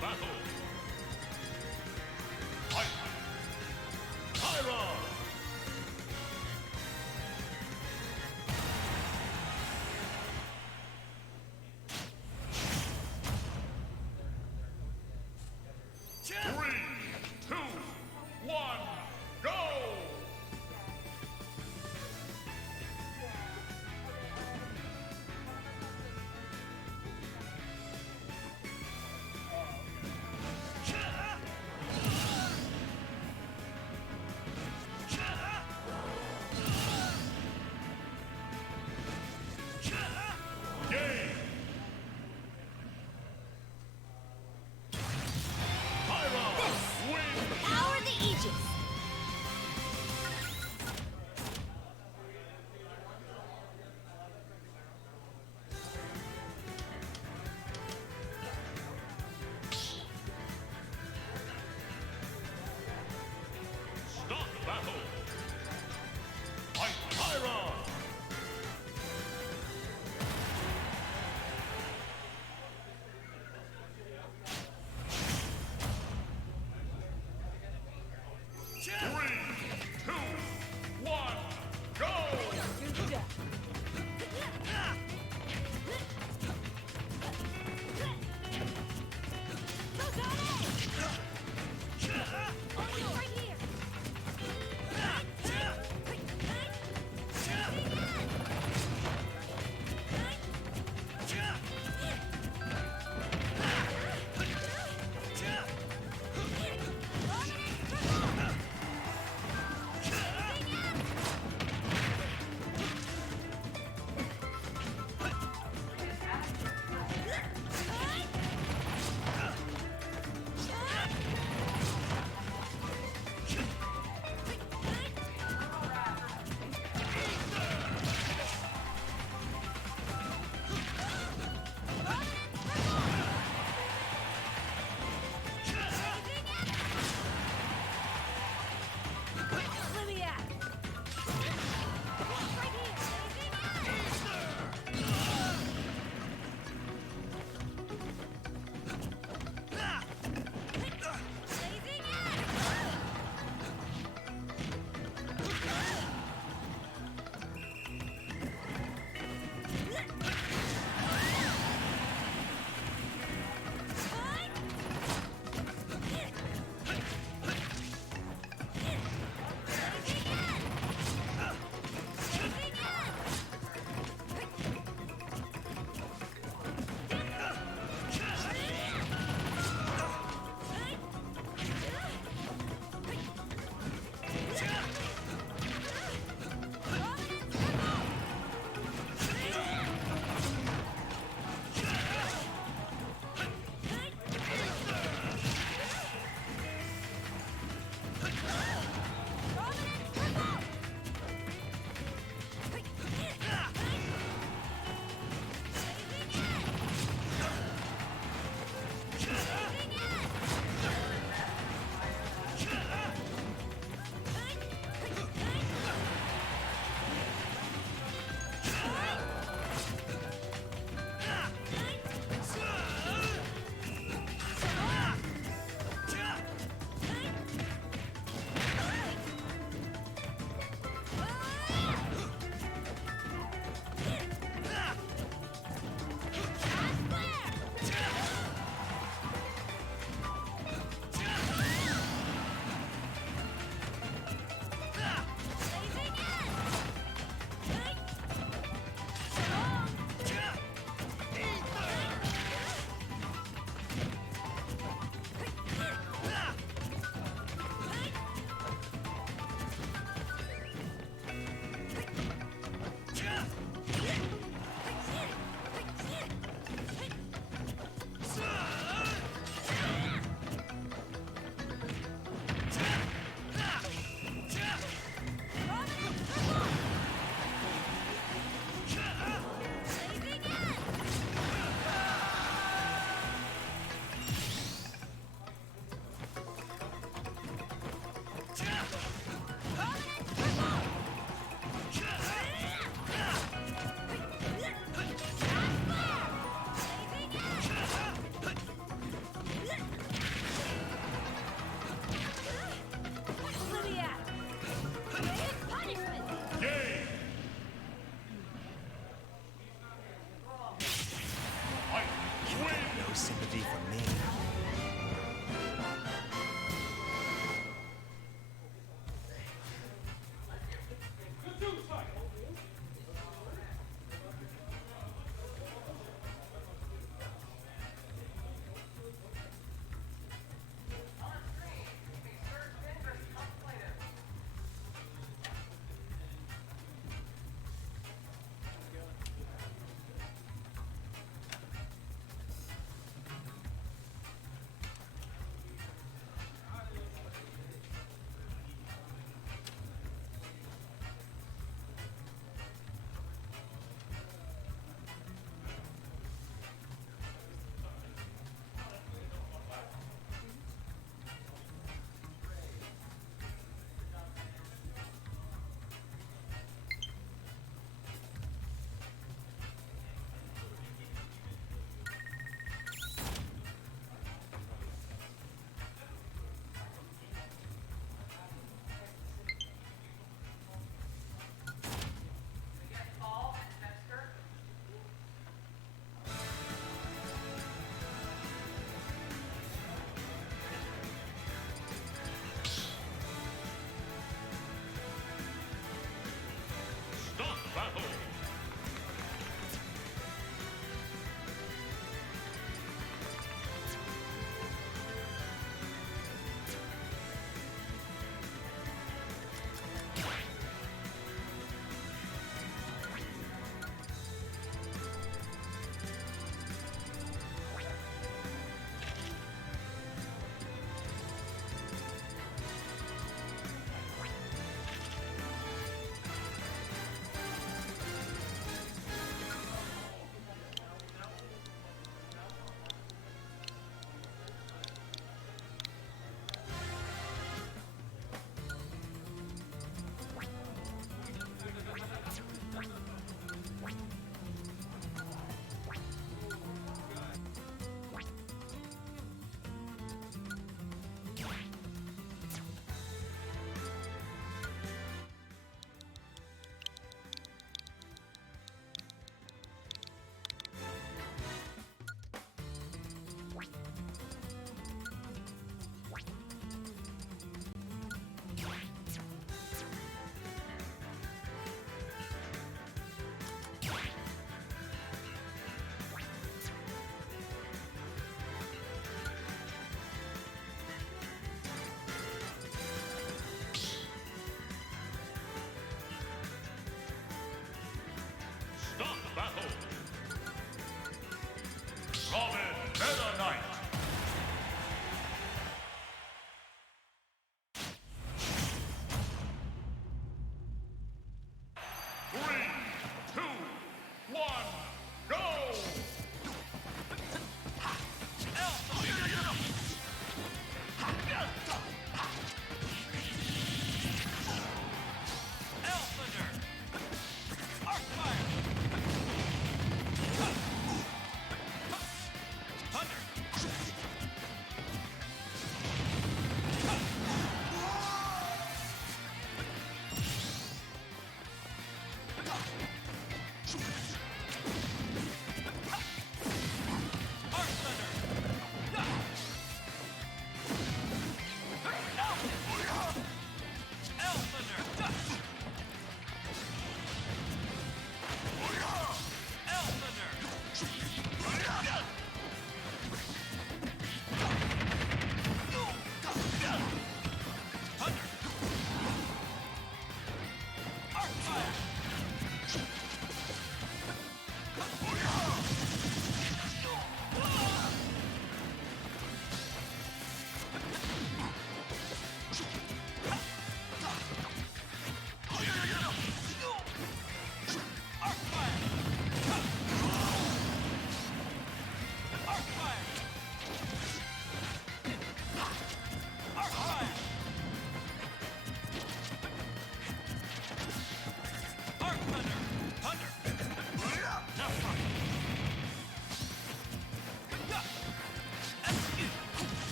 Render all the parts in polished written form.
battle. Fight! Pyra! Three, two, one, go!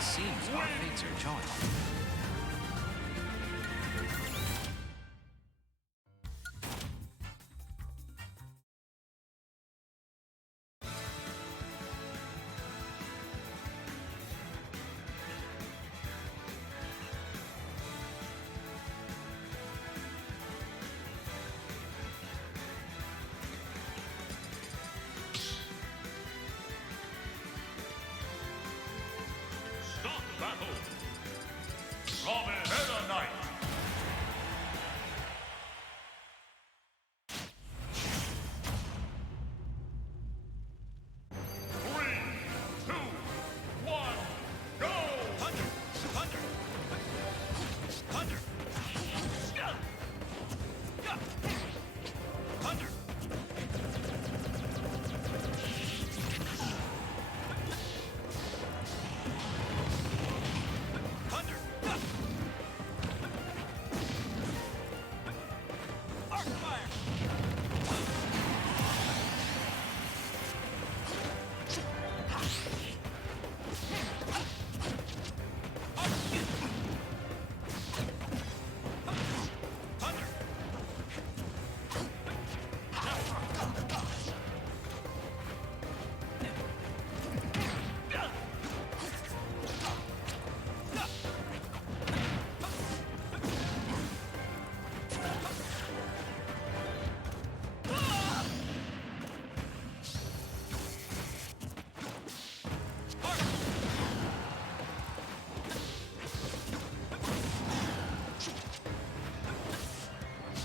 It seems our fates are joined. Stop battle! Ramen Meta Knight! Three, two, one, go! Thunder! Thunder! Thunder! Yeah! Yeah! Thunder! Thunder! Yeah! Arc fire!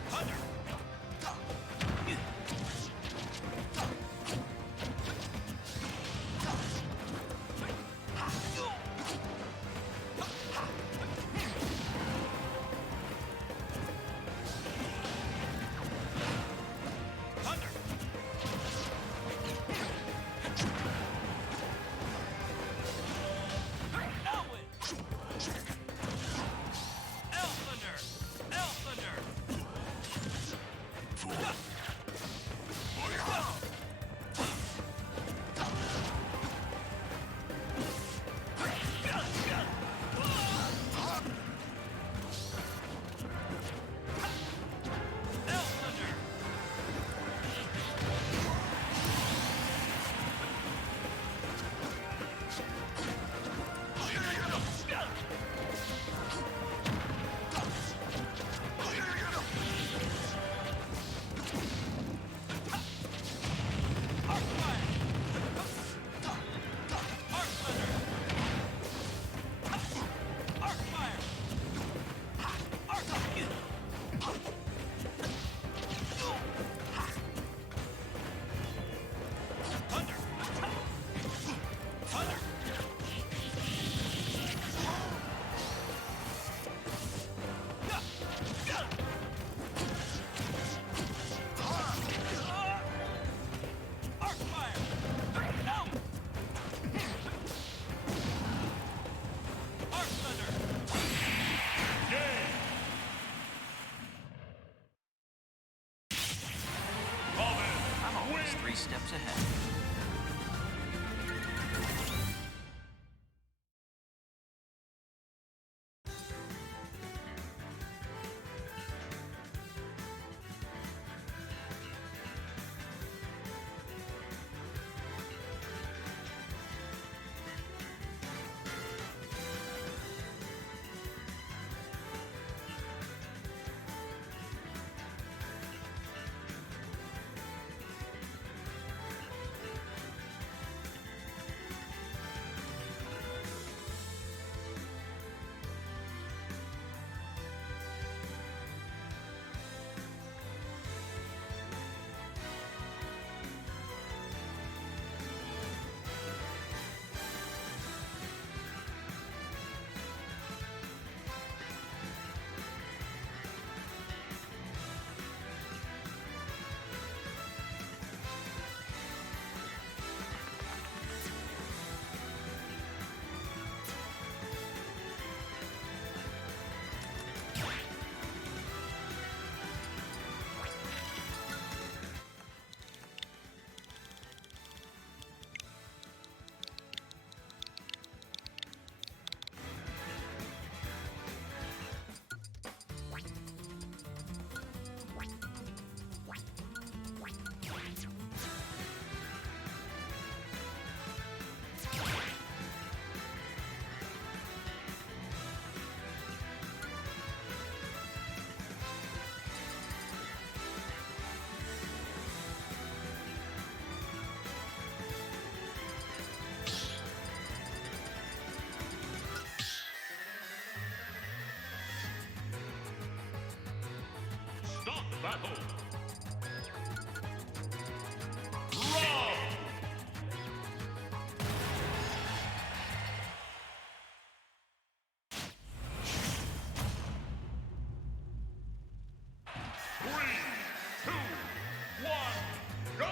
Thunder! Thunder! Thunder! Elwin! Elthunder! Elthunder! Elthunder! Arc fire! Arc thunder! Arc fire! Arc Thunder! Thunder! Arc fire! No! Arc thunder! Game! Ramen I'm always wins! 3 steps ahead. battle. Round. Three, two, one, go!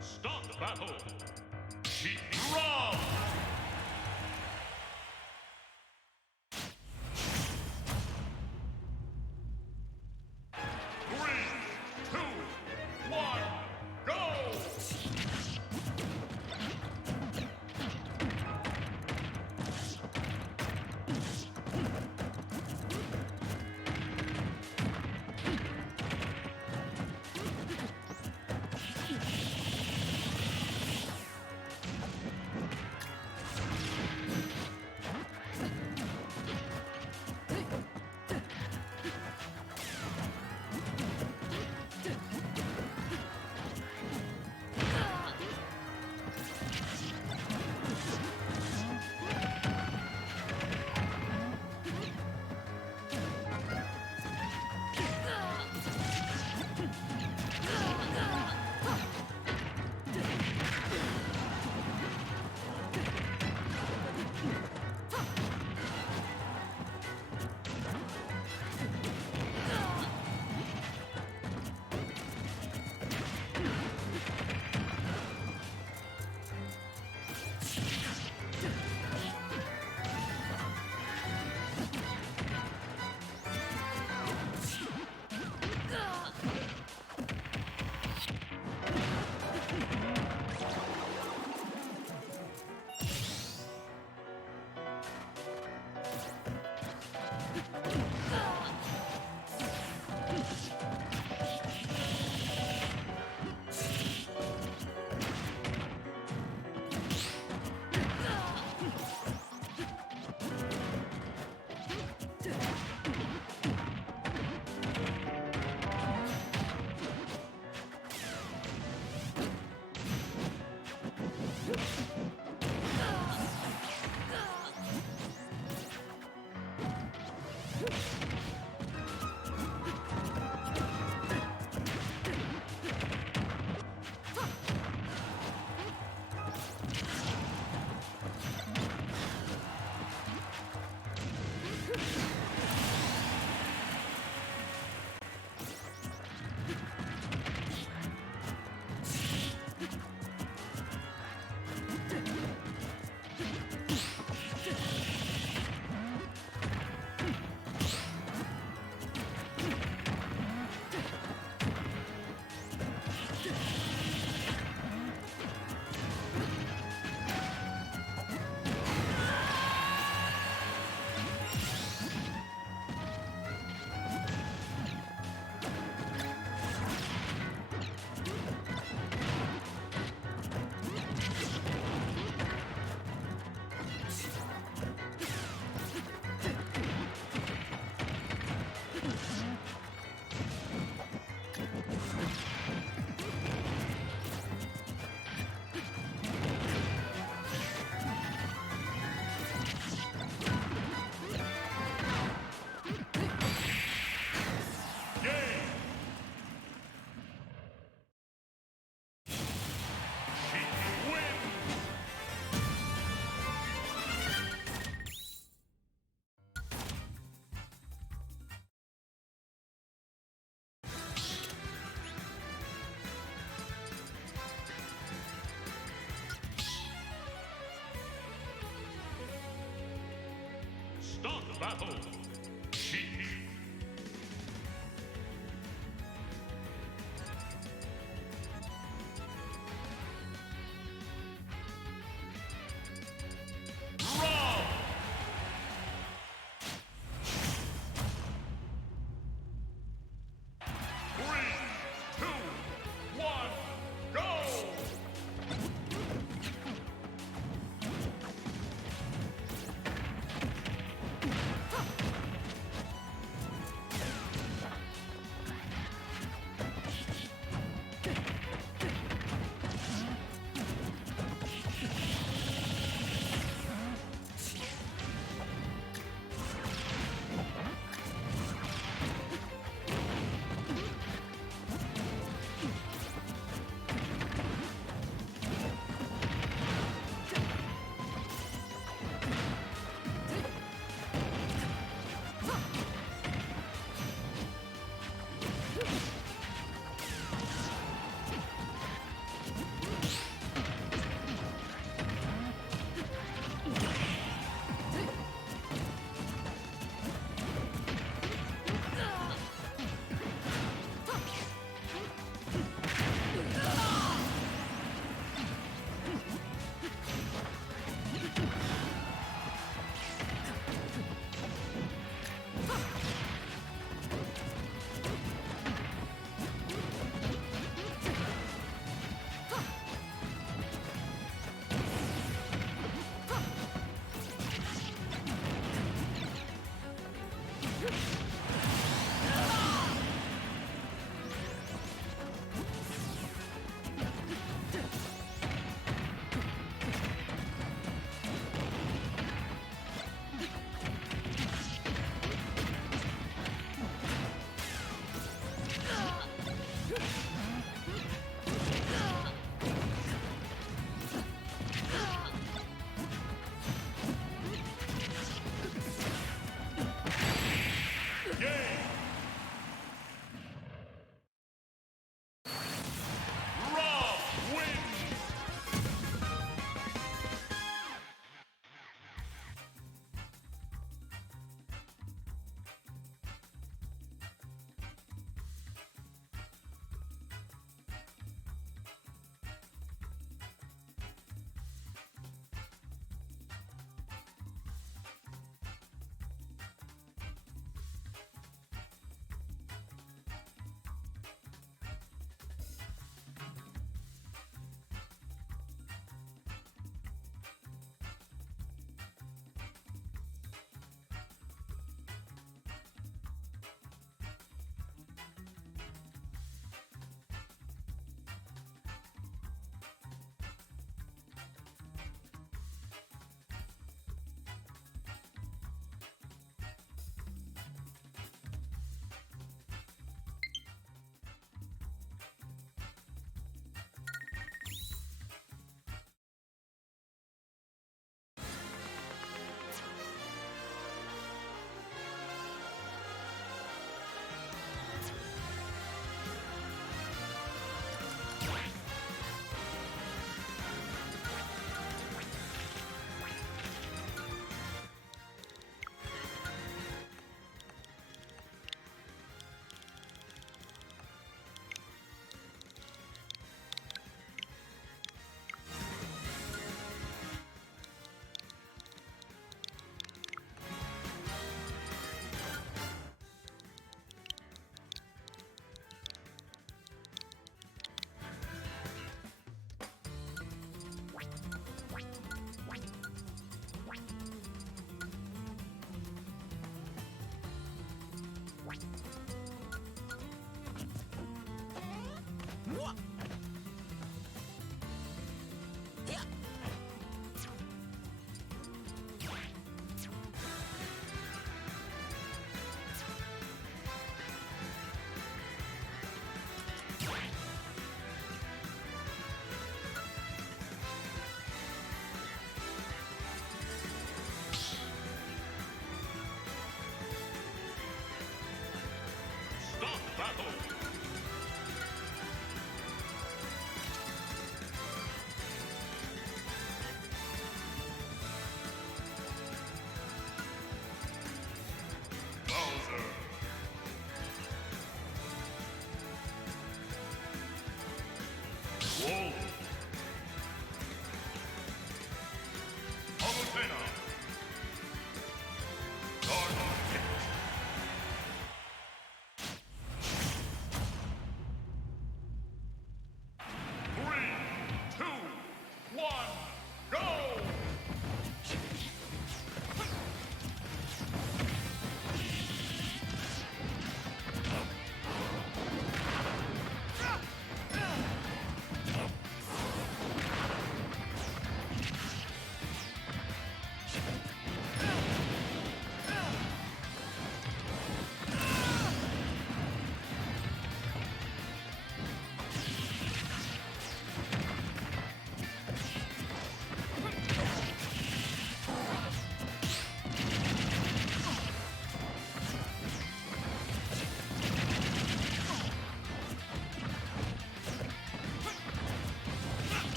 Start the battle. Sheik round. Three, two, one, go! battle. Sheik. Rob. 3, 2, 1, go!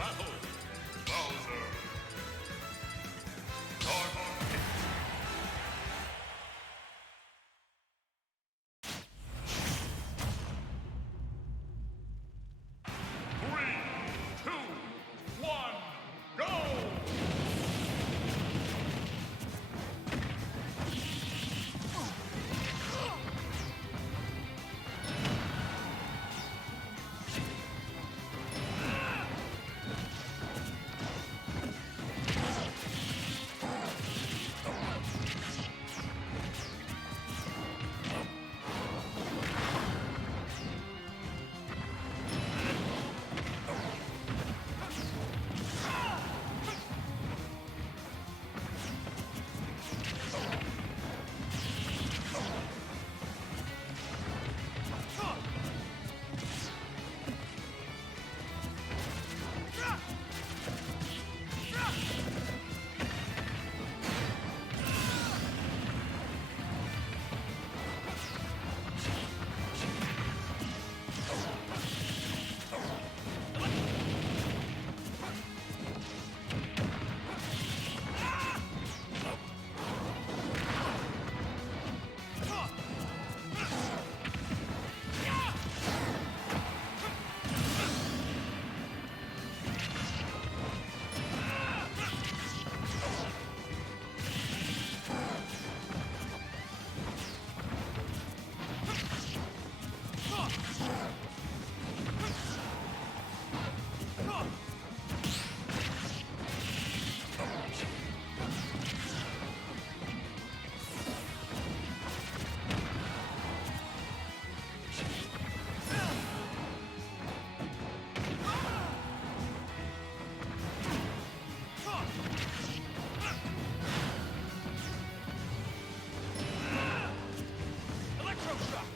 battle, Bowser. Dark Pit. 3, 2, 1, go! Electroshock!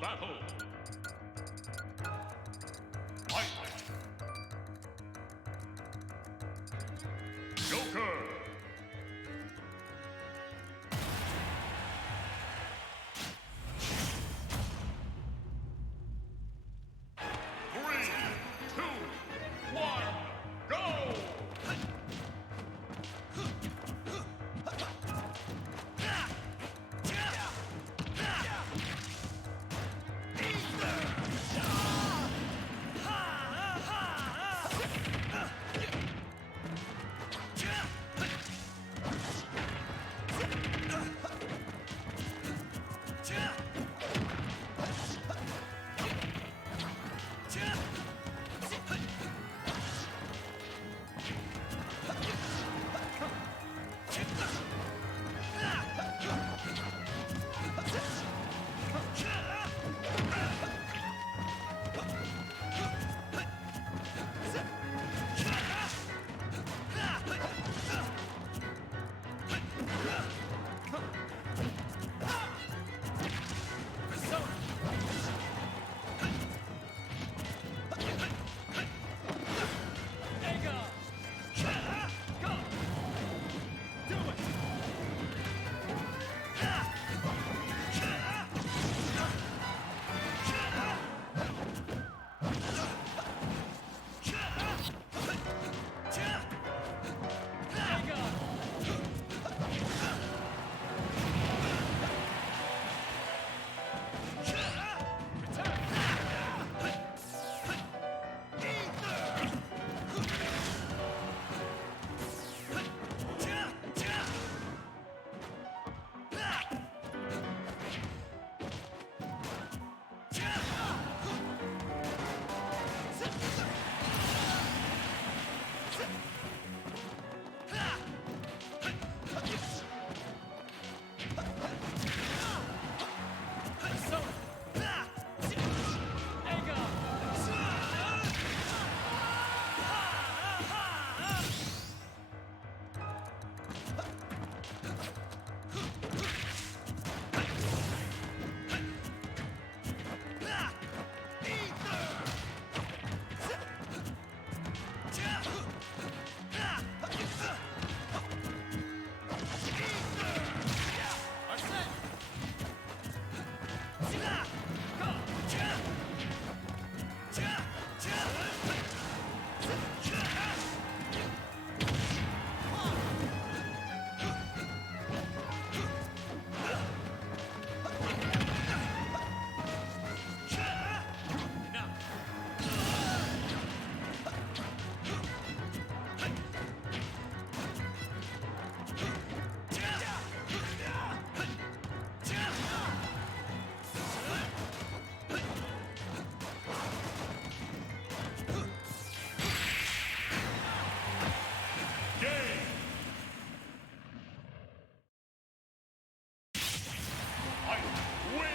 battle. Fight. Joker. Three, two, one, go!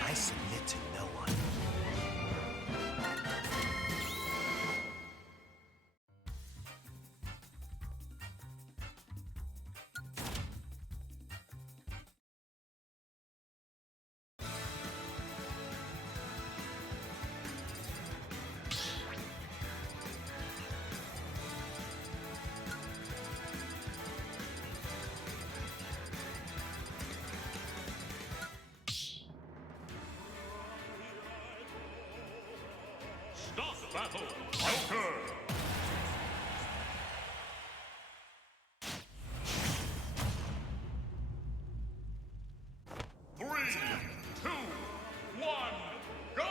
I submit to no one. Stop battle. Joker. Three, two, one, go!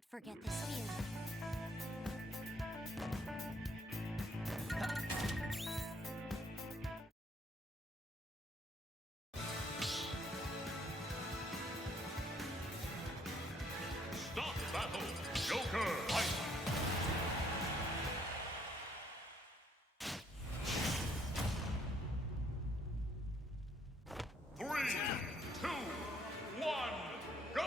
Don't forget the spear. Stop battle! Joker! Fight! Three, two, one, go!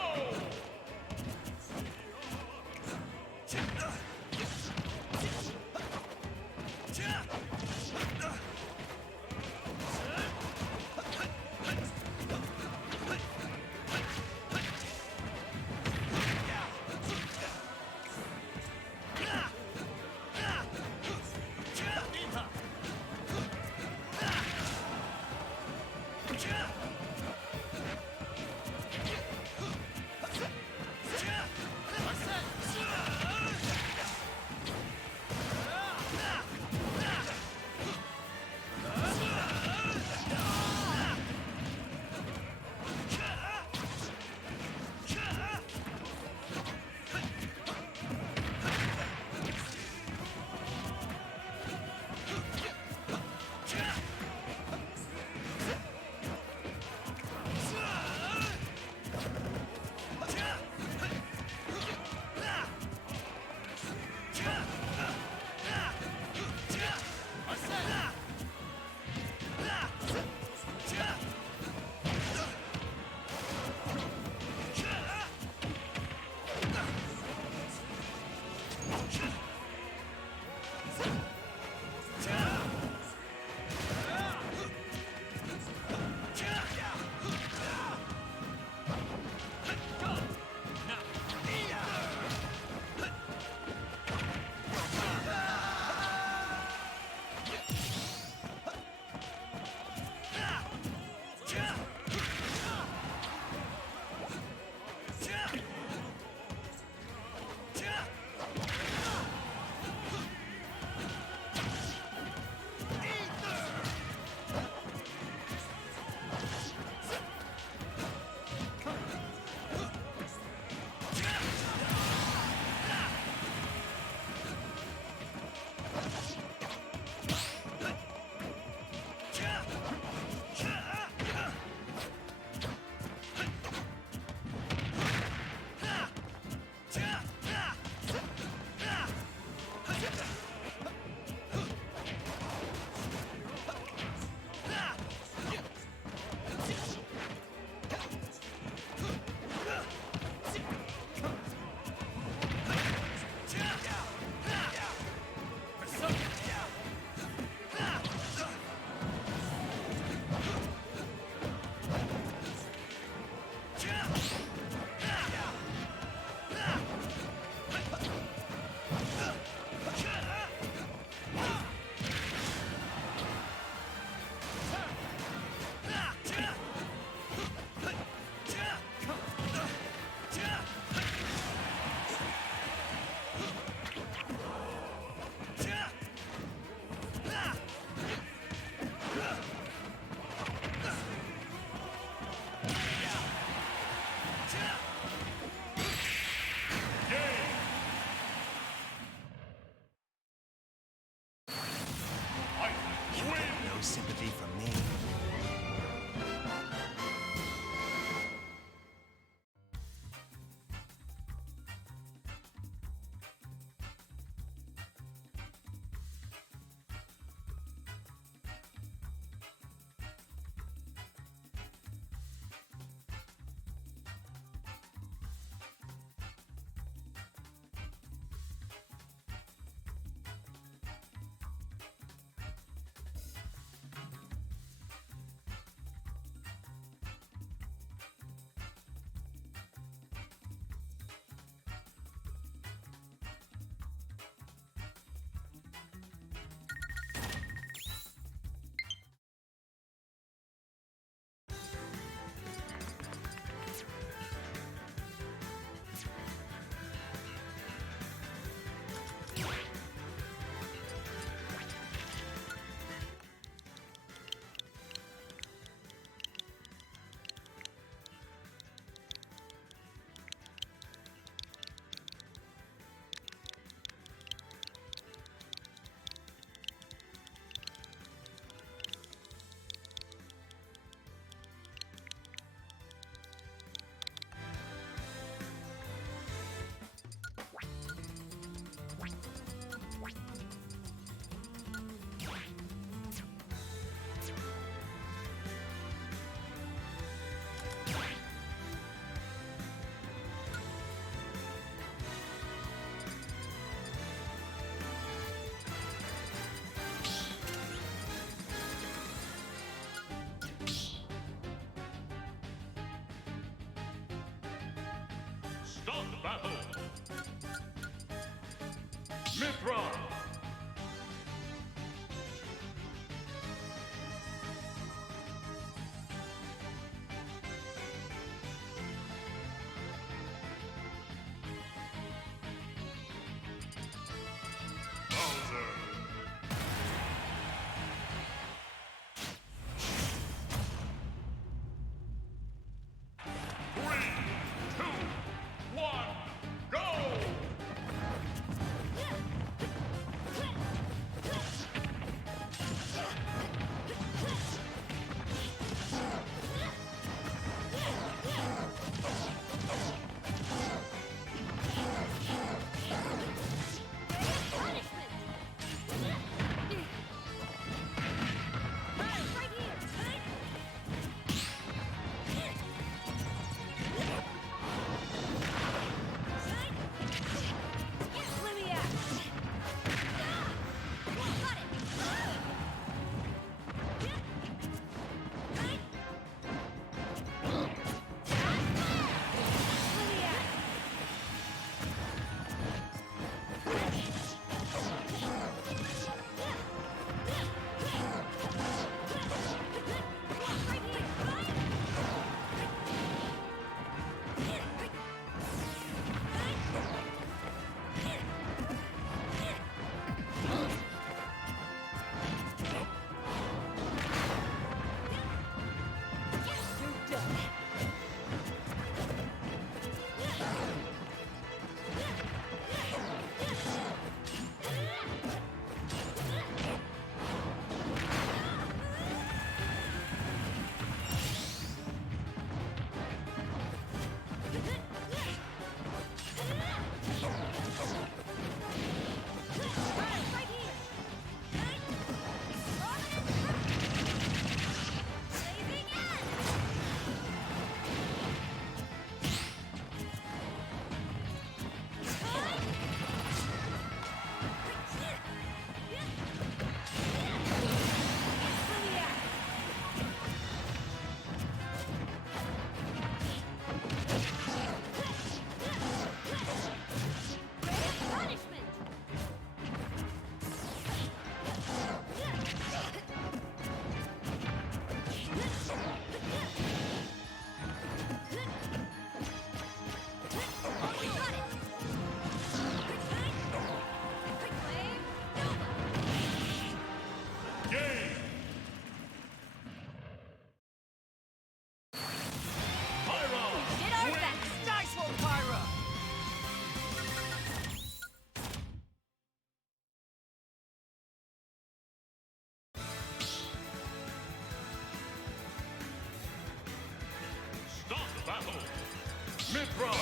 No sympathy from me. battle. Mythra. Bowser. 3, 2, 1, go! Game! Pyra! Get our backs! Nice one, Pyra! Start the battle! Mythra!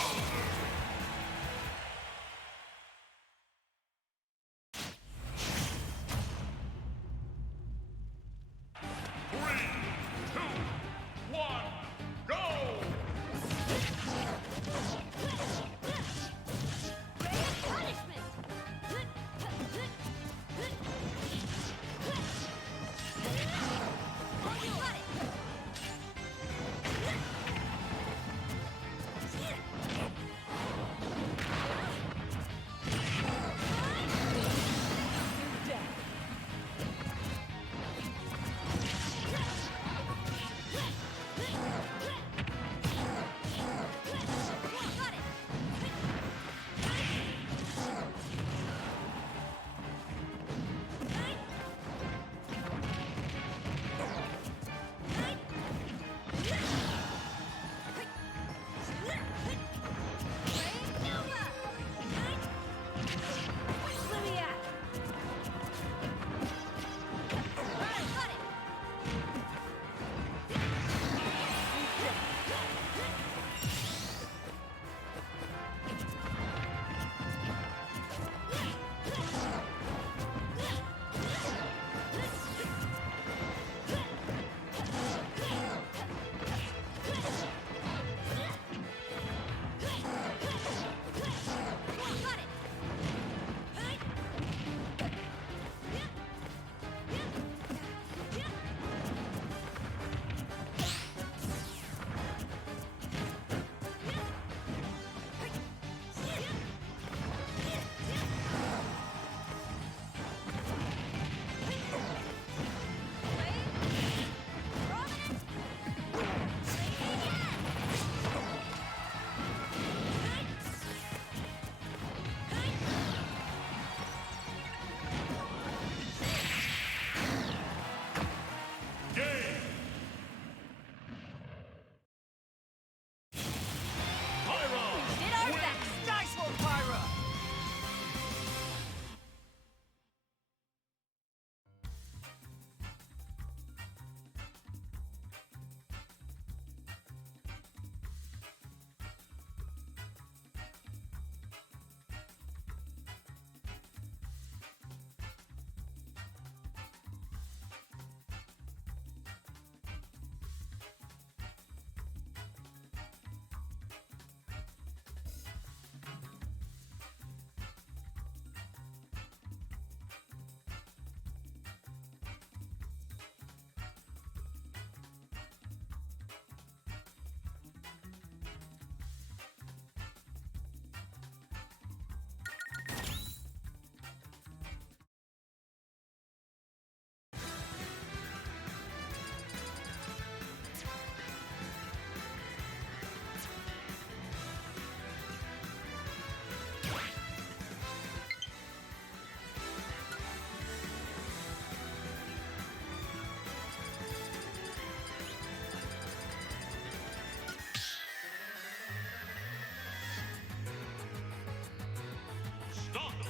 3, 2, 1, go!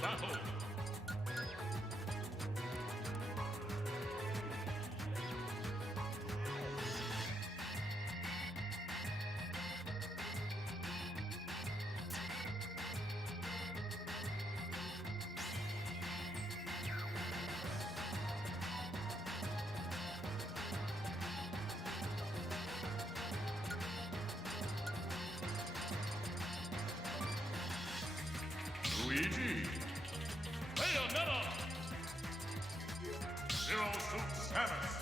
battle. Luigi, Bayonetta, Zero Suit Samus,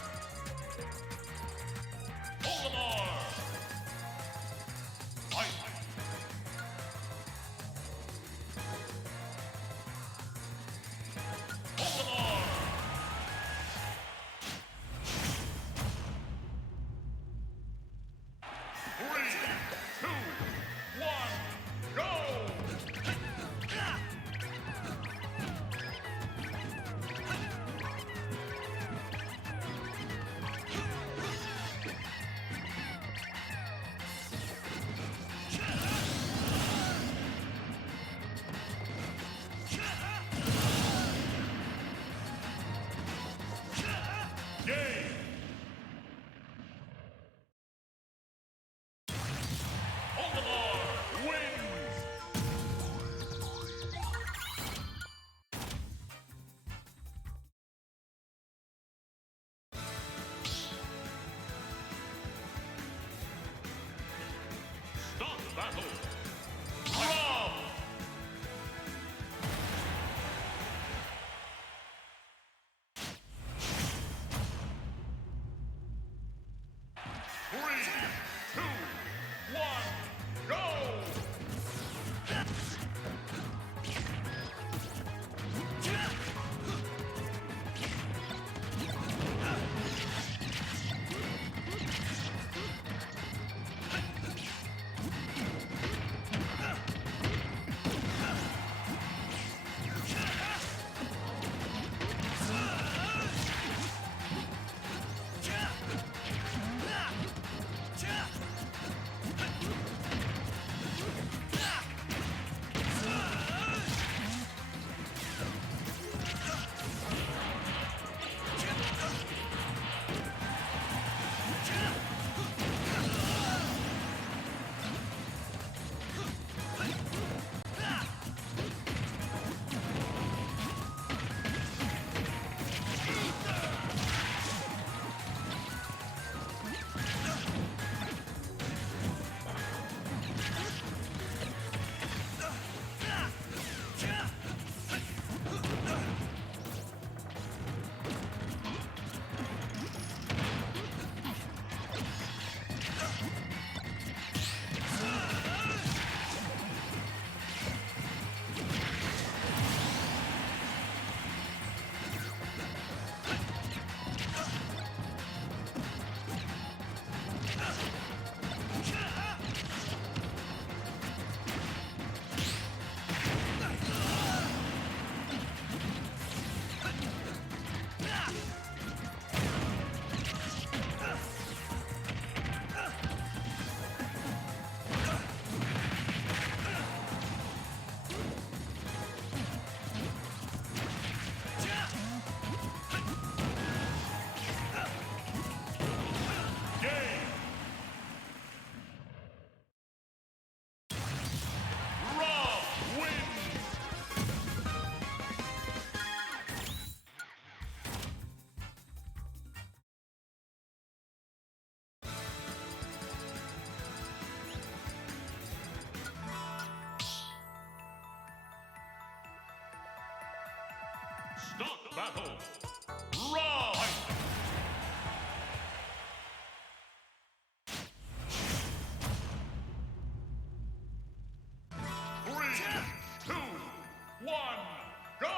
Olimar, Fight, Olimar, 3, 2, 1, go! Game! Olimar wins! Start battle! Rob! Three, two, one, go! Game! Rob wins! Start battle! Rob! Three, two, one, go!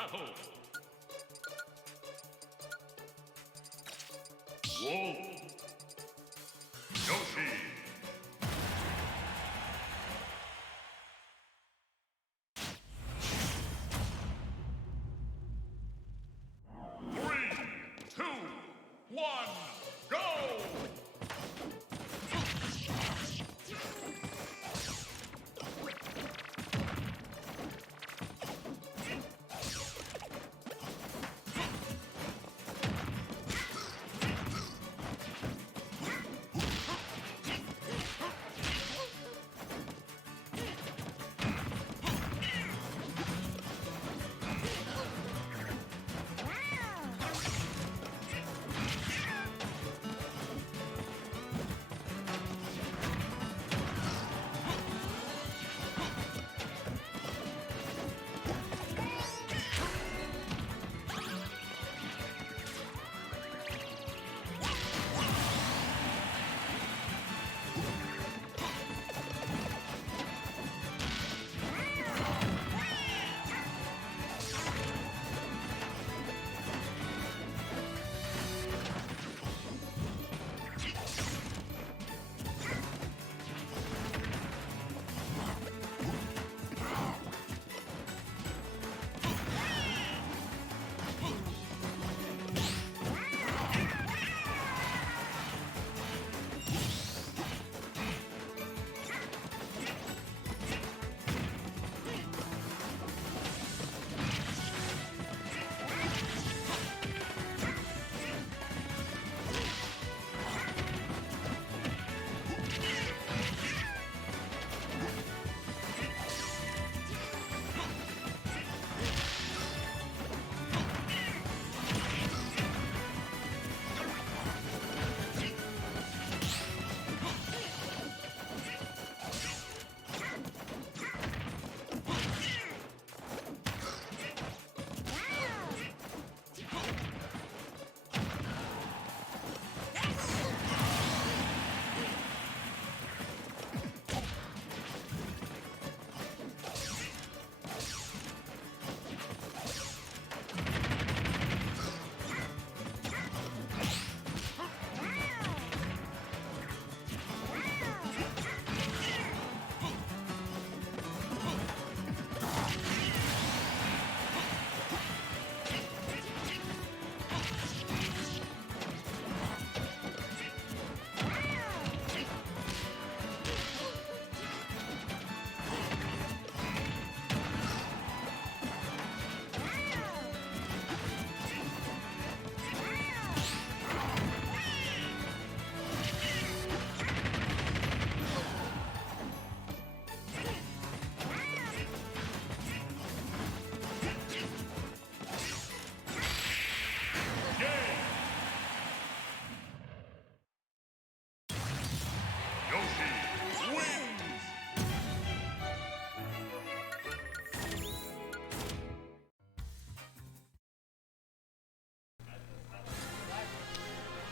battle. Wolf. Yoshi. Three, two, one, go!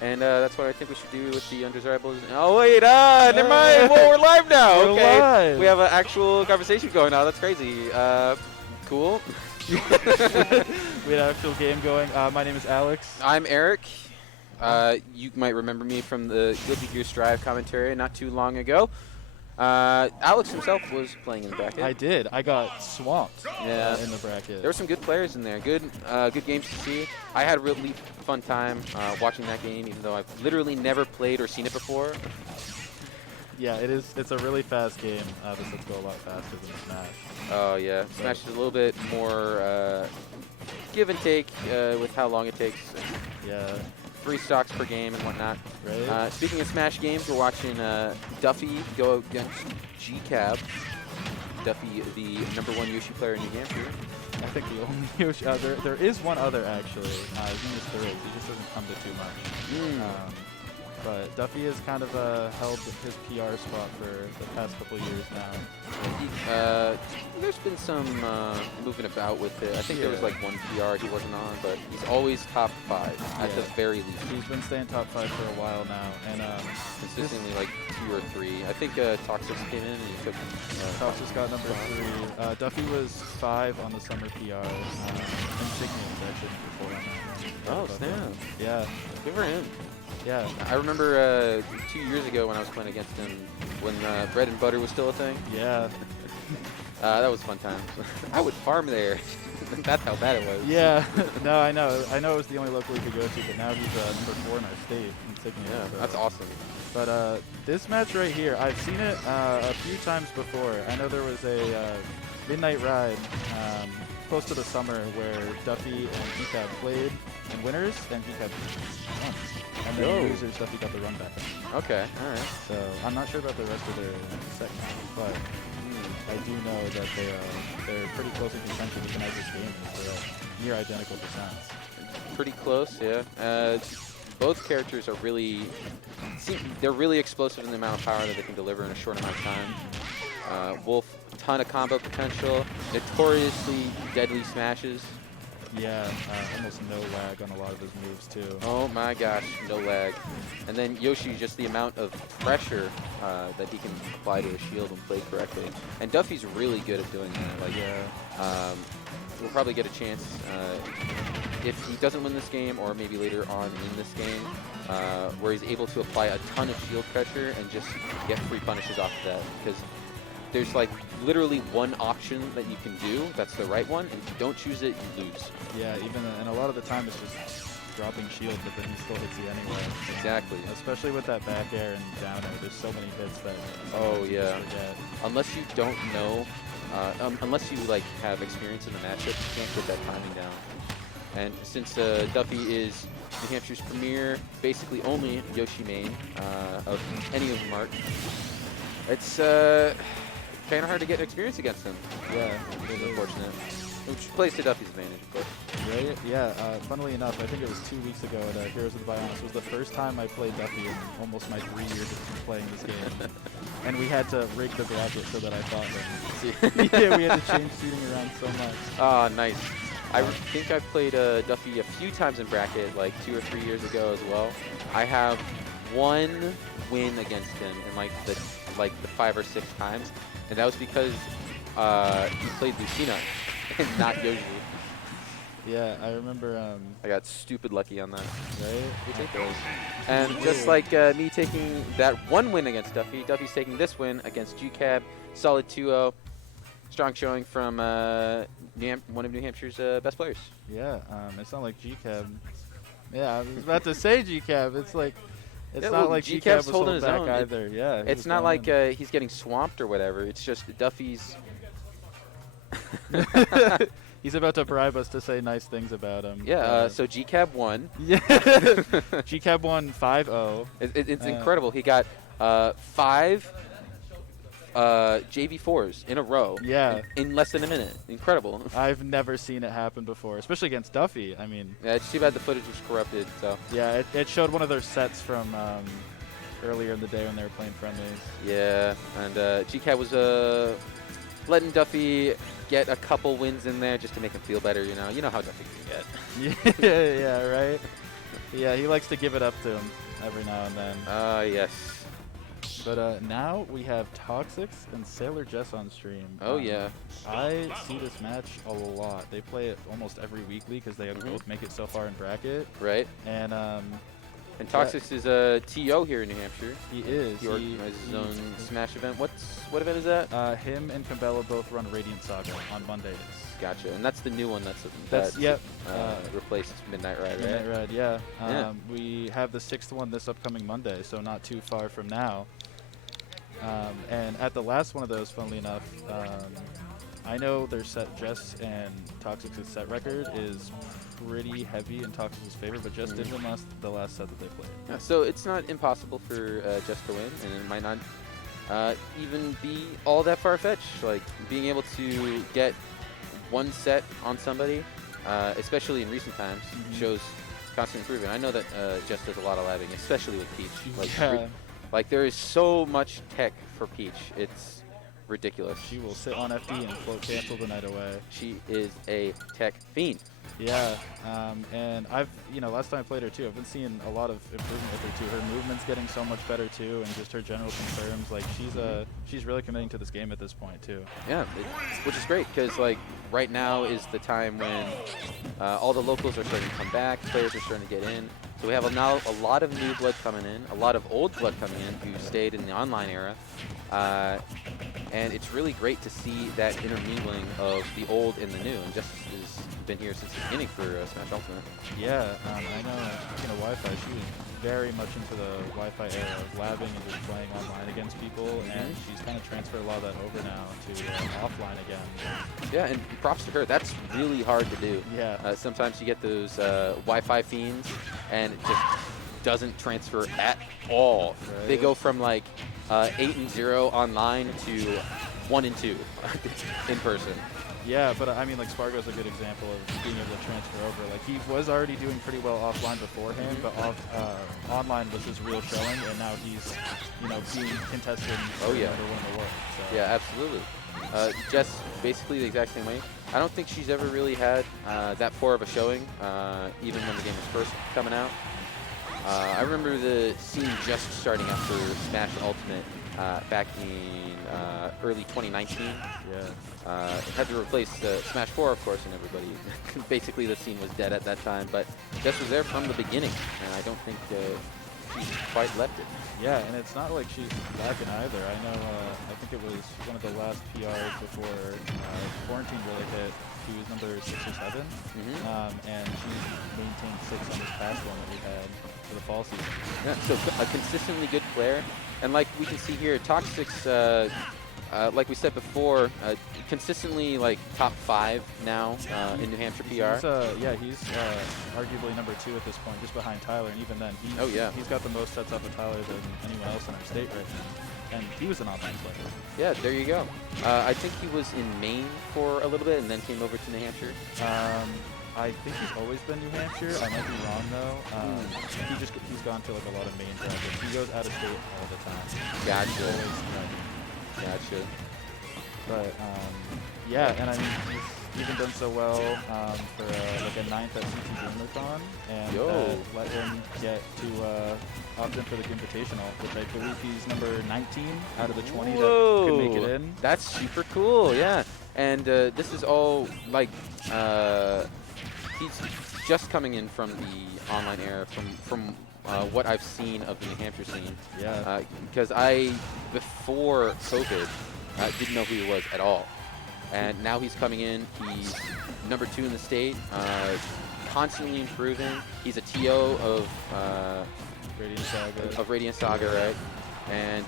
And that's what I think we should do with the undesirables. Oh, wait, never mind. Well, we're live now. We're okay. live. We have an actual conversation going now. That's crazy. Cool. We had an actual game going. My name is Alex. I'm Eric. You might remember me from the Guilty Gear Strive commentary not too long ago. Alex himself was playing in the bracket. I did. I got swamped in the bracket. There were some good players in there. Good games to see. I had a really fun time watching that game, even though I've literally never played or seen it before. Yeah, it is. It's a really fast game. This lets go a lot faster than Smash. Oh, yeah. Smash is a little bit more give and take with how long it takes. Yeah. 3 stocks per game and whatnot. Right. Speaking of Smash games, we're watching Duffy go against G.Cab. Duffy, the #1 Yoshi player in New Hampshire. I think the only Yoshi. There is one other actually. His name is SirSfinn. He just doesn't come to too much. But Duffy has kind of held his PR spot for the past couple years now. There's been some moving about with it. I think there was like one PR he wasn't on, but he's always top 5 at the very least. He's been staying top 5 for a while now, and Consistently like 2 or 3. I think Toxex came in and he took. Toxex got number 3. Duffy was 5 on the summer PR. Insignia was actually number 4 on that. Oh snap! Yeah, Good for him. yeah, I remember 2 years ago when I was playing against him, when bread and butter was still a thing. yeah. That was fun times. I would farm there. That's how bad it was. Yeah, no, I know. I know it was the only local we could go to, but now he's number 4 in our state. Insignia, Yeah, so. that's awesome. But this match right here, I've seen it a few times before. I know there was a midnight ride close to the summer where Duffy and G.Cab played in winners, and G.Cab won. And then losers, Duffy got the run back. Okay, all right. So I'm not sure about the rest of their set count, but I do know that they're pretty close in contention even as this game is. They're near identical percents. Pretty close, yeah. Both characters are really, they're really explosive in the amount of power that they can deliver in a short amount of time. Wolf, ton of combo potential, notoriously deadly smashes. Yeah, almost no lag on a lot of his moves too. Oh my gosh, no lag. And then Yoshi, just the amount of pressure that he can apply to a shield when played correctly. And Duffy's really good at doing that. Like, Yeah. we'll probably get a chance if he doesn't win this game, or maybe later on in this game, where he's able to apply a ton of shield pressure and just get free punishes off of that. Because there's like literally one option that you can do that's the right one, and if you don't choose it, you lose. Yeah, even and a lot of the time it's just dropping shield, but then he still hits you anyway. Exactly. Especially with that back air and down air, there's so many hits that Oh, sometimes you yeah. just forget. Unless you don't know, unless you like have experience in the matchup, you can't get that timing down. And since Duffy is New Hampshire's premier, basically only Yoshi main of any of the mark, it's kind of hard to get experience against him. Yeah, It's unfortunate. Which plays to Duffy's advantage, but right? Yeah, funnily enough, I think it was 2 weeks ago at Heroes of the Bionis was the first time I played Duffy in almost my 3 years of playing this game. And we had to rig the bracket so that I fought him. Yeah, we had to change seating around so much. ah, nice. I think I played Duffy a few times in bracket, like 2 or 3 years ago as well. I have 1 win against him in like the 5 or 6 times, and that was because he played Lucina and not Yoshi. Yeah, I remember, I got stupid lucky on that. right? Ridiculous. And just like me taking that 1 win against Duffy, Duffy's taking this win against G.Cab. Solid 2-0. Strong showing from one of New Hampshire's best players. Yeah, it's not like G.Cab. Yeah, I was about to say G.Cab. It's like, it's Yeah, not well, like G.Cab's G.Cab was holding holding his back own. either. Yeah, he It's was not going like in. he's getting swamped or whatever. It's just Duffy's. He's about to bribe us to say nice things about him. Yeah, so G.Cab won. Yeah. G.Cab won 5-0. It's incredible. He got 5 JV4s in a row. Yeah. In less than a minute. Incredible. I've never seen it happen before, especially against Duffy. I mean, Yeah, it's too bad the footage was corrupted. So yeah, it showed one of their sets from earlier in the day when they were playing friendlies. yeah, and G.Cab was letting Duffy get a couple wins in there just to make him feel better. You know how Duffy can get. Yeah, right. Yeah, he likes to give it up to him every now and then. Yes. But now we have Toxex and Sailor Jess on stream. Oh yeah. I see this match a lot. They play it almost every weekly because they both make it so far in bracket. Right. And And Toxex is a TO here in New Hampshire. he is. He organizes his own Smash event. What event is that? Him and Cabela both run Radiant Saga on Mondays. Gotcha. And that's the new one That's yep. Replaced Midnight Ride, right? Midnight Ride, yeah. Yeah. We have the 6th one this upcoming Monday, so not too far from now. And at the last one of those, funnily enough, I know their set, Jess and Toxex's set record is pretty heavy in Toxex's favor, but Jess did win the last set that they played. Yeah, so it's not impossible for Jess to win, and it might not even be all that far-fetched. Like, being able to get one set on somebody, especially in recent times, shows constant improvement. I know that Jess does a lot of labbing, especially with Peach. Like, Yeah. like there is so much tech for Peach. It's ridiculous. She will sit on FD and float cancel the night away. She is a tech fiend. Yeah, and I've, last time I played her too, I've been seeing a lot of improvement with her too. Her movement's getting so much better too, and just her general confirms, like, she's really committing to this game at this point too. Yeah, which is great, because, like, right now is the time when all the locals are starting to come back, players are starting to get in. So we have now a lot of new blood coming in, a lot of old blood coming in who stayed in the online era. And it's really great to see that intermingling of the old and the new. And Jess has been here since the beginning for Smash Ultimate. Yeah, I know, speaking of Wi-Fi, she was very much into the Wi-Fi era of labbing and just playing online against people, and she's kind of transferred a lot of that over now to offline again. Yeah, and props to her. That's really hard to do. Yeah. Sometimes you get those Wi-Fi fiends, and it just doesn't transfer at all. Right. They go from, like, 8-0 online to 1-2 in person. Yeah, but I mean, like, Spargo's a good example of being able to transfer over. Like, he was already doing pretty well offline beforehand, but online was his real showing, and now he's, being contested for number one in the world. So. Yeah, absolutely. Jess, basically the exact same way. I don't think she's ever really had that poor of a showing, even when the game was first coming out. I remember the scene just starting after Smash Ultimate back in early 2019. Yeah. Had to replace Smash 4, of course, and everybody. Basically, the scene was dead at that time, but Jess was there from the beginning, and I don't think she's quite left it. Yeah, and it's not like she's lacking either. I know, I think it was one of the last PRs before quarantine really hit. She was number 6 or 7, and she maintained 6 on this past one that we had for the fall season. Yeah, so a consistently good player, and like we can see here, Toxex, like we said before, consistently like top 5 now in New Hampshire PR. He's arguably number 2 at this point, just behind Tyler, and even then, he's got the most sets off of Tyler than anyone else in our state right now. And he was an online player. Yeah, there you go. I think he was in Maine for a little bit and then came over to New Hampshire. I think he's always been New Hampshire. I might be wrong though. He's gone to like a lot of Maine dragons. He goes out of state all the time. Gotcha. Gotcha. But yeah, and I mean he's even done so well for like a 9th at CT GamerCon, and let him get to opt in for the Invitational, which I believe he's number 19 out of the 20 that can make it in. That's super cool, yeah. And this is all like he's just coming in from the online era, from what I've seen of the New Hampshire scene. Yeah. Because before COVID, didn't know who he was at all. And now he's coming in, he's number 2 in the state, constantly improving. He's a TO of Radiant Saga, right? And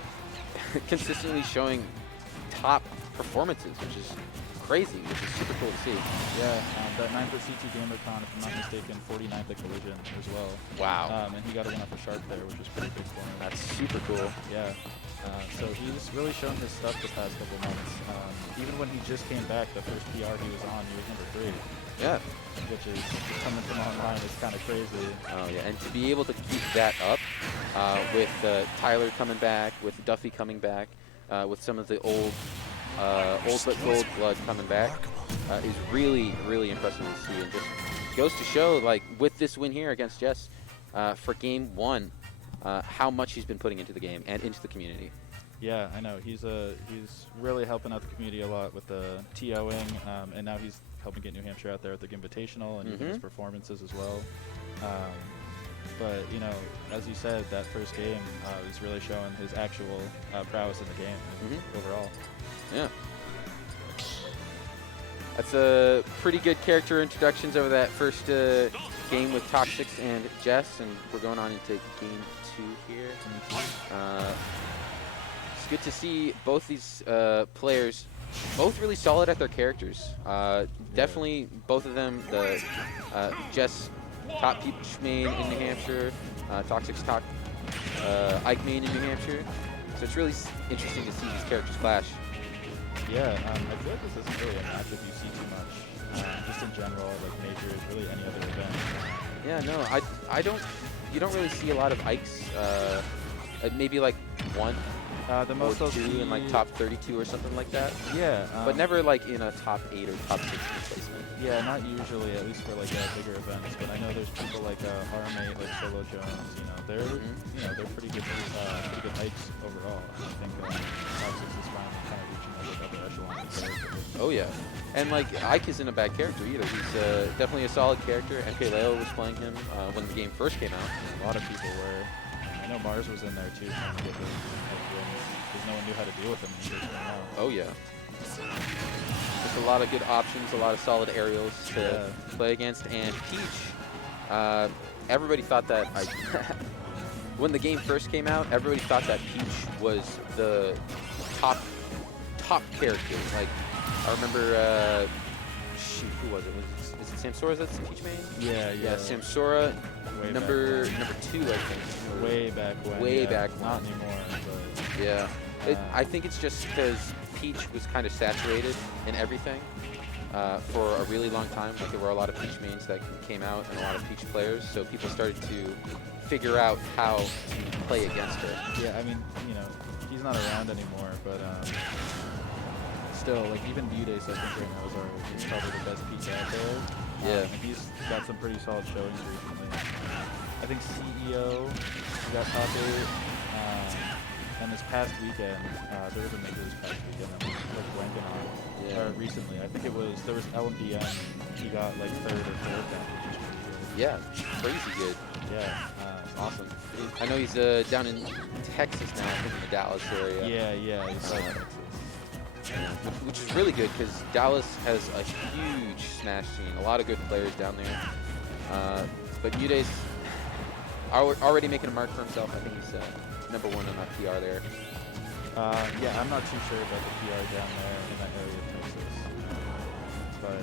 consistently showing top performances, which is crazy, which is super cool to see. Yeah, that 9th at CT GamerCon, if I'm not mistaken, 49th at Collision as well. Wow. And he got a win off of Shark there, which was pretty big for him. That's super cool. Yeah. So he's really shown his stuff the past couple months. Even when he just came back, the first PR he was on, he was number 3. Yeah. Which is, coming from online is kind of crazy. Oh yeah, and to be able to keep that up with Tyler coming back, with Duffy coming back, with some of the old but gold blood coming back, is really, really impressive to see. And just goes to show, like, with this win here against Jess for game 1, how much he's been putting into the game and into the community. Yeah, I know. He's really helping out the community a lot with the TOing, and now he's helping get New Hampshire out there at the Invitational and even his performances as well. But, as you said, that first game is really showing his actual prowess in the game overall. Yeah. That's a pretty good character introductions over that first game with Toxex and Jess, and we're going on into game 2 here. It's good to see both these players, both really solid at their characters. Definitely both of them, the Jess top Peach main in New Hampshire, Toxex top Ike main in New Hampshire. So it's really interesting to see these characters clash. Yeah, I feel like this isn't really a matchup you see too much just in general, like majors, really any other event. Yeah, no, I don't. You don't really see a lot of Ikes. Maybe like one The or most I'll two see, in like top 32 or something like that. Yeah, But never like in a top 8 or top 6 placement. Yeah, not usually, at least for like bigger events. But I know there's people like R-Mate, like Solo Jones. You know, they're pretty good hikes overall. And I think Toxex is finally kind of reaching like upper echelon character. Oh yeah, and like Ike isn't a bad character either. He's definitely a solid character. MK Leo was playing him when the game first came out. A lot of people were. I know Mars was in there too, trying to get the wins because no one knew how to deal with him. Oh yeah. Just a lot of good options, a lot of solid aerials to play against, and Peach. Everybody thought that when the game first came out, everybody thought that Peach was the top character. Like I remember, shoot, who was it? Is it Samsora that's the Peach main? Yeah. Samsora, Way number 2, I think. Way back when. Way back when. Not anymore, but Yeah. I think it's just because Peach was kind of saturated in everything for a really long time. Like there were a lot of Peach mains that came out and a lot of Peach players, so people started to figure out how to play against her. yeah, I mean, you know, he's not around anymore, but still, like even Udace, I think right now he's probably the best Peach out there. Yeah. And he's got some pretty solid showings recently. I think CEO got top 8. And this past weekend, there was a major this past weekend that was blanking on. Yeah. Or recently, I think there was LMDM. He got like 3rd or 4th down, which is pretty good. Yeah, crazy good. Yeah. Awesome. I know he's down in Texas now, I think in the Dallas area. Yeah. He's like Which is really good because Dallas has a huge Smash scene. A lot of good players down there. But Udace already making a mark for himself. I think he's #1 on that PR there. Yeah, I'm not too sure about the PR down there in that area of Texas. But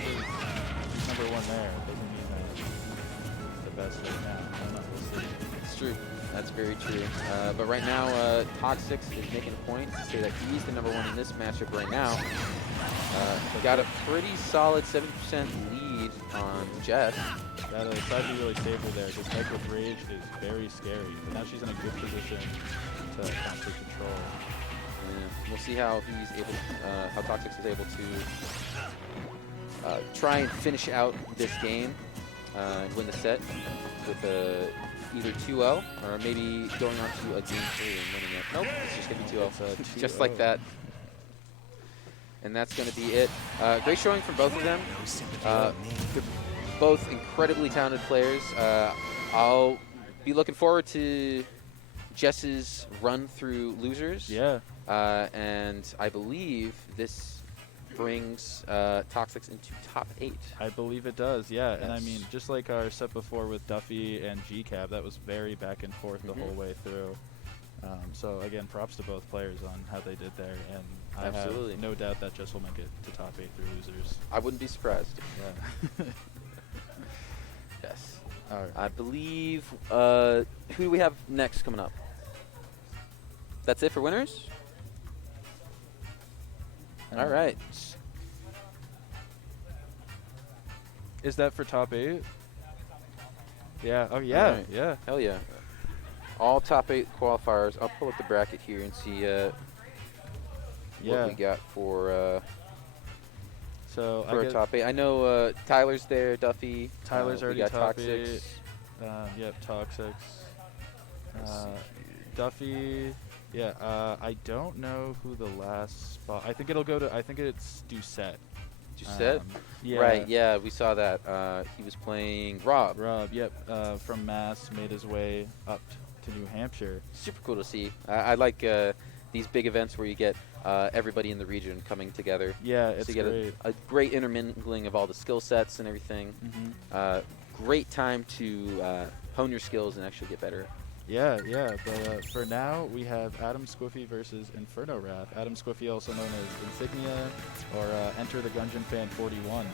you know, just he's #1 there doesn't mean that he's the best right now. I don't know, we'll see. It's true. That's very true. But right now, Toxex is making a point to say that he's the #1 in this matchup right now. Got a pretty solid 70% lead on Jess. That tried to really save her there. This type with Rage is very scary. But now she's in a good position to kind of take control. Yeah, we'll see how he's able, how Toxex is able to try and finish out this game and win the set with either 2-0 or maybe going on to a game 3 and winning it. Nope, it's just going to be 2-0. Just like that. And that's going to be it. Great showing from both of them. No sympathy from me. They're both incredibly talented players. I'll be looking forward to Jess's run through losers. Yeah. And I believe this brings Toxex into top 8. I believe it does, yeah. And I Yes. mean, just like our set before with Duffy and G.Cab, that was very back and forth the whole way through. So again, props to both players on how they did there, and I Absolutely. have no doubt that Jess will make it to top 8 through losers. I wouldn't be surprised. Yeah. Yes. All right. I believe, who do we have next coming up? That's it for winners? All right. Is that for top 8? Yeah. Oh yeah. Alright. Yeah. Hell yeah. All top 8 qualifiers. I'll pull up the bracket here and see what we got for So our top 8. I know Tyler's there, Duffy. Tyler's we already got top Toxex. 8. Yep, Toxex. Duffy. Yeah. I don't know who the last spot. I think it'll go to. I think it's Doucette. Doucette? Yeah. Right, yeah, we saw that. He was playing Rob. Rob. Yep. From Mass, made his way up to New Hampshire. Super cool to see. I like these big events where you get everybody in the region coming together. Yeah, it's so you get great. a great intermingling of all the skill sets and everything. Great time to hone your skills and actually get better. Yeah. But for now, we have Adam Squiffy versus InfernoRaph. Adam Squiffy, also known as Insignia, or Enter the Gungeon Fan 41,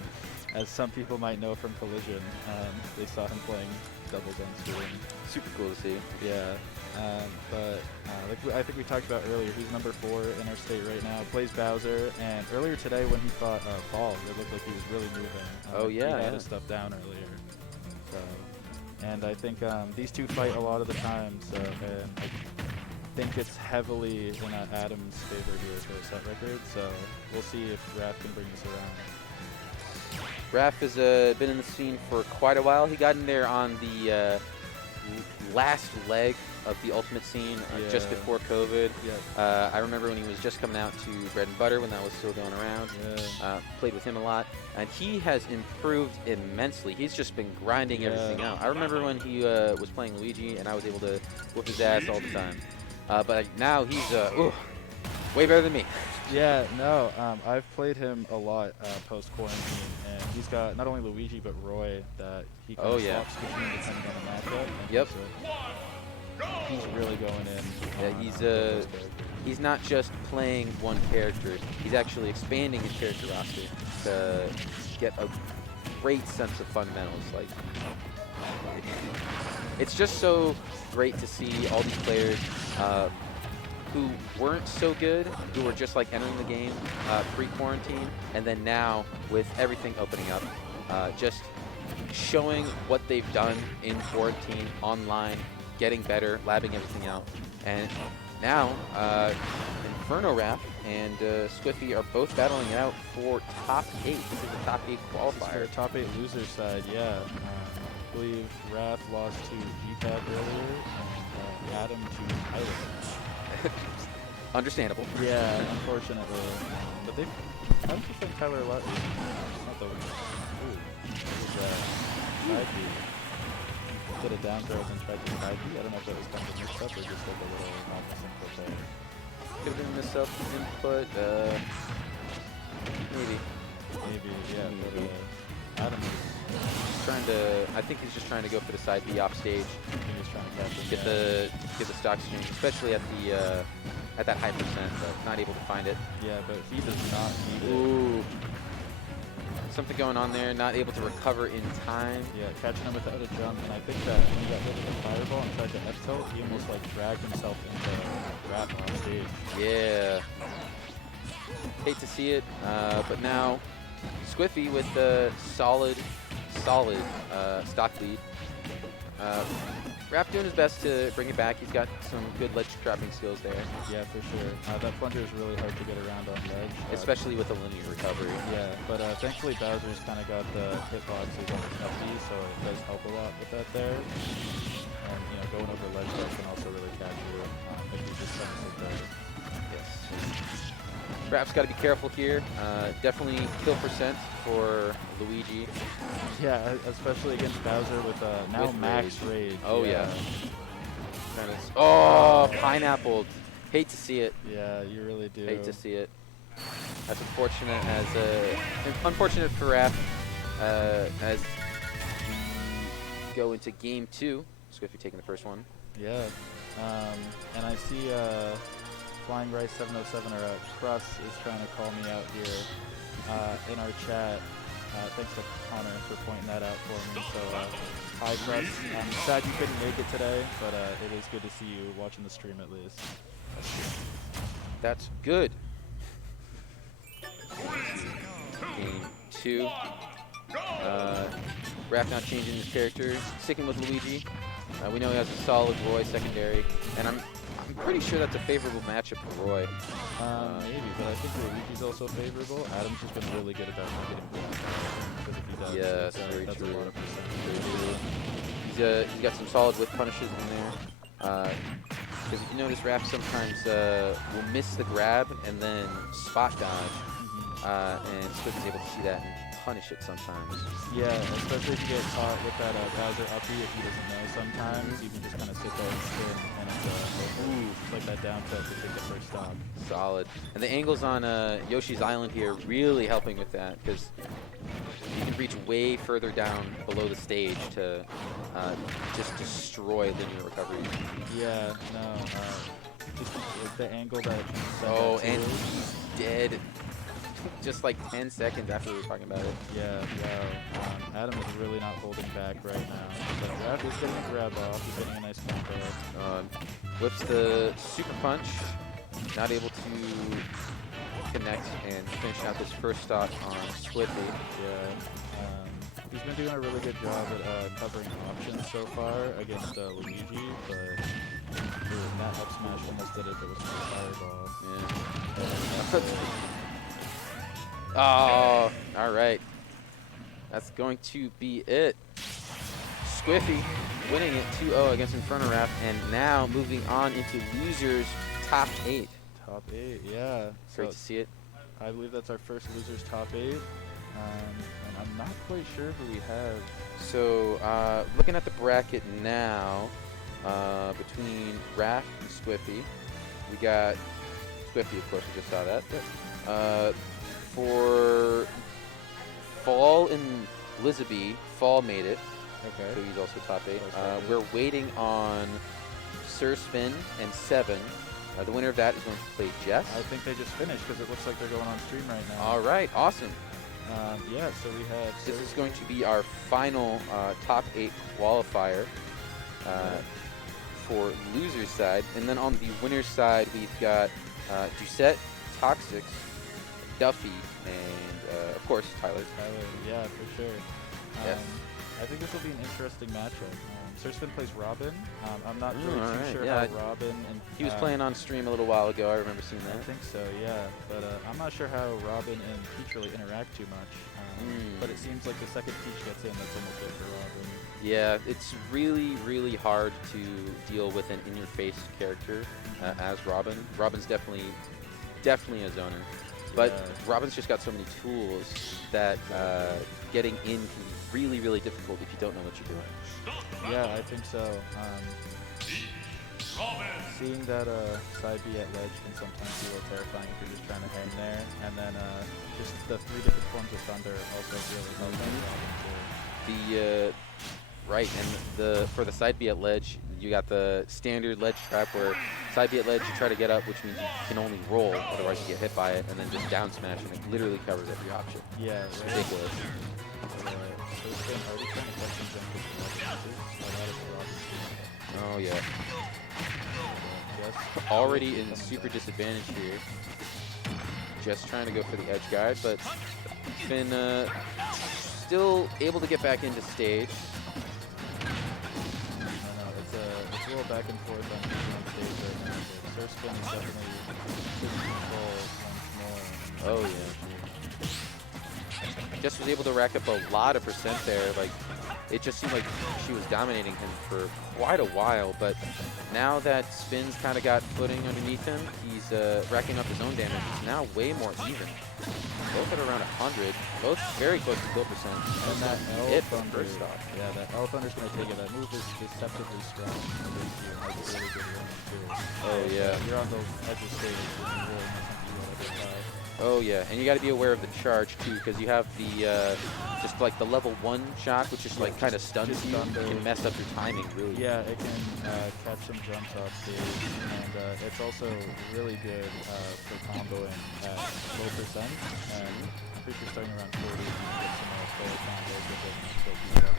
as some people might know from Collision. They saw him playing doubles on screen. Super cool to see. Yeah. I think we talked about earlier, he's number 4 in our state right now. Plays Bowser, and earlier today when he fought Paul, it looked like he was really moving. Oh yeah, he had his stuff down earlier. So, and I think these two fight a lot of the times, and I think it's heavily in Adam's favor here for a set record. So we'll see if Raph can bring this around. Raph has been in the scene for quite a while. He got in there on the last leg of the Ultimate scene just before COVID. Yeah. I remember when he was just coming out to Bread and Butter when that was still going around. Yeah. Played with him a lot, and he has improved immensely. He's just been grinding everything out. I remember when he was playing Luigi, and I was able to whoop his ass all the time. But now he's way better than me. Yeah, no, I've played him a lot post-quarantine, and he's got not only Luigi but Roy that he kind of swaps between depending on the matchup. And Yep. He's really going in. Yeah, he's not just playing one character. He's actually expanding his character roster to get a great sense of fundamentals. Like, it's just so great to see all these players who weren't so good, who were just like entering the game pre-quarantine, and then now with everything opening up, just showing what they've done in quarantine, online, getting better, labbing everything out. And now InfernoRaph and Squiffy are both battling it out for top 8. This is a top 8 qualifier. Top 8 loser side, yeah. I believe Raph lost to G.Cab earlier, and Adam to Pyra. Understandable. Yeah, unfortunately. But they've I don't think Tyler a lot. Not the ooh. Side B. Did a down throw and tried to side B. I don't know if that was kind of mixed up or just like a little obvious input there. Could have been missed up input. Maybe. Maybe, yeah. Maybe. But Adam is Trying to, I think he's just trying to go for the side B off stage. I think he's trying to catch him. Get the stock exchange, especially at the at that high percent, but not able to find it. Yeah, but he does not need it. Ooh. Something going on there, not able to recover in time. Yeah, catching him without a jump, and I think that when he got hit with the fireball and tried to F-tilt, he almost like dragged himself into Raph on stage. Yeah. Hate to see it, but now Squiffy with the solid stock lead. Raph doing his best to bring it back. He's got some good ledge trapping skills there. Yeah, for sure. That plunger is really hard to get around on ledge. Especially with a linear recovery. Yeah, but thankfully Bowser's kind of got the hitboxes on the Duffy, so it does help a lot with that there. And, you know, going over ledge there can also really catch you if you just kind of sit there. Yes. Raph's got to be careful here. Definitely kill percent for Luigi. Yeah, especially against Bowser with now With max rage. Oh yeah. Oh, pineapple. Hate to see it. Yeah, you really do. Hate to see it. That's unfortunate unfortunate for Raph as we go into game 2. Squiffy taking the first one. Yeah, and I see Flying Rice 707 or Crust is trying to call me out here in our chat. Thanks to Connor for pointing that out for me. So, hi Crust. I'm sad you couldn't make it today, but it is good to see you watching the stream at least. That's good. Game 2. Raph now changing his character, sticking with Luigi. We know he has a solid Roy secondary, and I'm pretty sure that's a favorable matchup for Roy. Maybe, but I think Luigi's also favorable. Adam's just been really good about not getting blocked. Because if he does, Yeah, that's very that's true. a lot of percentage. He's got some solid whip punishes in there. Because if you notice, Raph sometimes will miss the grab and then spot dodge, and Squiffy's able to see that and punish it sometimes. Yeah, especially if you get caught with that Bowser uppy, if he doesn't know sometimes, you can just kind of sit there and spin, and it's like that down tilt to take the first stop. Solid. And the angles on Yoshi's Island here really helping with that, because you can reach way further down below the stage to just destroy linear recovery. Yeah, no, just the angle that... Oh, and he's dead. just like 10 seconds after we were talking about it. Yeah, Adam is really not holding back right now. But Raph is getting a grab off. He's getting a nice combo. Whips the super punch. Not able to connect and finish out this first stock on Splitly. Yeah. He's been doing a really good job at covering options so far against Luigi, but that up smash almost did it. It was a fireball. Yeah. Oh, all right. That's going to be it. Squiffy winning it 2-0 against InfernoRaph, and now moving on into losers top 8. Top 8, yeah. Great to see it. I believe that's our first losers top 8. And I'm not quite sure who we have. So, looking at the bracket now, between Raph and Squiffy, we got Squiffy, of course, we just saw that. For Fall and Lizahbe, Fall made it. Okay. So he's also top 8. We're waiting on SirSfinn and 7. The winner of that is going to play Jess. I think they just finished because it looks like they're going on stream right now. All right, awesome. Yeah, so we have... This is going to be our final top 8 qualifier for loser's side. And then on the winner's side, we've got Doucette, Toxex, Duffy, and of course, Tyler. Yeah, for sure. Yes. I think this will be an interesting matchup. SirSfinn plays Robin. I'm not really too right. sure Yeah, how Robin... and He was playing on stream a little while ago. I remember seeing I that. think so, yeah. But I'm not sure how Robin and Peach really interact too much. But it seems like the second Peach gets in, that's almost it for Robin. Yeah, it's really, really hard to deal with an in-your-face character as Robin. Robin's definitely a zoner. But Robin's just got so many tools that getting in can be really, really difficult if you don't know what you're doing. Yeah, I think so. Seeing that side B at ledge can sometimes be a little terrifying if you're just trying to hang there. And then just the 3 different forms of thunder also really help out Robin too. Right, and for the side B at ledge, you got the standard ledge trap where side B at ledge you try to get up, which means you can only roll, otherwise you get hit by it, and then just down smash, and it literally covers every option. Yeah, it's ridiculous. Oh yeah. Already in super disadvantage here. Just trying to go for the edge guard, but Finn still able to get back into stage. It's a little back and forth on stage right now. SirSfinn is definitely taking control once more. Oh yeah. Jess was able to rack up a lot of percent there. Like, it just seemed like she was dominating him for quite a while, but now that Spin's kind of got footing underneath him, he's racking up his own damage. It's now way more even. Both at around 100, both very close to kill percent. And that hit L Thunder, first off. Yeah, that L Thunder's going to take it. That move is deceptively strong. It's a really good one, too. Oh, yeah. You're on the edge of stage, you really know something you want to do. Oh yeah, and you got to be aware of the charge too, because you have the just like the level 1 shock, which just like kind of stuns you. Can mess up your timing really. Yeah, it can catch some jumps off stage, and it's also really good for comboing at low percent. And I'm pretty sure starting around 40, you can get some full combos with it and still beat up.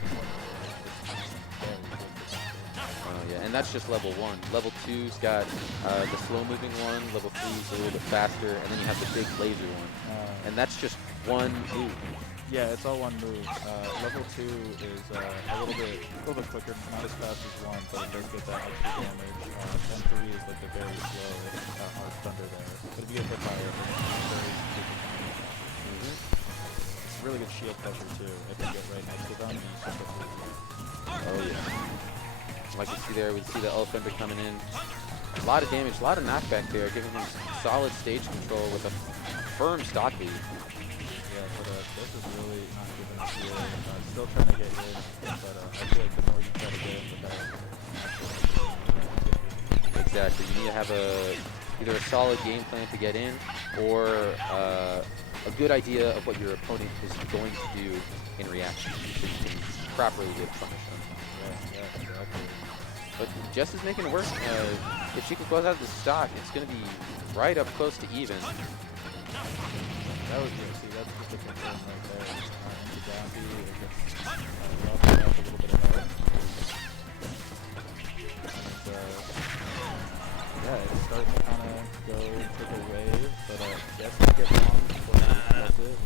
Yeah, and that's just level 1. Level 2's got the slow-moving one. Level 3's a little bit faster, and then you have the big laser one. And that's just one move. Yeah, it's all one move. Level 2 is a little bit quicker, not as fast as 1, but it does get that extra damage. And 3 is like the very slow hard thunder there. But if you get hit by it, it's very super damage. It's really good shield pressure too. If you get right next to them, you super Oh yeah. Like you see there, we see the Elephant coming in. A lot of damage, a lot of knockback there, giving him solid stage control with a firm stock lead. Yeah, but this is really not giving up here. Still trying to get in, but I feel like the more you try to get in, the better. Exactly. You need to have either a solid game plan to get in, or a good idea of what your opponent is going to do in reaction, so you can properly give punish them. Yeah, exactly. But Jess is making it work. If she can close out the stock, it's going to be right up close to even. that was good. See, that's just a concern right there. Into Duffy, it gets dropping off a little bit of health. And yeah, it's starting to kind of go take a wave, but Jess will get long before he does it.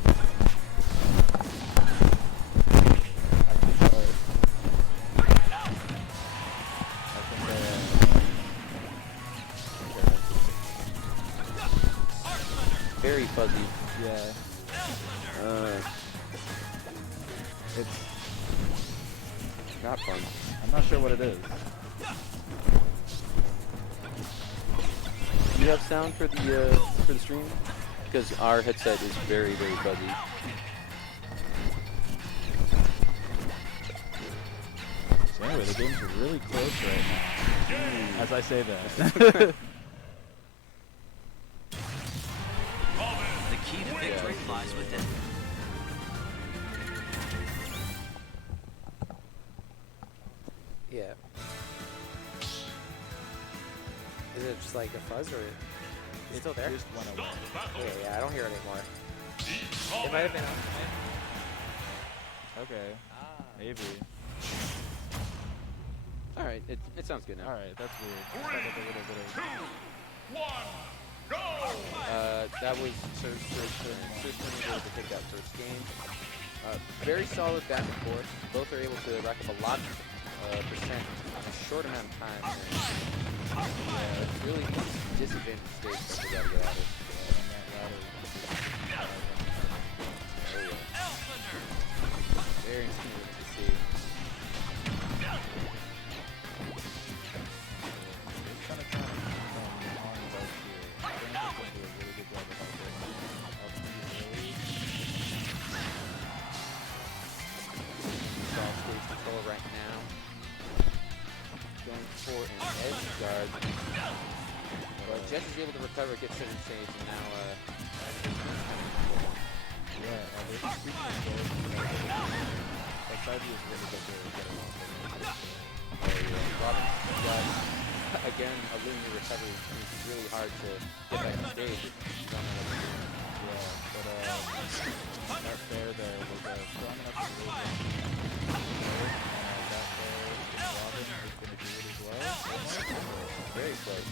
I think very fuzzy. yeah. It's Not fun. I'm not sure what it is. Do you have sound for the stream? Because our headset is very, very fuzzy. So anyway, the game's really close right now. As I say that. The key to victory lies within. Yeah. Is it just like a fuzz or it's still there? Just went away. Yeah, I don't hear it anymore. It might have been on. Okay. Maybe. All right, it sounds good now. All right, that's weird. Sounds like a little bit of. 2, 1, go! That was SirSfinn was able to take that first game. Very solid back and forth. Both are able to rack up a lot of percent in a short amount of time. And, really disadvantaged stage that they gotta get out of. Very interesting to see. Control right now. Going for an edge guard. But Jess is able to recover, get center stage, and now Robin's got, again, a linear recovery. It's really hard to get back on stage if you don't know what to do. That fair there was strong enough to really that fair, Robin is going to do it as well. Very close.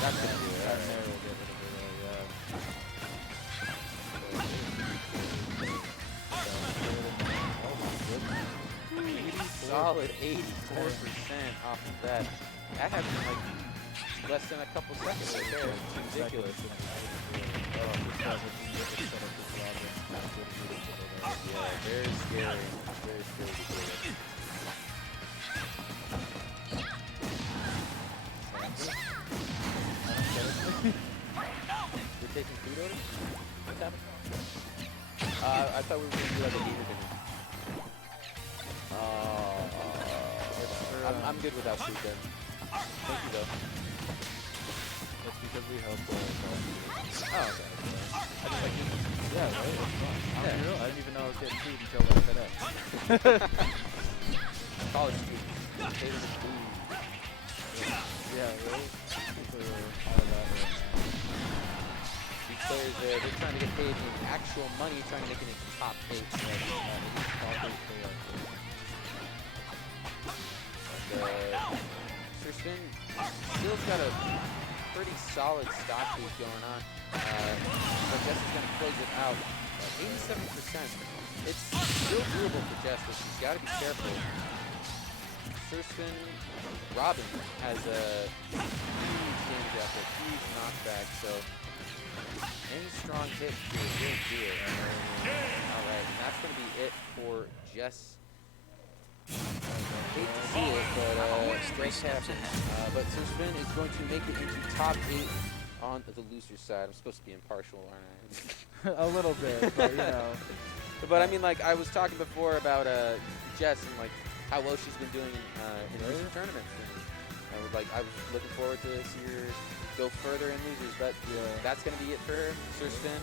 That's going to do it. That fair will get rid of it, Solid 84% off of that. That happened in like less than a couple seconds right there. It's ridiculous. Yeah, very scary. Very scary to do it. You're taking food orders? What's happening? I thought we were going to do like a beaver dinner. I'm good without food then. Thank you though. That's because we helped Oh, okay. I just like eating. yeah, right? It's fun. Yeah. I didn't even know I was getting food until I fed up. College students. Favorite food. Yeah, right? People are all about it right now. These players, they're trying to get paid in actual money, trying to make it into top 8. SirSfinn still's got a pretty solid stock lead going on. But Jess is going to close it out. 87%. It's still doable for Jess, but she's got to be careful. SirSfinn, Robin has a huge damage output, huge knockback, so any strong hit will do it. Alright, and that's going to be it for Jess. Hate to see it, but stress happens. But SirSfinn is going to make it into top 8 on the loser's side. I'm supposed to be impartial, aren't A little bit, but you know. But I mean, like, I was talking before about Jess and like how well she's been doing in recent tournaments. And I was looking forward to see her go further in losers, but that's going to be it for her. SirSfinn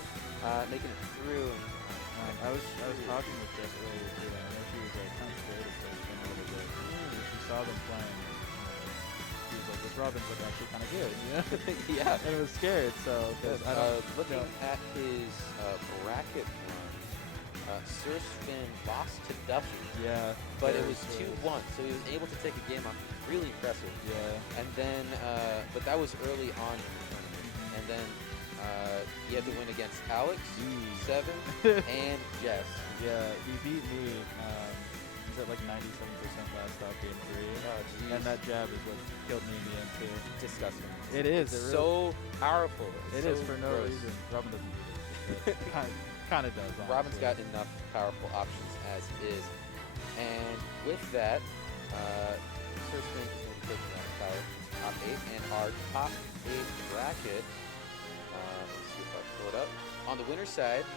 making it through. I was talking with Jess earlier too. I know she was kind of scared of SirSfinn a little bit. She saw them playing. She was like, this Robin's like actually kind of good, you know? Yeah. And it was scared, so I don't, Looking know. at his bracket run, SirSfinn lost to Duffy, Yeah. but it very was close. 2-1, so he was able to take a game off. Really impressive. Yeah. And then, but that was early on in the tournament. And then he had to win against Alex, Seven, and Jess. Yeah, he beat me. He's at like 97% last stop game 3. And that jab is what killed me in the end too. Disgusting. It is. It's It really, so powerful. it It's is so for no gross. reason. Robin doesn't need it. Kind of does. Honestly. Robin's got enough powerful options as is. And with that, SirSfinn is going to take our top 8. And our top 8 bracket, let's see if I pull it up. On the winner's side,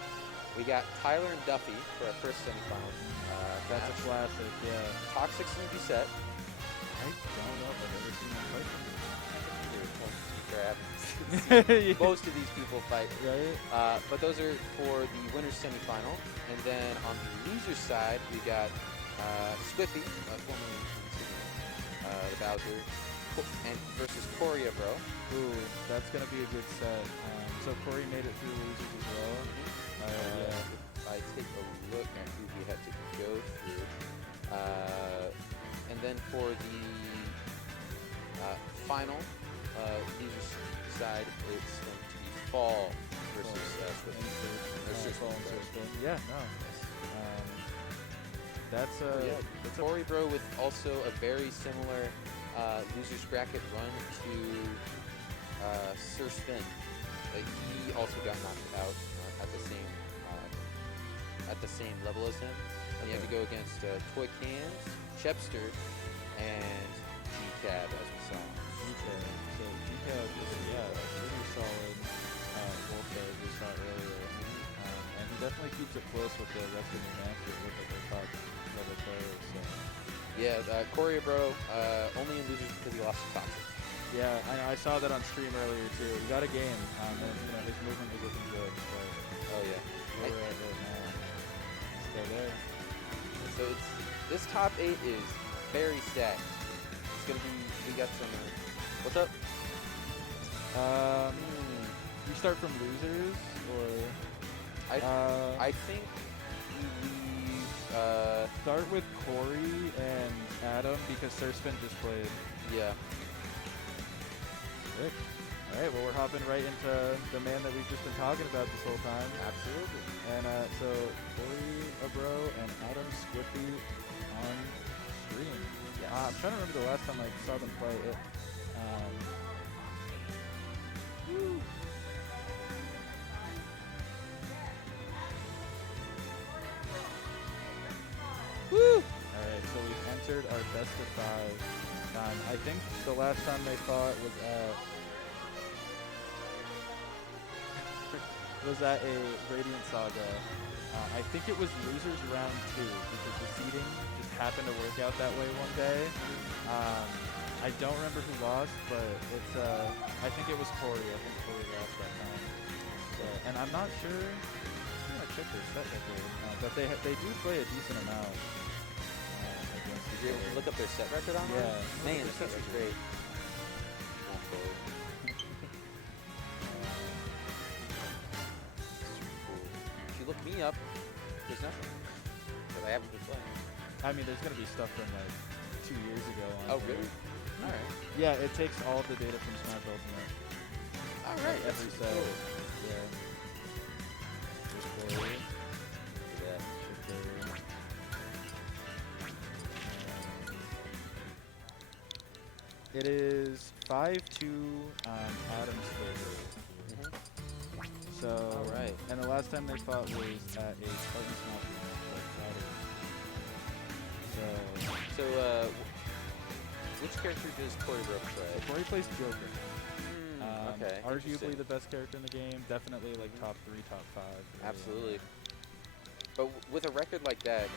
we got Tyler and Duffy for our first semifinal. That's a classic, yeah. Toxex and Doucette. I don't know if I've ever seen them They're fight. Most of these people fight. Right? But those are for the winner's semifinal. And then on the loser's side, we got Squiffy, formerly the Bowser, and versus Coryabro. Ooh, that's going to be a good set. So Corey made it through losers as well. Yeah. If I take a look at who we had to go through. And then for the final loser's side, it's going to be Fall versus Squiffy. Fall and SirSfinn. Yeah, no. That's that's Coryabro with also a very similar loser's bracket run to SirSfinn. He also got knocked out at the same level as him. And he had to go against Toy Cans, Chepster, and G.Cab, as we saw. G.Cab. So G.Cab is pretty solid wolf there, as we saw earlier. And he definitely keeps it close with the rest of New Hampshire with like their top level players. So. Yeah, Coryabro only in losers because he lost to Toxex. Yeah, I saw that on stream earlier too. He got a game, and his movement was looking good. But Oh yeah. where we're at right now, still there. So this top 8 is very stacked. It's gonna be. We got some. What's up? You start from losers, or I think we leave. start with Corey and Adam because SirSfinn just played. Yeah. Sick. All right, well we're hopping right into the man that we've just been talking about this whole time. Absolutely. And so Coryabro and Adam Squiffy on stream. Yes. I'm trying to remember the last time I saw them play it. Woo. Woo! All right, so we've entered our best of 5 time. I think the last time they fought was at a Radiant Saga. I think it was losers round 2 because the seeding just happened to work out that way one day. I don't remember who lost, but it's I think it was Corey. I think Corey lost that time. So, and I'm not sure. I'm gonna check their set record, but they do play a decent amount against each You're able to other. look up their set record on Yeah. them? Man, Their this set is record. great. If you look me up, there's nothing. Because I haven't been playing. I mean, there's gonna be stuff from like 2 years ago. On Oh, there. really? Alright. Yeah, it takes all of the data from Smash Ultimate. Alright, that's Every super set. cool. Yeah. There's Corey. Yeah. It is 5-2 on Adam's favor. So, Alright. and the last time they fought was at a Spartan Smash like Friday. So, Which character does Coryabro play? Corey plays Joker. Okay. Arguably interesting. the best character in the game. Definitely like top 3, top 5. really. Absolutely. But with a record like that,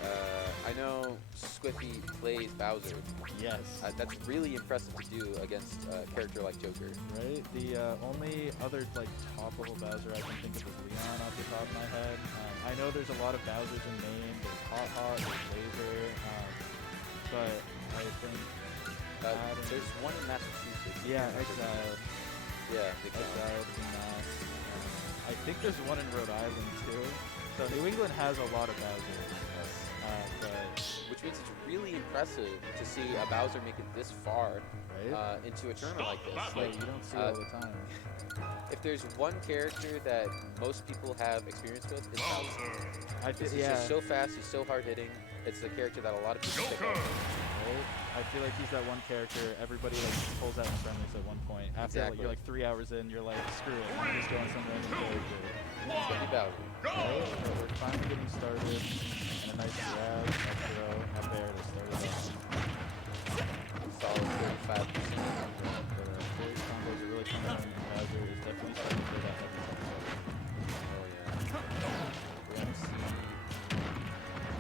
I know Squiffy plays Bowser. Yes. That's really impressive to do against a character like Joker. Right? The only other like top level Bowser I can think of is Leon off the top of my head. I know there's a lot of Bowsers in main. There's Hot, there's Laser, but I think There's one in Massachusetts. Yeah, Exile. Yeah, Exile in Mass. I think there's one in Rhode Island too. So New England has a lot of Bowser. Which means it's really impressive to see a Bowser make it this far into a tournament like this. Like, you don't see it all the time. If there's one character that most people have experience with, it's Bowser. He's just so fast, he's so hard hitting. It's the character that a lot of people pick up. Right? I feel like he's that one character everybody like pulls out in friendlies at one point. After like, you're like 3 hours in, you're like, screw it, I'm just going some random character. It's gonna be Bowser. Right? So we're finally getting started. And a nice grab, up throw, up there to start it off. Solid 35%. But those combos are really coming out, and Bowser is definitely starting to play that heavy side. Oh yeah. We're gonna see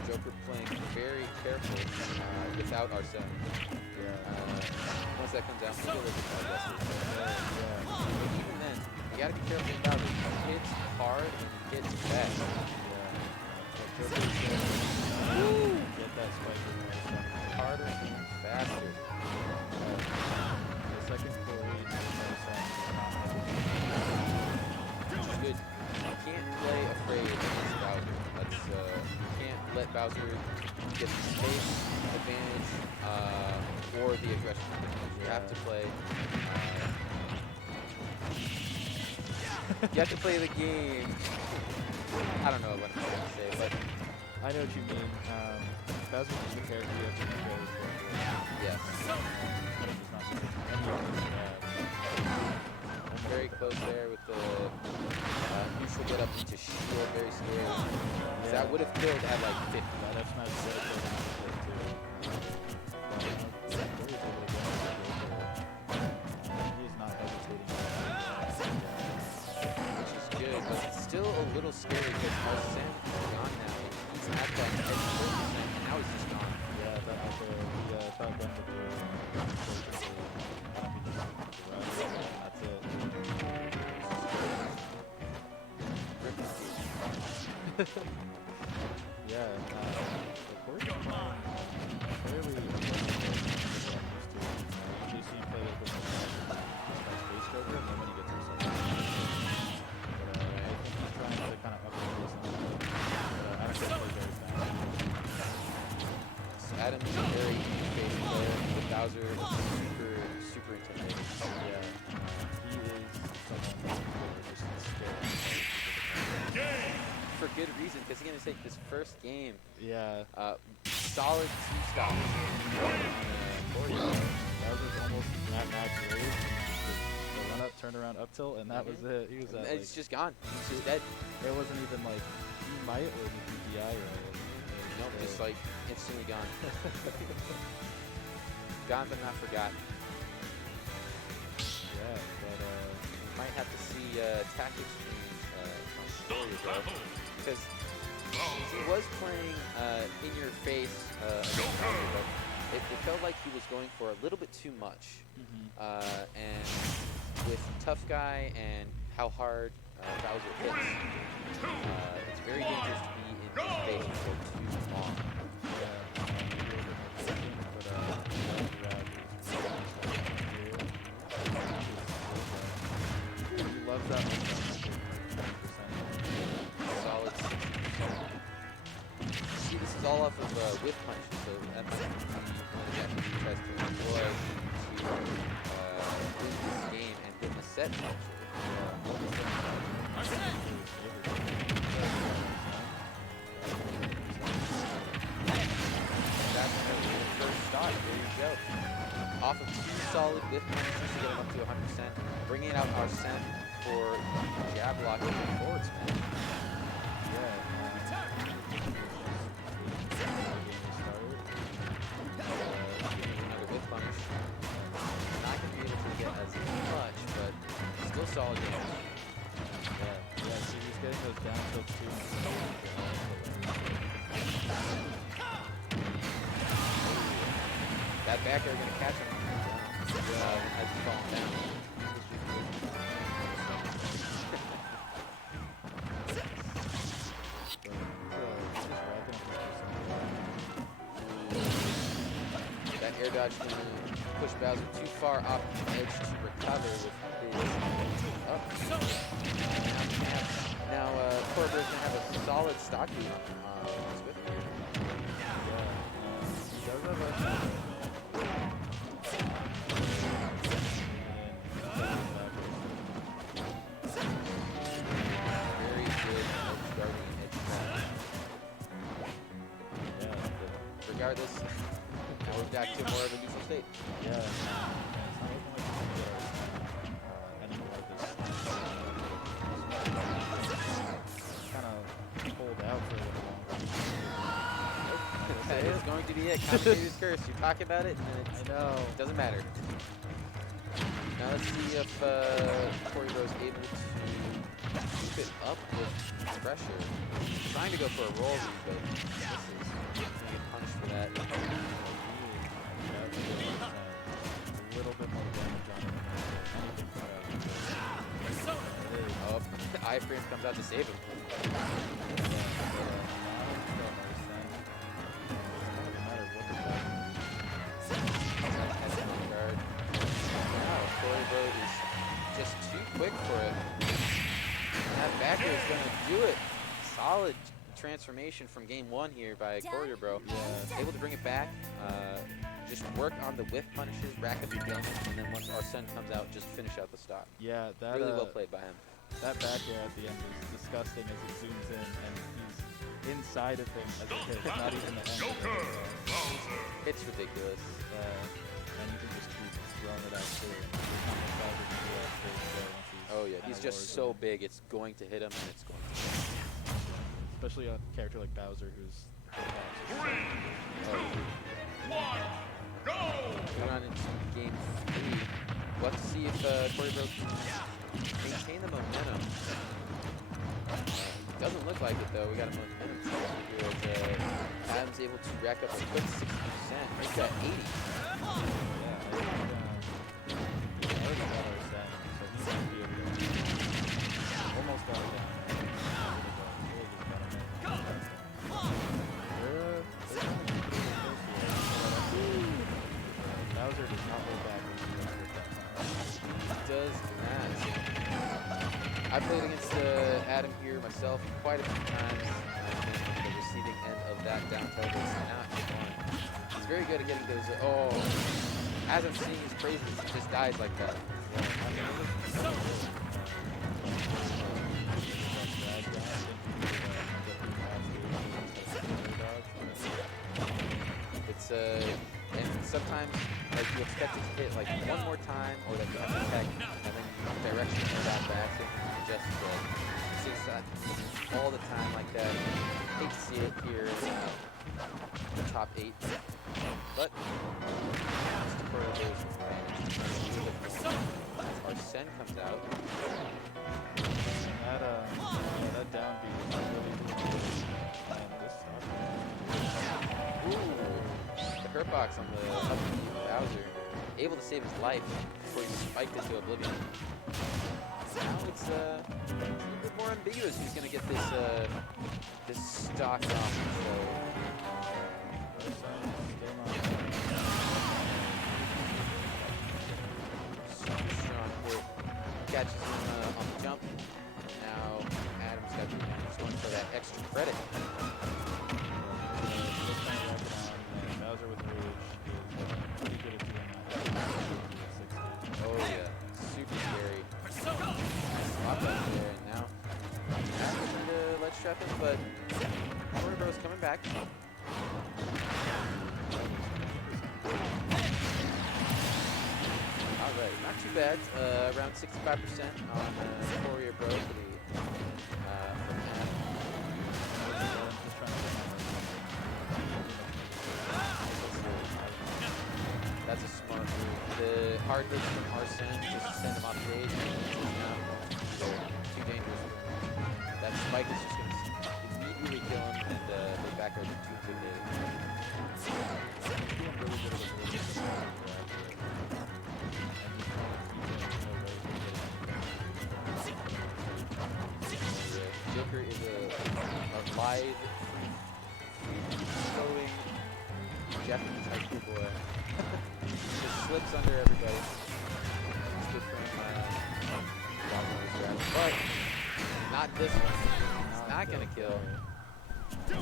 Joker playing very careful without Arsene. Once that comes out, he'll look at aggressive. But even then, you gotta be careful with Bowser. He hits hard and he hits fast. Get that spike in there. Harder and faster. The second pull lead Which is good. You can't play afraid against Bowser. You can't let Bowser get the space advantage or the aggression advantage. You have to play. You have to play the game. I don't know what I'm trying to say, but I know what you mean. Bowser's just a character you have to be very careful. yes. Very close there with the neutral get up into shield, very scary. Yeah. That would have killed at like 50. Yeah, that's not good too. He's not hesitating. Which is good, but it's still a little scary because Arsene is gone now. He's at that edge 4%, and now he's just gone. Yeah, that out there, the top gun with that's it. Yeah, of course, fairly usually see him play like this space Joker, and then when he gets himself but I think he's trying to kind of upgrade this but I don't think he'll play very fast. Adam's a very base player with Bowser. Super intimidating. Yeah, he is someone who's just scary. For good reason, because he's going to take this first game. Yeah. Solid 2-stop. Coryabro. That was almost at max rate. The run up, turn around, up tilt, and that was it. He was at, it's just gone. He's just dead. It wasn't even like he might or the DPI right. Nope, just like instantly gone. Gone but not forgotten. Yeah, but might have to see tactics from Coryabro. Because he was playing in your face against Bowser, but it felt like he was going for a little bit too much. And with Tough Guy and how hard Bowser hits, it's very dangerous to be in his face for too long. He loves that one. Solid 60%. See, this is all off of whip punches, so that might be one of the actions he tries to employ to win this game and win the set, actually. That's the first start. There you go. Off of 2 solid whip punches to get him up to 100%, bringing out Arsene for jab lock and forward spin. Another whip punch. Not going to be able to get as much, but still solid damage. Yeah, see, he's getting those down tilts too. That back air going to catch him as he's falling down. That air dodge move push Bowser too far off the edge to recover with his up. Now Coryabro's gonna have a solid stock lead on his whip here. He does have a... Very good edge guarding and edge guarding. Yeah, Regardless, now we're back to more of a neutral state. yeah. It's not looking like any more of this. Kind of pulled out for a little longer. That is going to be it. Commentator's curse. You talk about it, and then I know. it doesn't matter. Now let's see if Corybro's able to keep it up with pressure. Trying to go for a roll read, but misses. Getting a punch for that. A little bit more damage on him. Oh, iframe comes out to save him. Now Coryabro is just too quick for him. And that backer is going to do it. Solid transformation from game one here by Coryabro. Yeah. Able to bring it back. Just work on the whiff punishes, rack up the damage, and then once Arsene comes out, just finish out the stock. Yeah, that Really well played by him. That back air at the end is disgusting as it zooms in, and he's inside of him as it hits, not even the end. It's ridiculous. And you can just keep throwing it out too. Oh yeah, he's just so big, it's going to hit him, and it's going to hit him. Especially a character like Bowser, who's... Go! Moving on into game 3. Let's see if Coryabro can maintain the momentum. Doesn't look like it though. We got a momentum change here as Adam's able to rack up a quick 60%. He's got 80. Almost got it down. Bowser does not hold back when he runs with that. Does not. I played against Adam here myself quite a few times. I've been on the receiving end of that down tilt. It's not fun. He's very good at getting those. Oh, as I'm seeing his praises, he just dies like that. It's and sometimes like you expect it to hit like one more time, or that you have to attack, and then you direction it back by accident. You just sees that all the time like that. Hate to see it here in the top 8, but Mr. Coryabro's Arsene comes out. That down beat was really good. And this Ooh, the hurt box on the up Bowser, able to save his life before he spiked into oblivion. Now it's a bit more ambiguous who's gonna get this this stock off. Super strong hit, catches him on the jump. Now Adam's got the advantage, going for that extra credit. Bowser with Rage is pretty good at doing that. Oh yeah, super scary. Swap up there, and now Adam's trying to ledge trap him, but Coryabro's coming back. Alright, not too bad. Around 65% on Coryabro for the That's a smart move. The hard hits from Arsene just send him off stage, and now too dangerous. That spike is just going to immediately kill him, and the back air is too intimidating. Doing really good at Joker is a live, flowing Japanese high school boy. Just slips under everybody. It's good from but not this one. It's not gonna kill. Now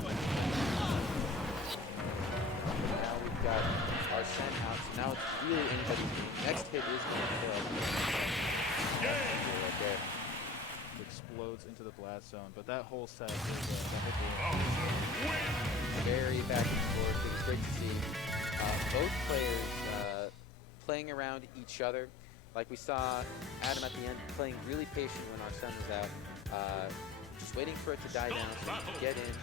we've got our Sen out, so now it's really anybody's game. Next hit is gonna kill. Right there. Explodes into the blast zone, but that whole set is Very back and forth. It was great to see both players playing around each other. Like we saw Adam at the end playing really patient when our Sen was out, just waiting for it to die down so he could get in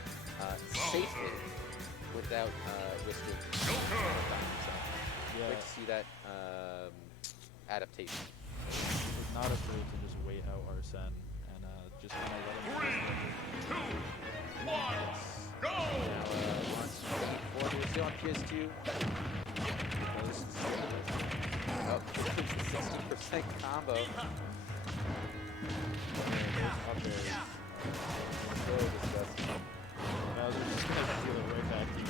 safely without risking dying. So great to see that adaptation. was not afraid to just wait out our Sen and just kind of let him. 3, 2, 1, go! Now, we're still on PS2. Oh, 60% combo. Very disgusting. Bowser's just gonna steal it right back to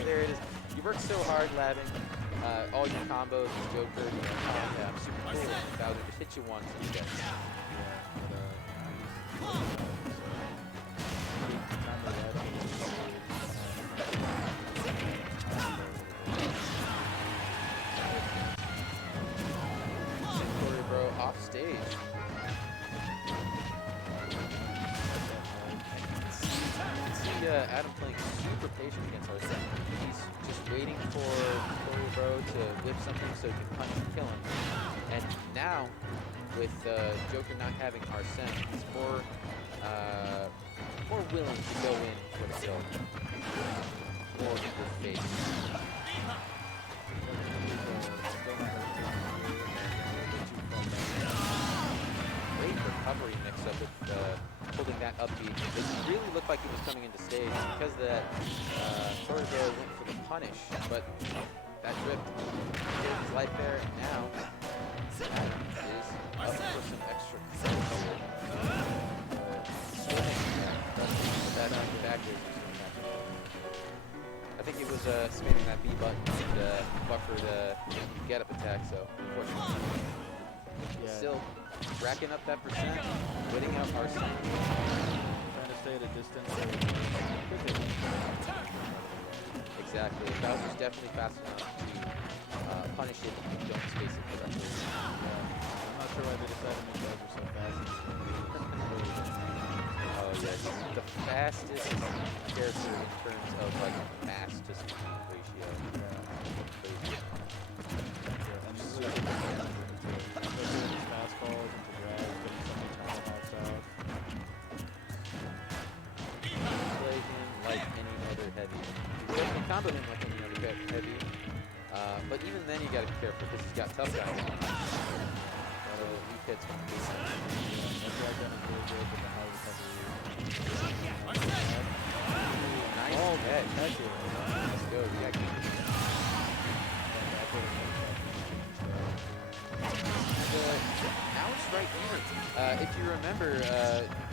you. There it is. You worked so hard, labbing all your combos, Joker, yeah, super cool. Bowser just hit you once and you get it. Coryabro off stage. See Adam playing super patient against our Sen. He's just waiting for Coryabro to whip something so he can punch and kill him. And now, with Joker not having our Sen, he's more willing to go in for the kill. More in the face. Great recovery mix up with holding that upbeat. It really looked like he was coming into stage because that Coryabro went for the punish, but that drip gave his life there. And now Adam is up for some extra control. That backwards. I think it was spamming that B button and buffered get up attack, so unfortunately. Yeah. Still racking up that percent, winning out our Sen. Trying to stay at a distance. Exactly. Bowser's definitely fast enough to punish it if you don't space it correctly. I'm not sure why they decided to make Bowser so fast. Oh yes, the fastest character in terms of like mass to speed ratio. Crazy. And this is like fastballs into grab, putting so many tomahawks out. Play him like any other heavy. You can combo him like any other heavy. But even then you gotta be careful because he's got tough guys. So weak hits from the base. That drag down is really good with the high recovery. Nice catch. Let's go. Yeah, now it's right even. If you remember,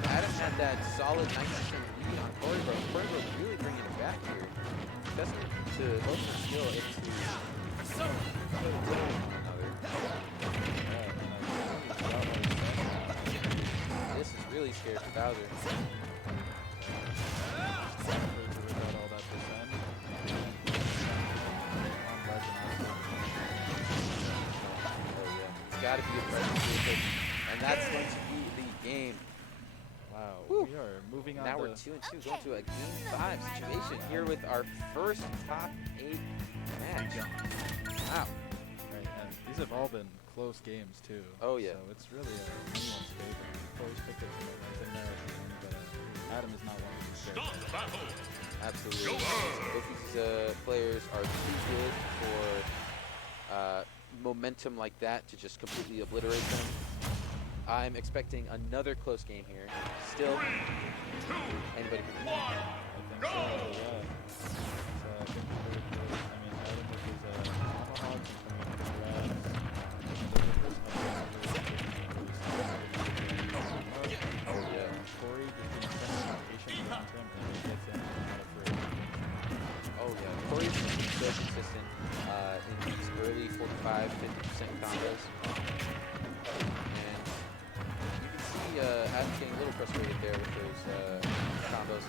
Adam had that solid 90% lead on Coryabro. Coryabro really bringing it back here. Testament to both their skill and to another. This is really scary for Bowser. Got to be a presence, and that's going to be the game. Wow, Whew. we are moving on. Now we're 2-2, going to a game 5 situation here with our first top 8 match. Wow. Right, and these have all been close games too. Oh yeah. So it's really anyone's favorite. Of course, picked it from a nice but Adam is not one of these Stop the battle! Absolutely. Both these players are too good for momentum like that to just completely obliterate them. I'm expecting another close game here. Still, 3, 2, anybody can 1, go! So, I think very good. I mean, Adam with his tomahawks and coming in with grabs. Oh yeah. Cory just being patient against him and he gets in and not afraid. Oh yeah. Cory's so consistent in these early combos. And you can see Adam's getting a little frustrated there with those combos.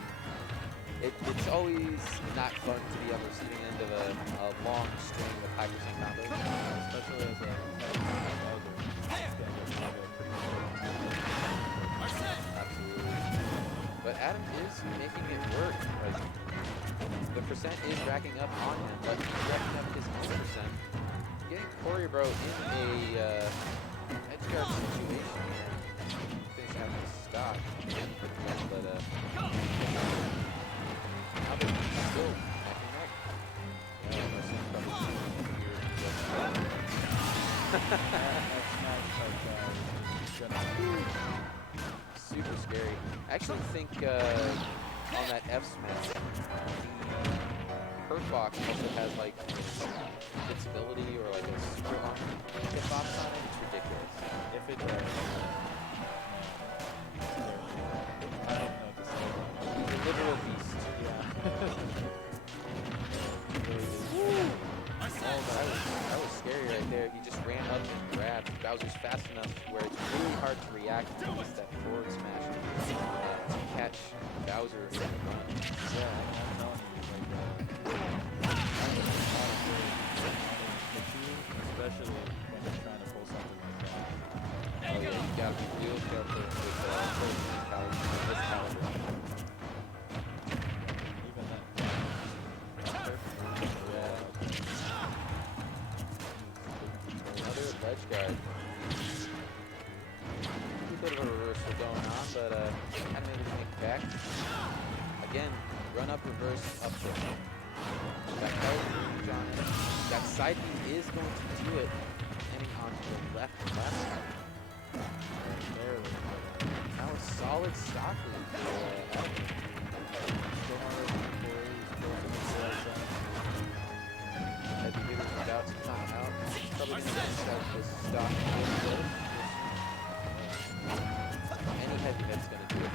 It's always not fun to be on the receiving end of a long string of high percent combos. Especially as a Absolutely. But Adam is making it work. Like, the percent is racking up on him, but he's racking up his own percent. Getting Coryabro in a edge guard situation here. Finish out his stock. But now they're still backing up. Yeah, Marcin's probably super scary. I actually think on that F smash, the Perk box also has like invincibility or like a super arm hitbox on it. It's ridiculous. If it does, I don't know what to say. He's a literal beast. Yeah. Oh, that was scary right there. He just ran up and grabbed. Bowser's fast enough where it's really hard to react to that forward smash to catch Bowser in the run. Yeah, I'm telling you, especially when you're trying to pull something like that. Oh yeah, you gotta be real careful with this caliber. Even that. Another ledge guard. A bit of a reversal going on, but kind of able to make it back. Again, run up, reverse, up throw. That Luigi on it. That side beam is going to do it, ending onto the left and left side. Barely. Now a solid stock lead for Adam. Heavy hitters about to come out. Probably going to finish out this stock real good. Any heavy hit's going to do it.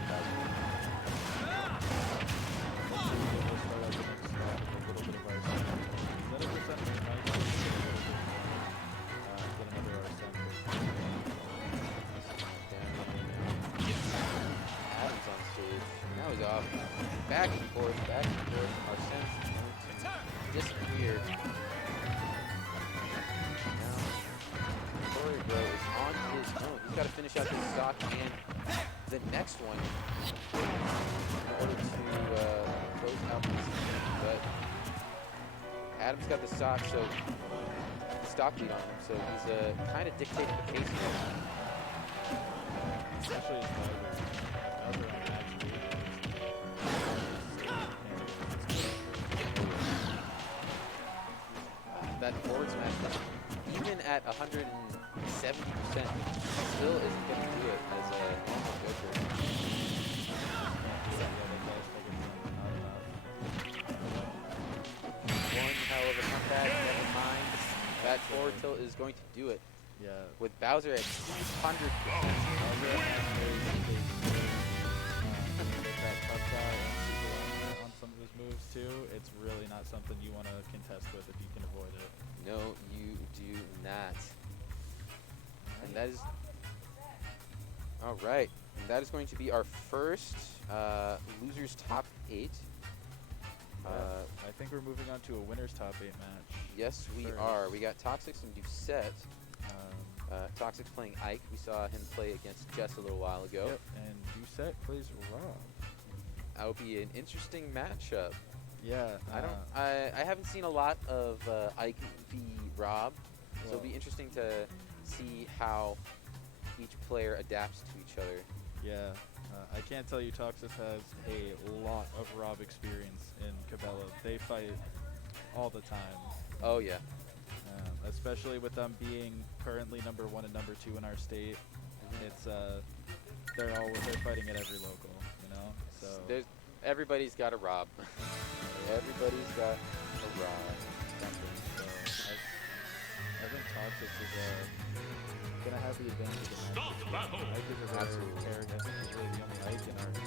Adam's on stage. Now he's off. Back and forth, back and forth. Marcin's going to disappear. Now, Coryabro is on his own. He's got to finish out his stock and the next one in order to close out this game. But Adam's got the stock, so stock lead on him, so he's kind of dictating the pace here. Especially as that forward smash, even at 170%, still isn't going to do it as a normal Joker. One, however, comeback, never mind. That forward tilt is going to do it. yeah. With Bowser at 200%. On some of his moves too, it's really not something you want to contest with if you can avoid it. No, you do not. And that is... Alright. And that is going to be our first Losers Top 8. I think we're moving on to a winner's top 8 match. Yes, we First. are. We got Toxex and Doucette. Toxex playing Ike. We saw him play against Jess a little while ago. Yep, and Doucette plays Rob. That would be an interesting matchup. Yeah. I haven't seen a lot of Ike v Rob, so it'll be interesting to see how each player adapts to each other. Yeah. I can't tell you Toxex has a lot of Rob experience in Cabela. They fight all the time. Oh yeah. Especially with them being currently #1 and #2 in our state. It's they're fighting at every local, you know. So Everybody's got a Rob. Everybody's got a Rob. So I think Toxex is gonna have the advantage of the match. battle. I give it Absolutely. Eric. I think he's really the only Ike in our the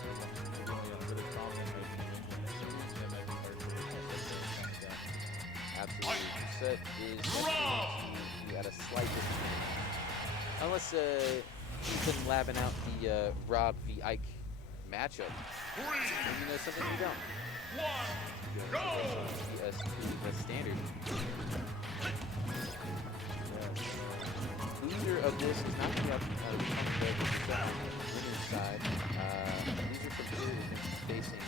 only really prominent Ike in New England. That might be hard to kind of Absolutely. Doucette is going to be at a slight disadvantage. Unless he's been labbing out the Rob v. Ike matchup. And you know something you don't. The standard. Loser of this is not going to be on the winner's side. Loser from here is facing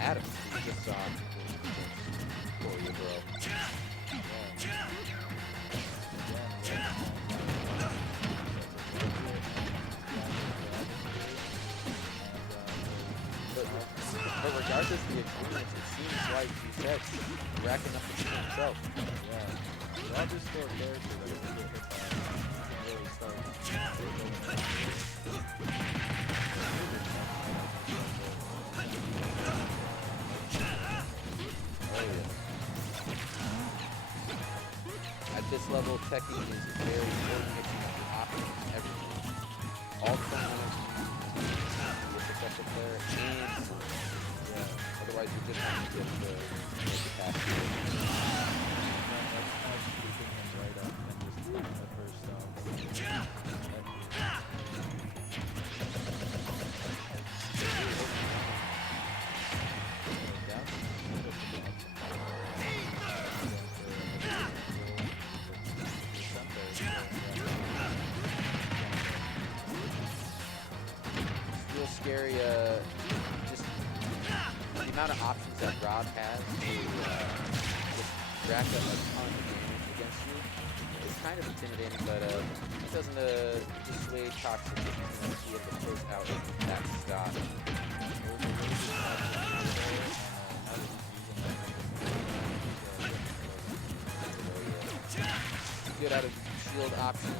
Adam, who we just saw Coryabro. But regardless of the experience, it seems like Doucette's racking up the team himself. Yeah. Rob is still a character that doesn't get hit by. He can really start. At this level, teching is very important if you have the options and everything. All the fundamentals you need to be a successful player and some. Otherwise, you're just not going to get the make it past you. That's keeping him right up and just taking the first stone. It's real scary, just the amount of options that Rob has to just rack up a ton of damage against you is kind of intimidating, but it doesn't dissuade Toxex if he's going to be able to push out that stock. Good out of shield options,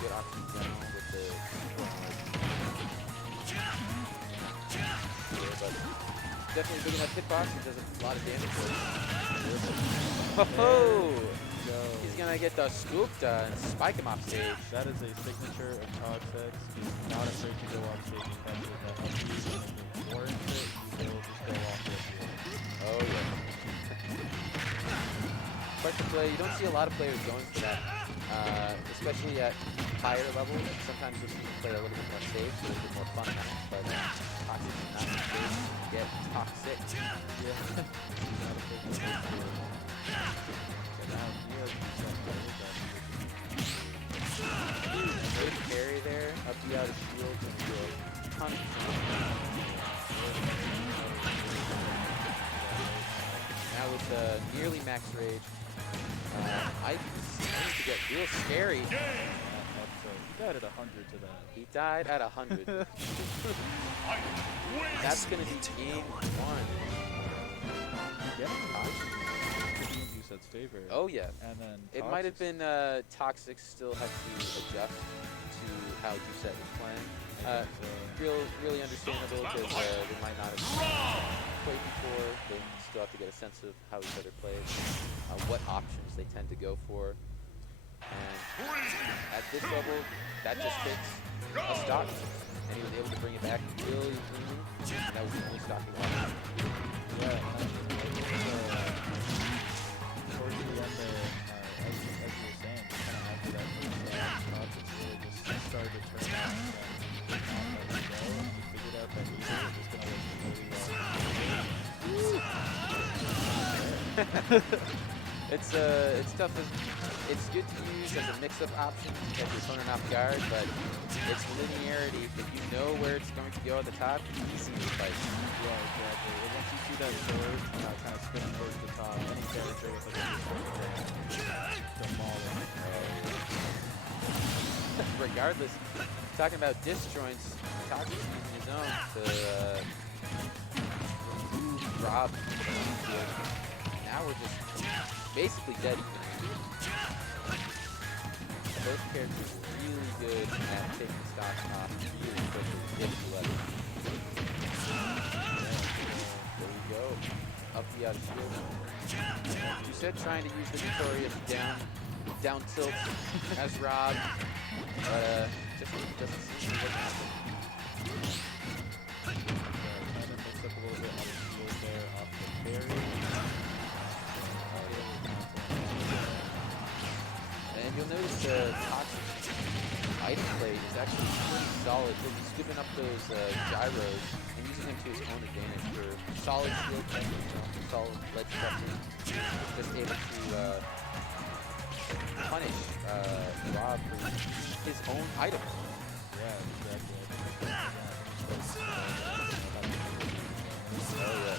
good option in general with the but definitely big enough hitbox. He does a lot of damage with it. Oh! He's gonna get the scooped and spike him off stage. That is a signature of Toxex. He's not afraid to go off stage and catch it. That helps you. If it warrants it, he will just go off with you. Oh yeah. Quite the play. You don't see a lot of players going for that, especially at higher level. Sometimes you'll see them play a little bit more safe, a little bit more fundamental, but Toxex is not afraid to get toxic. Yeah. Good carry there, up the out of shields and do a ton of now with nearly max rage, Ike is starting to get real scary. He died at 100 to that. He died at 100. That's going to be game one. Yeah. Doucette's favor. Oh yeah. And then it might have been Toxex still had to adjust to how Doucette was playing. Really understandable because they might not have played before. They still have to get a sense of how each other plays, what options they tend to go for. And at this level, that just takes a stock. And he was able to bring it back really cleanly. And that was the only stock he wanted. Yeah. Towards the end there, as you were saying, just kind of after that first Toxex really just started to turn out and not let it go. And he figured out that he was just going to let the It's tough. It's good to use as a mix-up option to catch your opponent off guard, but its linearity, if you know where it's going to go at the top, it's easy to fight. Yeah, exactly. And once you see that sword kind of spinning towards the top, any character with like a demolish. Regardless, talking about disjoints, Toxex using his own to remove Rob. Now we're just basically dead. Both characters are really good at taking stock off really quickly if you let it. There we go. Up the out of shield. Doucette trying to use the Victorious down tilt as Rob, but just doesn't seem to be working out. Kind of mix up a little bit on the shield there off the parry. And you'll notice Toxex item play is actually pretty solid. He's giving up those gyros and using them to his own advantage for solid shield pressure, solid ledge pressure. Just able to punish Rob for his own items. Yeah, exactly. Oh yeah,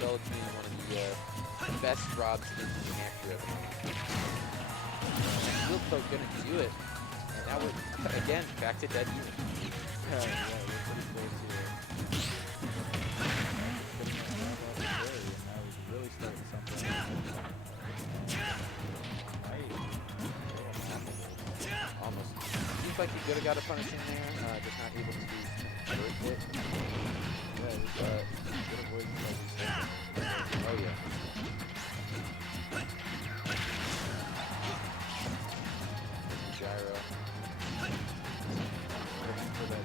Bella being one of the best Robs in New Hampshire at the moment. Shield poke gonna do it, and now we're again back to dead even. Yeah, we're pretty close here. And now he's really starting something. Almost. Seems like he could have got a punish in there, just not able to convert it. Yeah, he's good avoidance by these seconds. Oh yeah. Gyro. Looking for that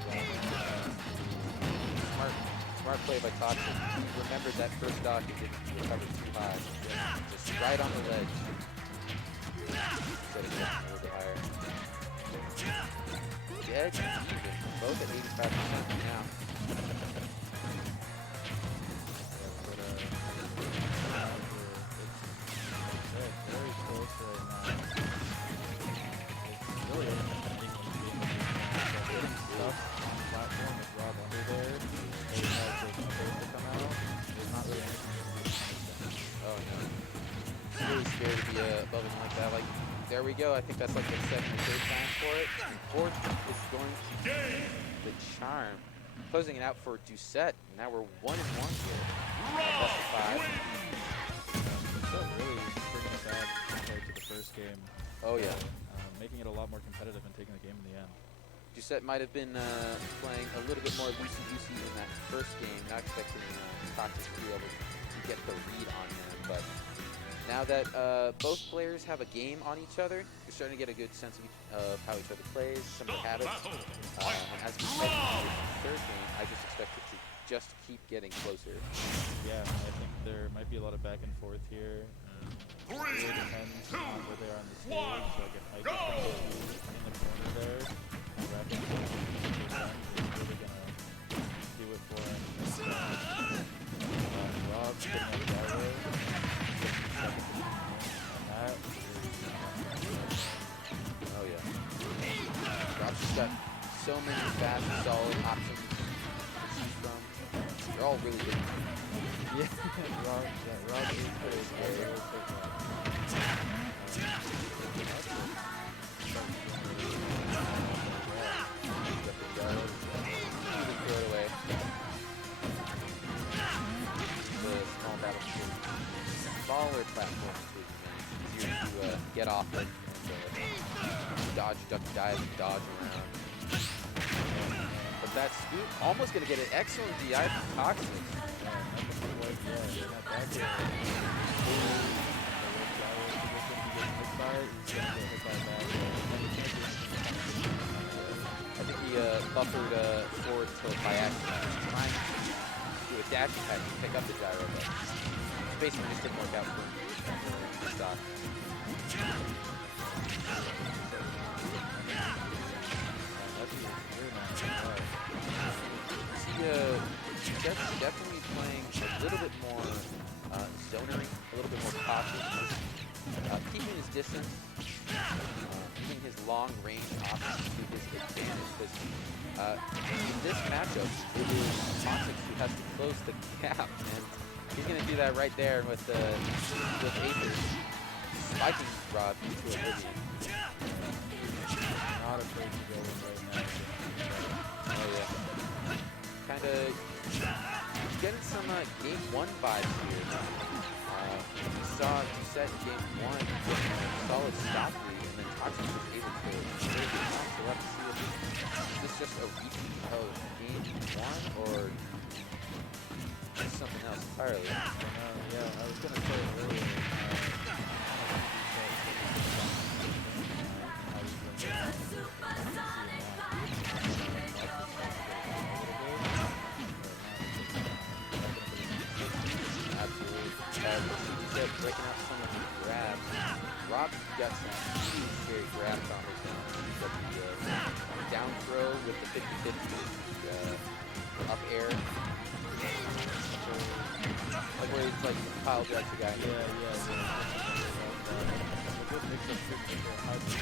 Smart play by Toxex. He remembered that first stock and didn't recover too high. Just right on the ledge. Instead of getting a little bit higher. Dead even. Both at 85% now. Very close right now. It's really getting stuff on the platform with Rob under there. He has his numbers to come out. There's not really anything to do. Oh no. He's really scared to be above him like that. Like, there we go. I think that's like the second or third time for it. Fourth is going to be the charm. Closing it out for Doucette. Now we're 1-1 here. Best of 5. So really bringing it back compared to the first game. Oh yeah. Making it a lot more competitive and taking the game in the end. Doucette might have been playing a little bit more loosey-goosey in that first game, not expecting Toxex to be able to get the read on him, but now that both players have a game on each other, you're starting to get a good sense of how each other plays, some of the habits. And as we head into the third game, I just expect it to just keep getting closer. Yeah, I think there might be a lot of back and forth here. It really depends on where they are on the stage. Like if I get in the corner there, Rapid is really gonna do it for him. Rob's putting out a gyro. Oh yeah. Rob's just got so many fast, solid options to choose from. They're all really good. Yeah, Rob is pretty scary. Throw it away. The small battlefield, smaller platform is easier to get off of and dodge, duck, dive, and dodge around. But that scoop almost gonna get an excellent DI from Toxex. I think he buffered forward tilt by accident, trying to do a dash attack to pick up the gyro, but basically just didn't work out for him. Stock. Jess is definitely playing a little bit more zonery, a little bit more cautious, keeping his distance, using his long-range options to his advantage. Because in this matchup, it is Toxex who has to close the gap, and he's going to do that right there with Aether spiking Rob into oblivion. Not afraid to go in right now. Oh yeah. Kind of getting some game 1 vibes here. We saw Doucette in game 1 getting a solid stop lead, and then Toxex was able to clear the top. So we'll have to see if this is just a repeat of game 1 or something else entirely. Yeah, I was going to say earlier. Breaking out some of his grabs. Rob's got some huge scary grab combos now. He's got the 50-50 up air. Like where he's like pile drives the guy. Yeah. A good mix of tricks in there. How do you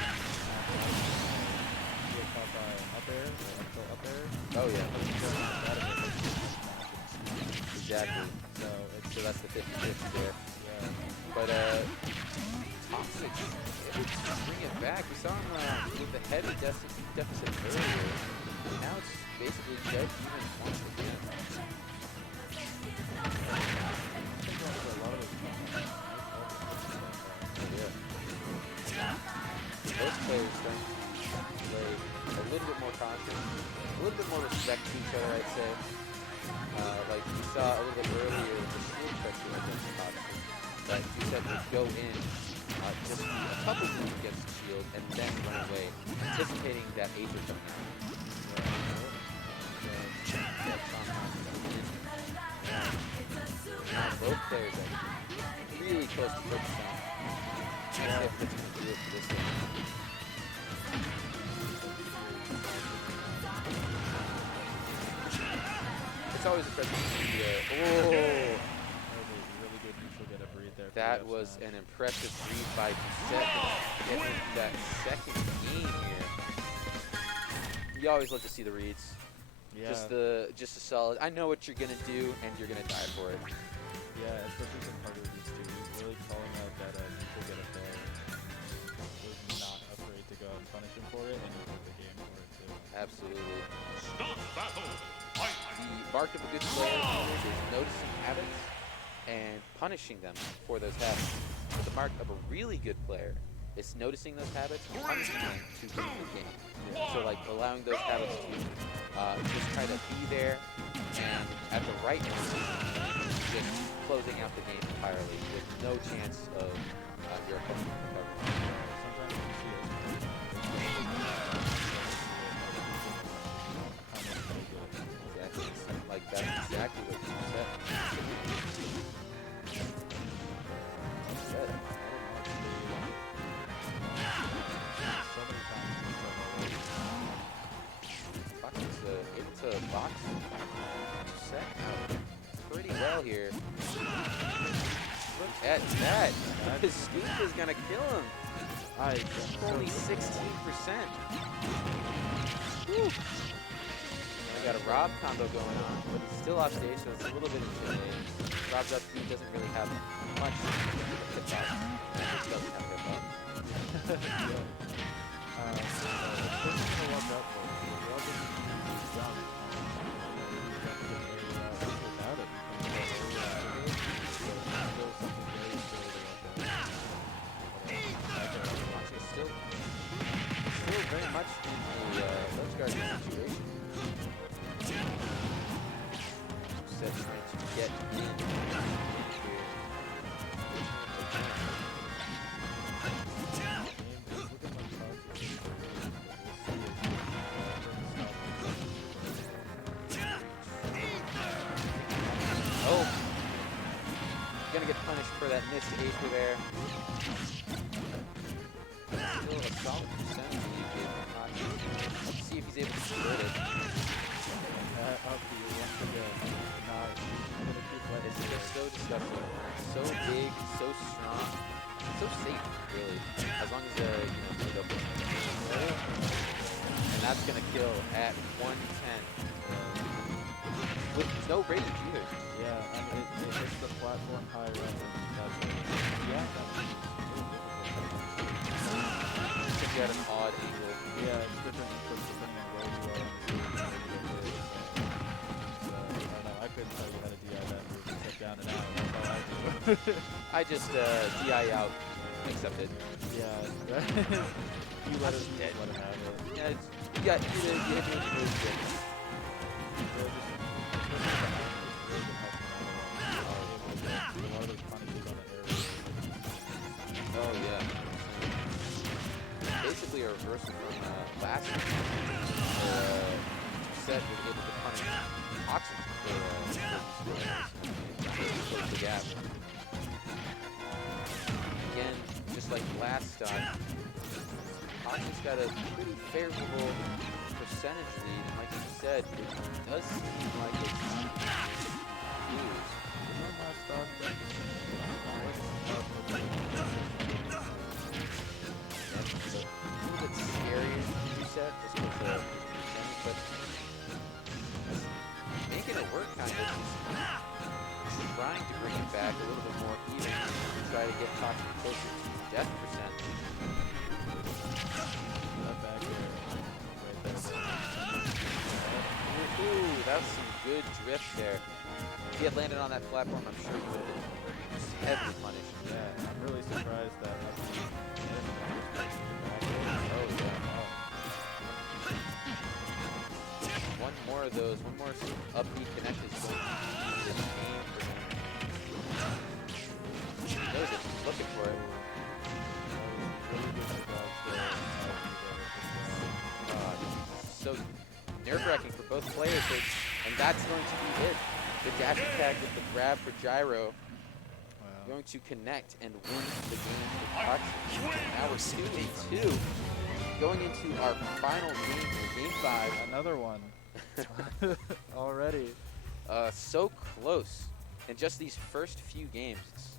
get caught by up air or up air? Oh yeah. Exactly. So that's the 50-50 there. Yeah. But Toxex, if we bring it back, we saw him with the heavy deficit earlier. Now it's basically dead even once again. Both players starting to play a little bit more confident, a little bit more respect to each other, I'd say. Like we saw a little bit earlier with the shield pressure against Toxex, that Doucette would go in just a couple moves against the shield and then run away, anticipating that Aether coming out. Both players are really close to focus on. Yeah, if it's going to do it for this game. It's always impressive to see. Oh! That was a really good neutral get a breathe there. That was an impressive read by Doucette to get into that second game here. You always love to see the reads. Yeah. Just a solid. I know what you're gonna do, and you're gonna die for it. Yeah, especially some harder reads too. He's really calling out that neutral get up there. Was not afraid to go and punish him for it, and he took the game for it too. Absolutely. Stop battle. Fight. The mark of a good player is noticing habits and punishing them for those habits. But the mark of a really good player is noticing those habits and punishing them to win the game. So like allowing those habits to just try to be there and at the right moment just closing out the game entirely with no chance of your opponent recovering. Sometimes you see it. Exactly. Like that's exactly what you said. Able to box set out pretty well here. Look at that. His scoop is gonna kill him. Only 16%. Woo. We got a Rob combo going on, but he's still off stage, so it's a little bit intimidating. Rob's up, he doesn't really have much hip hop. He doesn't have hip hop. Still very much in the ledge guard situation. Set trying to get in here. Oh, gonna get punished for that missed Aether there. Still a solid percentage lead here from Hockey. Let's see if he's able to split it. It's just so disgusting. So big, so strong, so safe, really. As long as you know, and that's gonna kill at 110 with no rage either. Yeah, and it hits the platform higher up, and that's Because you had an odd angle. Yeah, it's different depending on where you are. So, I don't know, I couldn't tell you how to DI that move except down and out. That's all I do. I just DI out, accept it. Yeah, you let it have it. Yeah, you hit me with the move. Oh yeah. Basically a reversal from last week. Doucette was able to punish Toxex for close the gap. Again, just like last time, Toxex got a pretty favorable percentage lead. And like you said, it does seem like it's used. One last stock then. It's a little bit scarier than Doucette, just with the percentage, but that's making it work kind of. Just trying to bring it back a little bit more even to try to get Toxex closer to death percent. That back air right there. Ooh, that was some good drift there. If he had landed on that platform, I'm sure he would have been heavily punished. Yeah, I'm really surprised that Oh, yeah. One more of those, one more up B connect is going to be the game for him. He knows it, he's looking for it. So nerve-wracking for both players, and that's going to be it. The dash attack with the grab for Gyro. Going to connect and win the game for Toxex. Now we're 2-2. Going into our final game for Game 5. Another one. Already. So close. In just these first few games.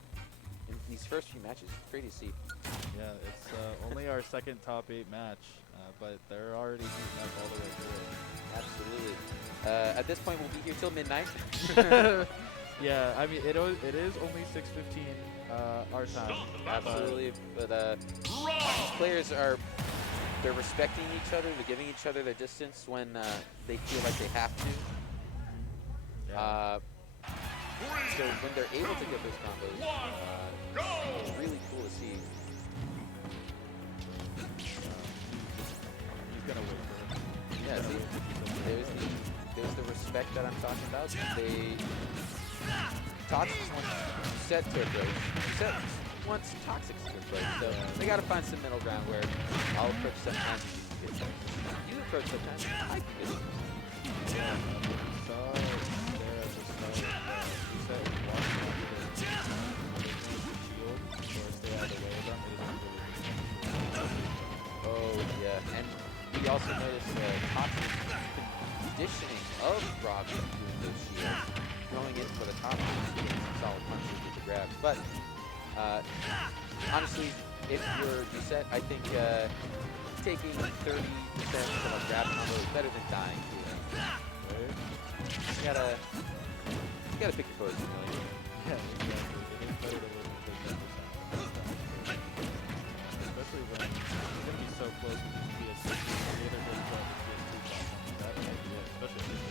In these first few matches. It's crazy to see. Yeah, it's only our second top 8 match, but they're already heating up all the way through it. Absolutely. At this point, we'll be here till midnight. Yeah, I mean, it is only 6:15 our time. Absolutely. But these players they're respecting each other. They're giving each other their distance when they feel like they have to. Yeah. So when they're able to get those combos, it's really cool to see. He's gonna wait for it. Yeah, see, there's the respect that I'm talking about. Toxex wants Doucette to approach. Doucette wants Toxex to approach. So they gotta find some middle ground where I'll approach sometimes you can get it. You approach sometimes I can get it. Saw there at the start, Doucette was walking under the shield, or stay out of the way of them. Oh yeah, and we also noticed Toxex conditioning of Robbie doing those shields, going in for the top, getting some solid punches with the grab. But honestly, if you're Doucette, I think taking 30% from a grab combo is better than dying to it. You gotta pick your poison, really. Yeah, exactly. It is better to live with 30%. Especially when you're gonna be so close with the PS6. The other good club is PS2 platform. That might be it, especially if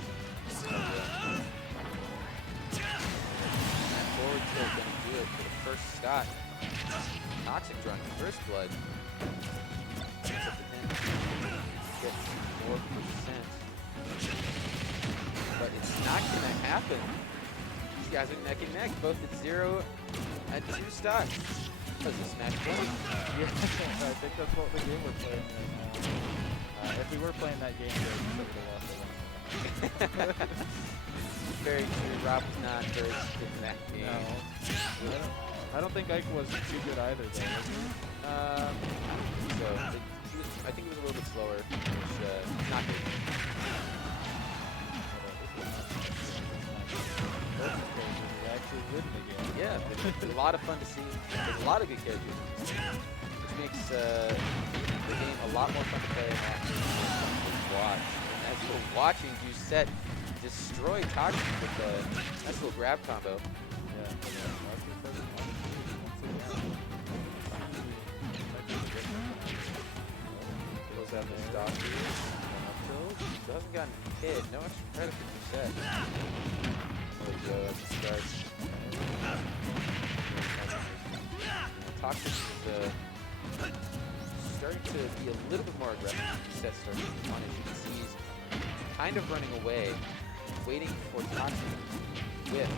And forward tilt gonna do it for the first stock. Toxex drawing first blood. Get more percent. But it's not gonna happen. These guys are neck and neck, both at 0 and 2 stocks. Does this match win? Yeah, I think that's what the game we're playing right now. If we were playing that game, we would have lost the one. Very true. Rob was not very good in that game. No. I don't think Ike was too good either, though, was he? So I think he was a little bit slower, which not good. He actually win the game. Yeah, it's a lot of fun to see. There's a lot of good characters, which makes the game a lot more fun to play and a lot more fun to watch. And as you're watching Doucette destroy Toxex with a nice little grab combo. Goes out the stock. Still hasn't gotten hit. No extra credit for Doucette. There we go at the start. Toxex is starting to be a little bit more aggressive. Doucette starting to punish. You can see he's kind of running away, waiting for Toxex to whip.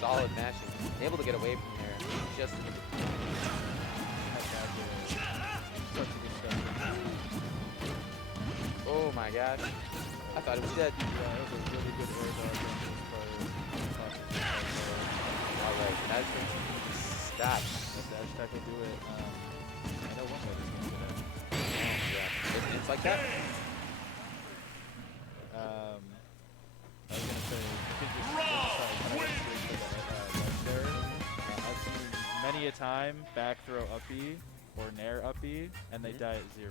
Solid mashing. Able to get away from there. Just in the oh my gosh. I thought it was dead. Yeah, it was a really good air dodge. Alright, that's going to be dash. That dash attack will do it. I know one way this game's gonna end. Yeah. It's like that. I was gonna say, you could just legendary. I've seen many a time back throw uppy or nair uppy, and they die at 0.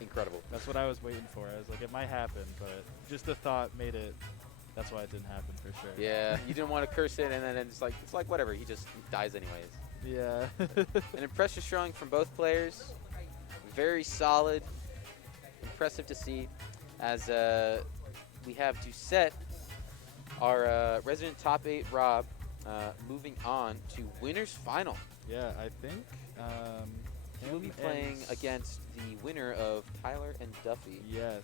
Incredible. That's what I was waiting for. I was like, it might happen, but just the thought made it. That's why it didn't happen for sure. Yeah, you didn't want to curse it, and then it's like whatever. He just dies anyways. Yeah. An impressive showing from both players. Very solid. Impressive to see. As we have Doucette, our resident top 8 Rob, moving on to winners final. Yeah, I think. He will be playing against the winner of Tyler and Duffy. Yes.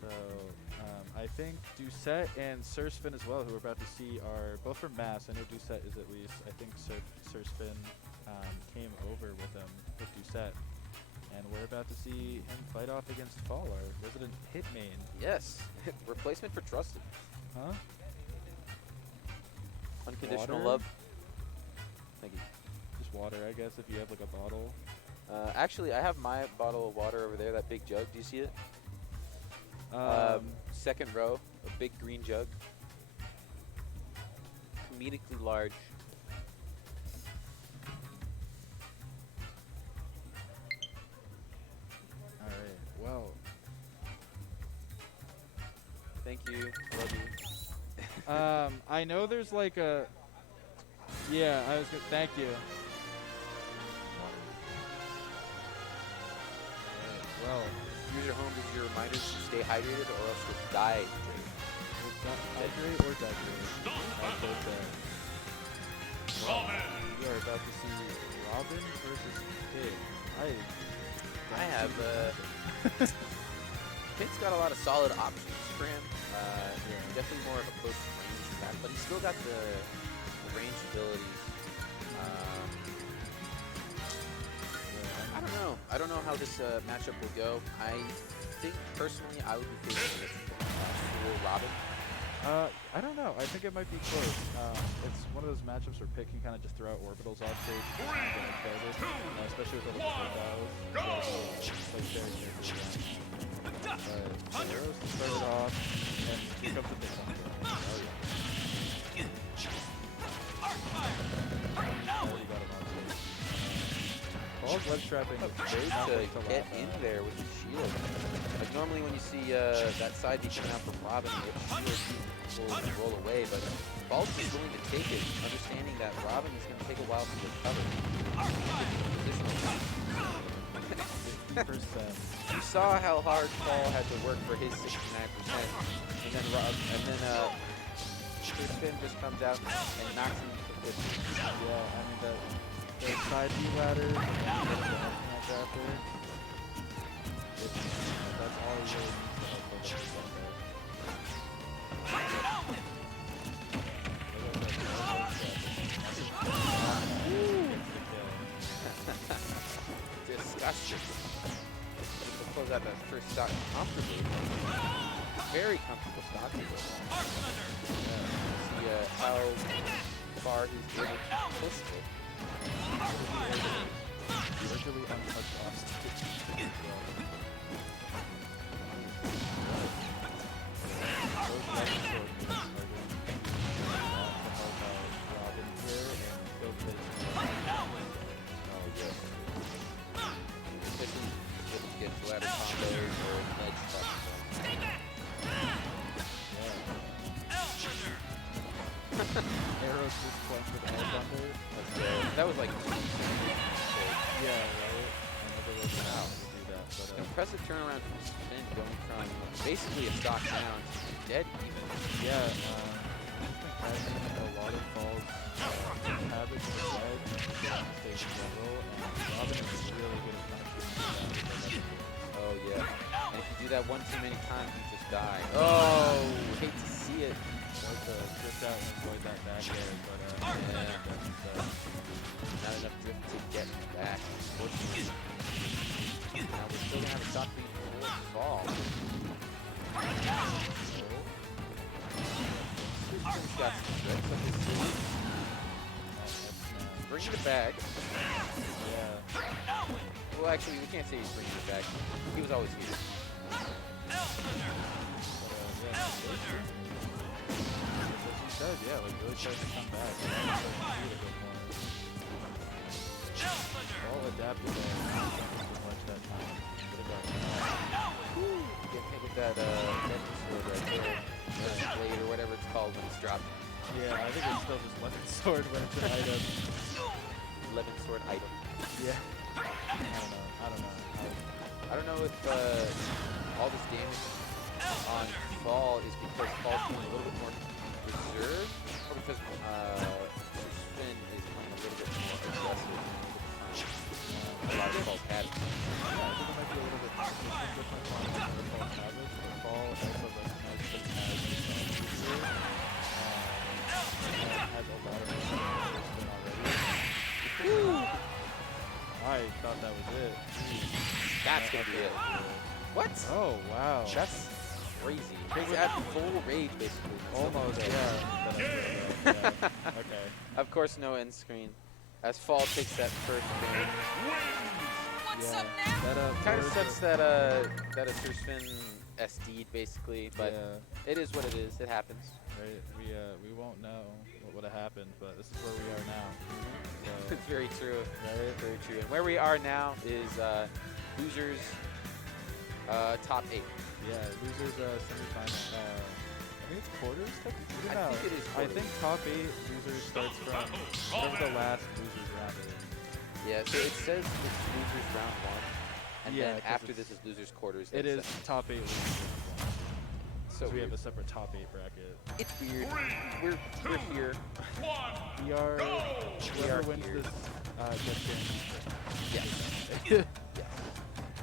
So I think Doucette and SirSfinn as well, who we're about to see, are both from Mass. I know Doucette is at least. I think SirSfinn came over with him with Doucette. And we're about to see him fight off against Fall, our resident hit main. Yes. Replacement for Trusted. Huh? Unconditional Water? love. Thank you. Just water, I guess, if you have like a bottle. Actually, I have my bottle of water over there, that big jug. Do you see it? Second row, a big green jug. Comedically large. Alright, well. Thank you. Love you. I know there's like a. Yeah, I was gonna. Thank you. Well, Use your home as your reminders to stay hydrated or else you'll die. hydrate or dehydrate. That's both there. We are about to see Robin versus Pig. I have, Pig's got a lot of solid options for him. Definitely more of a close range attack, but he's still got the range abilities. I don't know how this matchup will go. I think personally I would be facing this for Robin. I don't know. I think it might be close. It's one of those matchups where Pig can kind of just throw out orbitals off stage, especially with all the profiles. Arrows to start it off, and here comes the big one. Oh yeah. Already got him on stage. Ball's web trapping is Great great to get in there with the shield. Like normally when you see that side be coming out from Robin, the shield will roll away, but Ball's just willing to take it, understanding that Robin is going to take a while to recover. You saw how hard Paul had to work for his 69%, and then SirSfinn just comes out and knocks him to 50. Yeah, I mean the side B ladder, after, that's all he really needs to help with Disgusting. Just to close out that first stock comfortably. Very comfortable stock. See how far he's able to push it. Virtually untouched off stage. Arrows just plunged with Air Thunder. That was like Yeah, right? I never was out to do that, but impressive turnaround from Spin going from basically a stock down to dead even. yeah, he's been catching a lot of falls habits in the red, on the stage in general, and Robin is really good at punishing that. Oh yeah. And if you do that one too many times, you just die. Oh, hate to see it. Tried to drift out and avoid that back air, but Yeah. that's, Not enough drift to get back. Unfortunately. Now we're still gonna have a stock being for Fall. He's got some tricks up his sleeve. Bring bringing it back. Yeah. Well, actually, we can't say he's bringing it back. He was always here. As you said, yeah, like really tries to come back. All adapted much that time. Get hit with that sword right there. Blade or whatever it's called when it's dropped. Yeah, I think it's still just weapon sword when it's an item. 11 sword item. Yeah. I don't know if all this damage on Fall is because Fall's feeling a little bit more reserved, or because SirSfinn is playing a little bit more aggressive. A lot of Fall's had it. Yeah, I think it might be a little bit different from the Fall habits, but Fall also recognizes it as has a lot of SirSfinn already. I thought that was it. That's gonna be it. What? Oh, wow. That's crazy. He's at full rage, basically. Almost, yeah. Okay. Of course, no end screen. As Fall takes that first game. What's Yeah. up now? That Kind of sucks that that a SirSfinn SD'd, basically, but yeah, it is what it is. It happens. right. We won't know what would have happened, but this is where we are now. So, It's very true. right? Very true. And where we are now is losers top 8. Yeah, losers semifinal. I think it's quarters technically. I think it is I quarters. think top 8 losers starts from whatever the last losers round is. Yeah, so it says it's losers round 1, and Yeah, then 'cause after it's- this is losers quarters. It then is second. top 8 losers. So So we have weird. a separate top 8 bracket. It's weird. We're here. We are. Whoever wins here. this gets in. Yes. Yeah. Yes.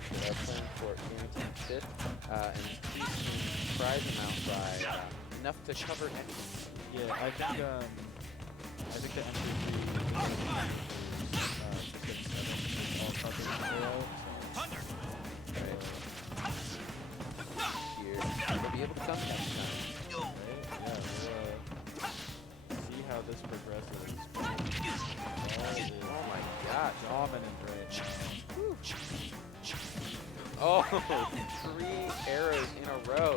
So they're playing for guaranteed 5th, and increasing prize amount by enough to cover anything. Yeah, I think the entry fee is 6 and 7 is all covered in the row. Right. Here, they'll be able to come next time. Right? Yeah, we'll see how this progresses. Ball is Oh my gosh. dominant right now. Oh, 3 arrows in a row.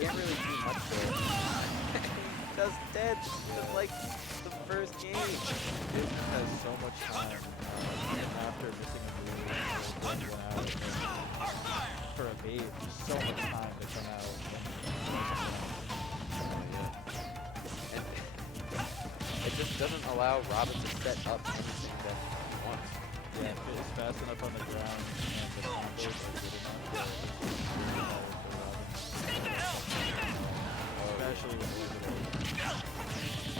Can't really do much there. Just dead, just like the first game. It has so much time after missing a move or one out for a bait. Just so much time to come out. And it just doesn't allow Robin to set up anything that he wants. Yeah, if it is fast enough on the ground and the combos are good enough especially when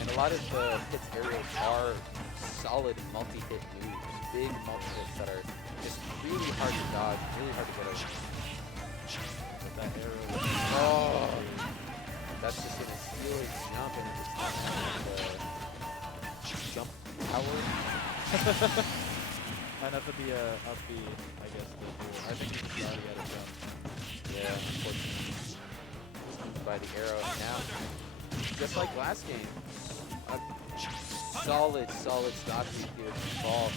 And a lot of the hits aerials are solid multi-hit moves. Big multi-hits that are just really hard to dodge, really hard to get over. with that arrow. Oh, that's just gonna steal a jump, and it's not having the jump power. Enough of the up B, I guess. I think he's already got a jump. Yeah, unfortunately. By the arrow. Now, just like last game, a solid stop speed here from Ball.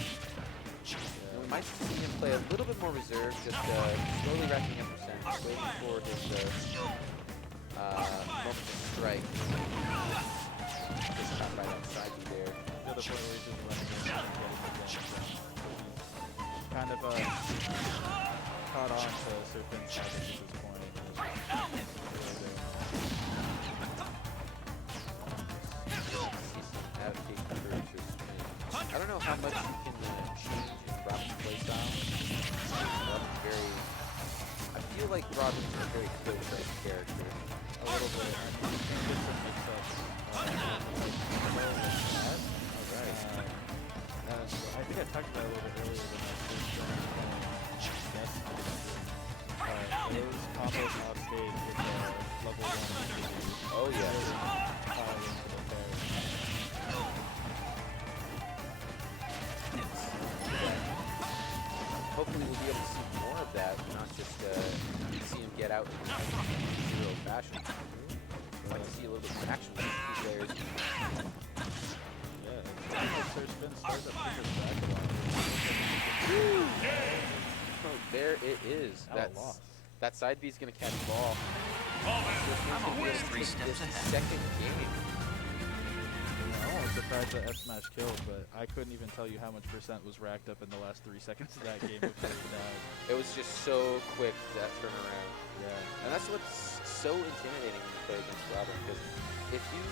And we might see him play a little bit more reserved, just slowly racking up percent, waiting for his moment to strike. Just caught by that side B there. The other point where he's just running in and getting the jump. Kind of caught on to SirSfinn's habits at this point. I don't know how much you can change in Robin's playstyle. Robin's very... I feel like Robin's a very kill-fresh character. A little bit. I mean, you can get some mix-ups. I think I talked about it a little bit earlier when I was just Jess. Those combos off stage with the level 1 Oh yeah. tie into the pair. Hopefully we'll be able to see more of that, not just see him get out in zero fashion. I'd like to see a little bit more action with these players. Yeah, SirSfinn started up Pyra's back a lot. Oh, there it is. At a loss. That side B is going to catch the ball. I'm always 3 steps This ahead. second game. I'm almost surprised that F Smash killed, but I couldn't even tell you how much percent was racked up in the last 3 seconds of that game before he died. It was just so quick, that turnaround. Yeah. And that's what's so intimidating when you play against Robin, because if you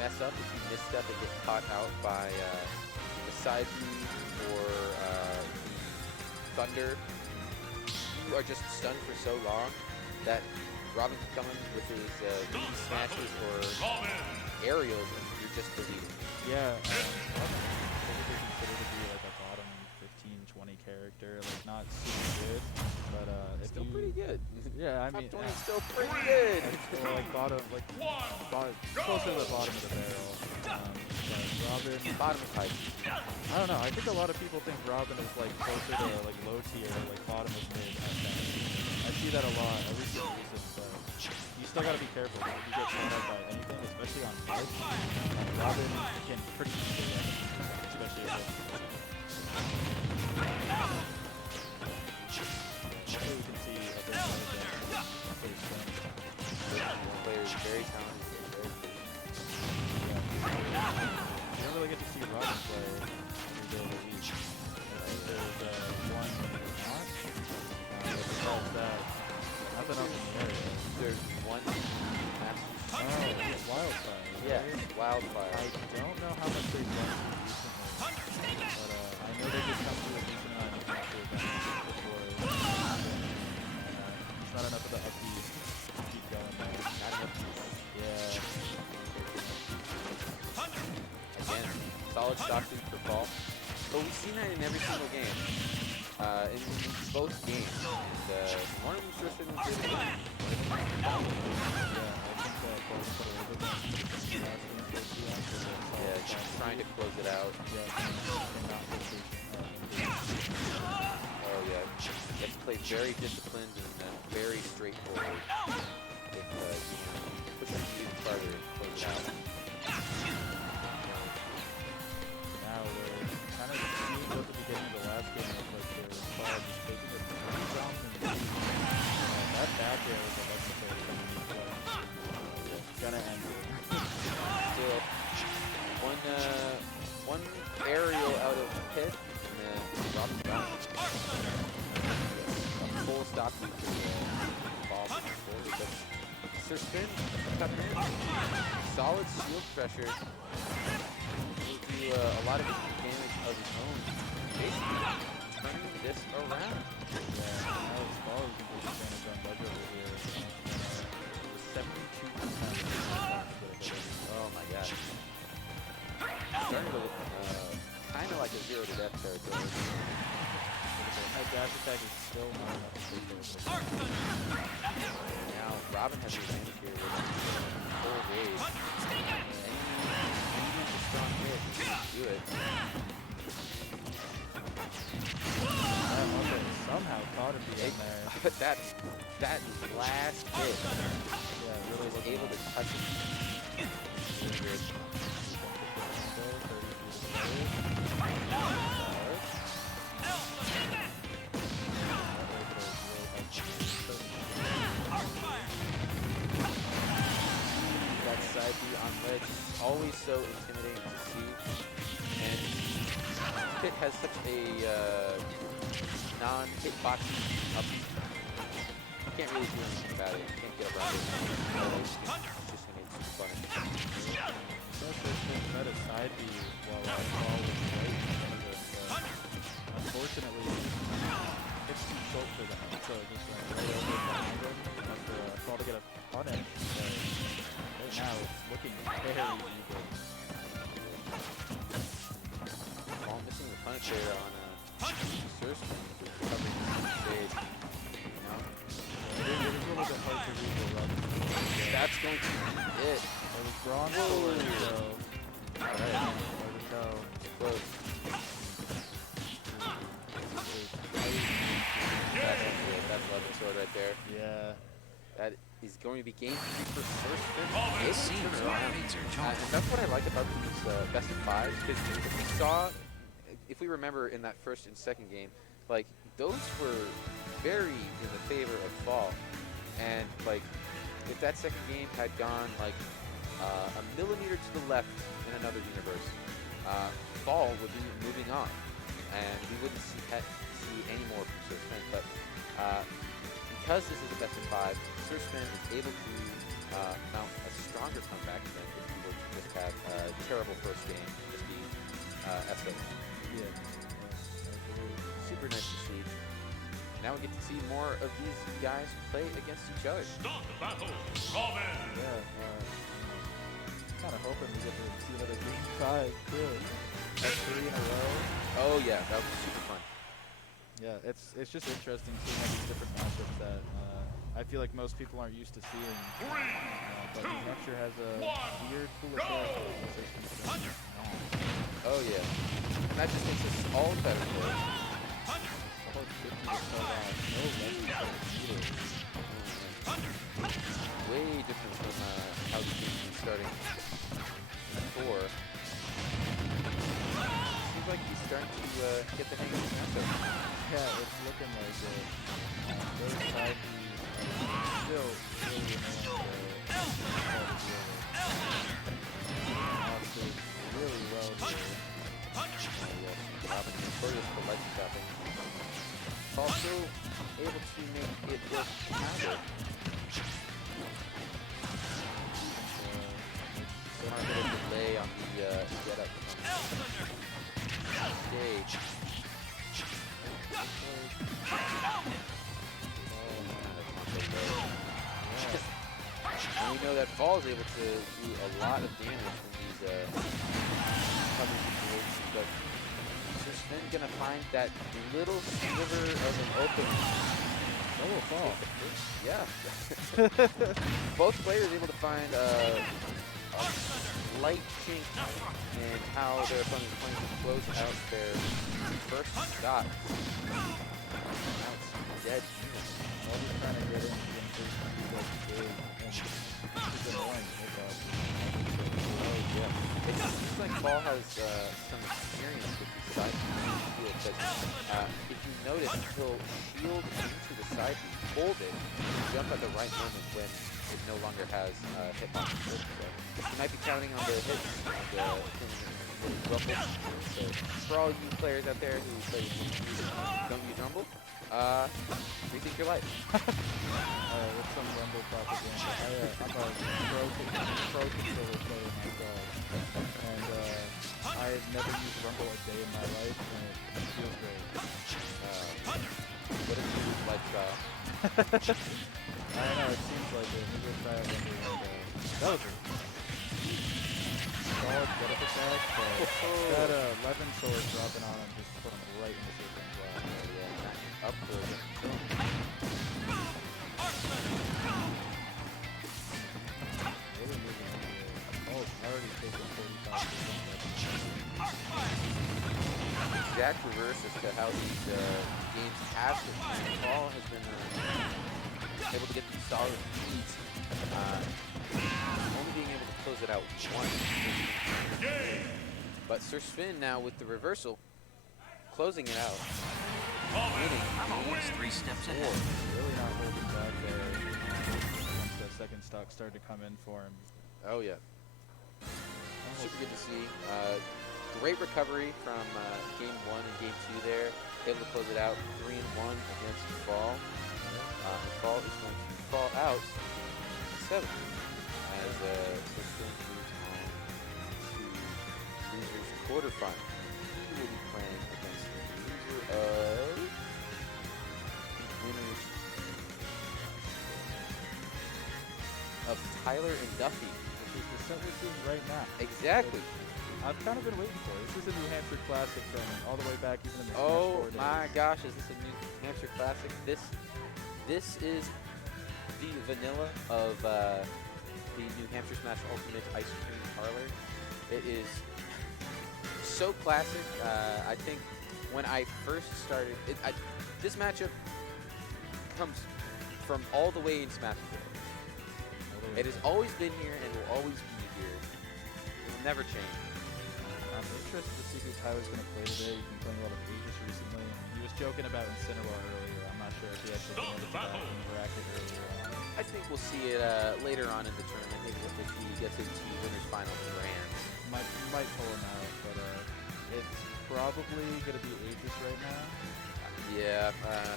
mess up, if you misstep and get caught out by the side B or Thunder, you are just stunned for so long that Robin can come in with his smashes or aerials and you're just deleted. Yeah. Typically considered to be like a bottom 15, 20 character, like not super good, but if Still you, pretty good. Yeah, I Top mean, 20 is still pretty good. well, like bottom, like closer to the bottom of the barrel. But Robin, Bottom of height. I don't know. I think a lot of people think Robin is like closer to like low tier, like bottom of mid at best. I see that a lot every single season, but you still gotta be careful because if you get thrown out by anything, especially on mid, Robin can pretty easily end up, especially if hopefully we can see a bit more of that. Player is very talented. You don't really get to see Robin play every day of the week. There's one match. Besides that, nothing else in the area. There's one match. Oh, Wildfire. Yeah, Right? Wildfire. I don't know how much they've done recently, but I know they just come through a decent amount of capture events before it's not enough of the upbeat to keep going there. Not enough. Yeah. Again, solid stock lead for fall. But we've seen that in every single game. In both games. And one of them SirSfinn was really good. Yeah, I think that both put a little bit more Yeah, just trying to close it out. Oh yeah, you have to play very disciplined and very straightforward. If you push it even farther and close it out. Now we're kind of seeing what the beginning of the last game looked like here. Fire just taking it from Johnson. That back air was electrified. Gonna end it. Still, one aerial out of pit, and then drop it down. A full stop lead for the ball forward, but SirSfinn coming in. Solid shield pressure. Will do a lot of damage of his own. Basically, turning this around. Yeah, now his ball is taking advantage on Ledge over here. 72%. Oh my god. Starting to look kind of like a 0 to death territory. That dash attack is still not enough to take care of it. Now Robin has the advantage here with full raise. Any strong hit, do it. Somehow caught him being there. that last hit Yeah, really was able to touch him. Really good. That side B on ledge is always so intimidating to see, and Pit has such a non-hitboxing up. You can't really do anything about it. You can't get around it. It's just gonna get super funny. SirSfinn tried a side B while I ball was right in front of it, but unfortunately it's too short for that, so it just went right over behind him after a call to get a punish. But right now it's looking very even. Ball missing the punish there on SirSfinn, who's covering the stage. You know? It is a little bit hard to read the run. That's going to be it. It was bronze forward, so alright, there we go. Close. That's 11 sword right there. Yeah. That is going to be game 3 for SirSfinn. It seems our fates are And joined. that's what I like about these best of fives, because if we remember in that first and second game, like those were very in the favor of Fall, and like if that second game had gone like a millimeter to the left in another universe, Fall would be moving on, and we wouldn't see any more from SirSfinn. But because this is a best of 5, SirSfinn is able to mount a stronger comeback than if we were to just have a terrible first game, just be SO. Yeah. Super nice to see. Now we get to see more of these guys play against each other. Start battle. Ramen. Yeah. Kind of hoping we get to see another game 5 too. Like 3 in a row. Oh yeah, that was super fun. Yeah, it's just interesting seeing all these different matchups that I feel like most people aren't used to seeing. But New Hampshire has a weird pool of characters. Oh yeah. And that just makes us all better for it. Oh, 50 to start off. No legends Way different from how the game was starting before. Seems like he's starting to get the hang of this matchup. Yeah, it's looking like it. Those side still really really well here. Robin victorious for light stopping. Also able to make it work counter. So not going to delay on the get up on stage. And we know that Fall is able to do a lot of damage from these cover situations, but SirSfinn gonna find that little sliver of an opening. Oh, Fall. Yeah. Both players able to find a slight chink in how their opponent is going to close out their first shot. Now it's dead. All he's trying to get in big and it's annoying Oh yeah. It seems like Fall has some experience with the side field, but if you notice, he'll shield into the side beat, hold it, and jump at the right moment when it no longer has hitbox. So you might be counting on the hits and the rumble. So for all you players out there who play don't use rumble, rethink your life. with some Rumble propaganda. I'm a pro controller player myself, and I've never used Rumble a day in my life, and it feels great. What a smooth lifestyle. I don't know, it seems like it. Maybe we'll try it one day. That was a solid get up attack, but that 11 sword dropping on him just put him right in the circle. Up for it. Really moving into it. Oh, already taking 45%. Exact reverse as to how these games have been. Paul has been able to get these solid leads, only being able to close it out once. But SirSfinn now with the reversal, closing it out. I'm always 3 steps ahead. Really not holding back there once the second stock started to come in for him. Oh yeah. Super good to see. Great recovery from game 1 and game 2 there. Able to close it out 3-1 against Fall. And Fall is going to fall out 7 as SirSfinn moves on to losers quarterfinal. He will be playing against the loser of winners of Tyler and Duffy. Which is the set we're seeing right now. Exactly. I've kind of been waiting for it. This is a New Hampshire Classic from all the way back even in the Oh Smash 4 my days. gosh, is this a New Hampshire Classic? This is the vanilla of the New Hampshire Smash Ultimate Ice Cream Parlor. It is so classic. I think when I first started, this matchup comes from all the way in Smash Bros. It has always been here and will always be here. It will never change. I'm interested to see who Tyler's going to play today. He's been playing a lot of Aegis recently. And he was joking about Incineroar earlier. I'm not sure if he actually committed to that in the bracket earlier on. I think we'll see it later on in the tournament, maybe if he gets into winners final Rams. Might pull him out, but it's probably going to be Aegis right now. Yeah, I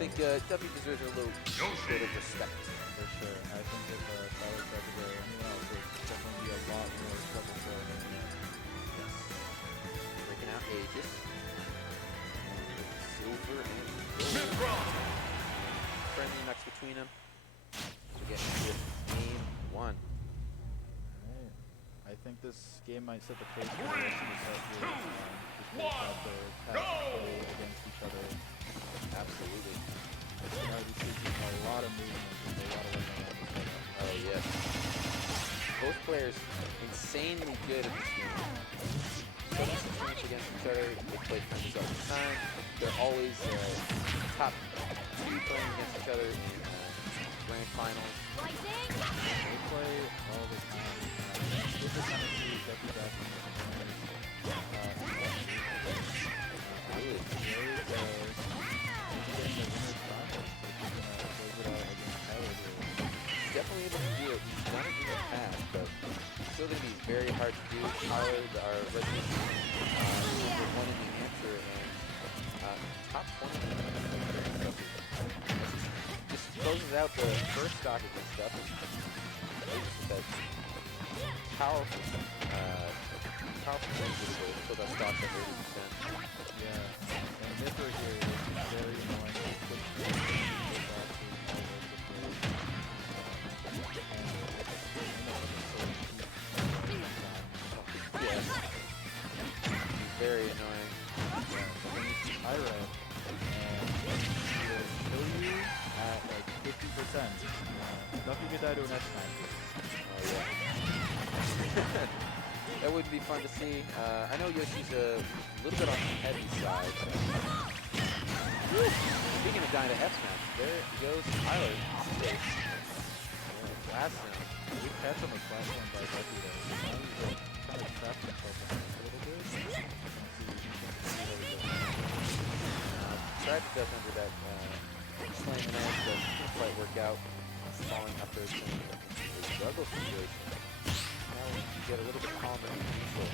think Duffy deserves a little bit of respect. For sure. I think if Tyler tried to go anyone else, it would definitely be a lot more trouble for him. Yes. Breaking out Aegis. Silver and gold. Mythra. Friendly next between them. To get into game 1. Alright. I think this game might set the pace for the rest of the set here. Just based off their past play against each other. Absolutely. You know, we see a lot of movement and a lot of running around this setup. Oh, yes. Both players insanely good at this game. Setting some trains against each other. They play friends all the time. They're always top 2 playing against each other in grand finals. They play all the time. This is kind of see Duffy back in the Definitely able to do it. He's done it in the past, but still going to be very hard to do. Tyler, our resident #1 in New Hampshire, and top 20. Just closes out the first stock against Duffy. Just that powerful thing to put that stock at 30%. Yeah, and Mythra here is very annoying. Yes. Very annoying. Pyra, and will kill you at like 50%. Duffy could die to an S-Smash. Oh, yeah. That would be fun to see. I know Yoshi's a little bit on the heavy side. Speaking of dying to F-Smash, there goes Tyler. Last now. We catch on the platform by Duffy though. Now he's kind of trapped himself in this a little bit. Tried to duck under that slam and edge, but didn't quite work out. Falling up there to a struggle situation. Now we can get a little bit calmer and neutral.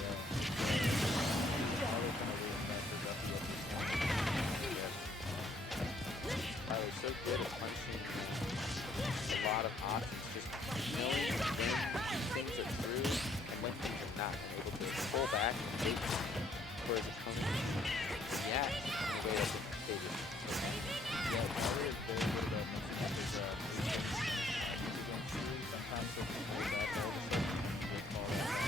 Yeah. Tyler's kind of waiting back for Duffy at this point. Tyler's so good at punishing a lot of options, just knowing when things are through and when things are not, and able to pull back and wait for his opponent to react in a way that's advantageous. Yeah, Tyler is very good about mixing up his against you. Sometimes he'll pull back all of a sudden and he'll call that.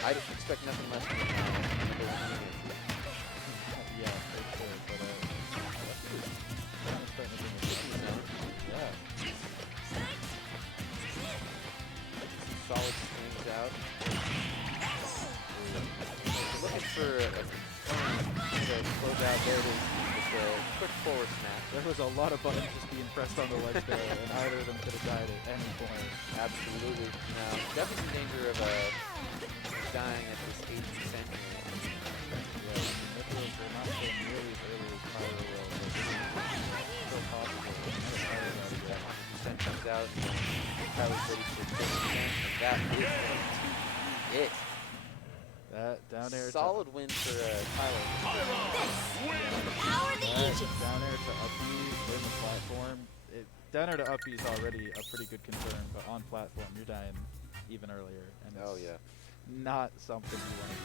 I'd expect nothing less than number 1 in it. Yeah, for sure. But Duffy is kind of starting to bring it down. Yeah. Solid swings out. Looking for a close out. There it is. Just a quick forward snap. There was a lot of buttons just being pressed on the ledge there, and either of them could have died at any point. Absolutely. Now, Duffy's in danger of dying at this 80% here. Yeah, I mean, Mythras are not so nearly as early as Pyra will, but this is still possible. That 100% comes out. Tyler's ready for 50%, and that is going to be it. That down air Solid win for Tyler. Power the Aegis. down air to up B in the platform. Down air to up B is already a pretty good concern, but on platform you're dying even earlier, and it's Oh, yeah. not something you want to do.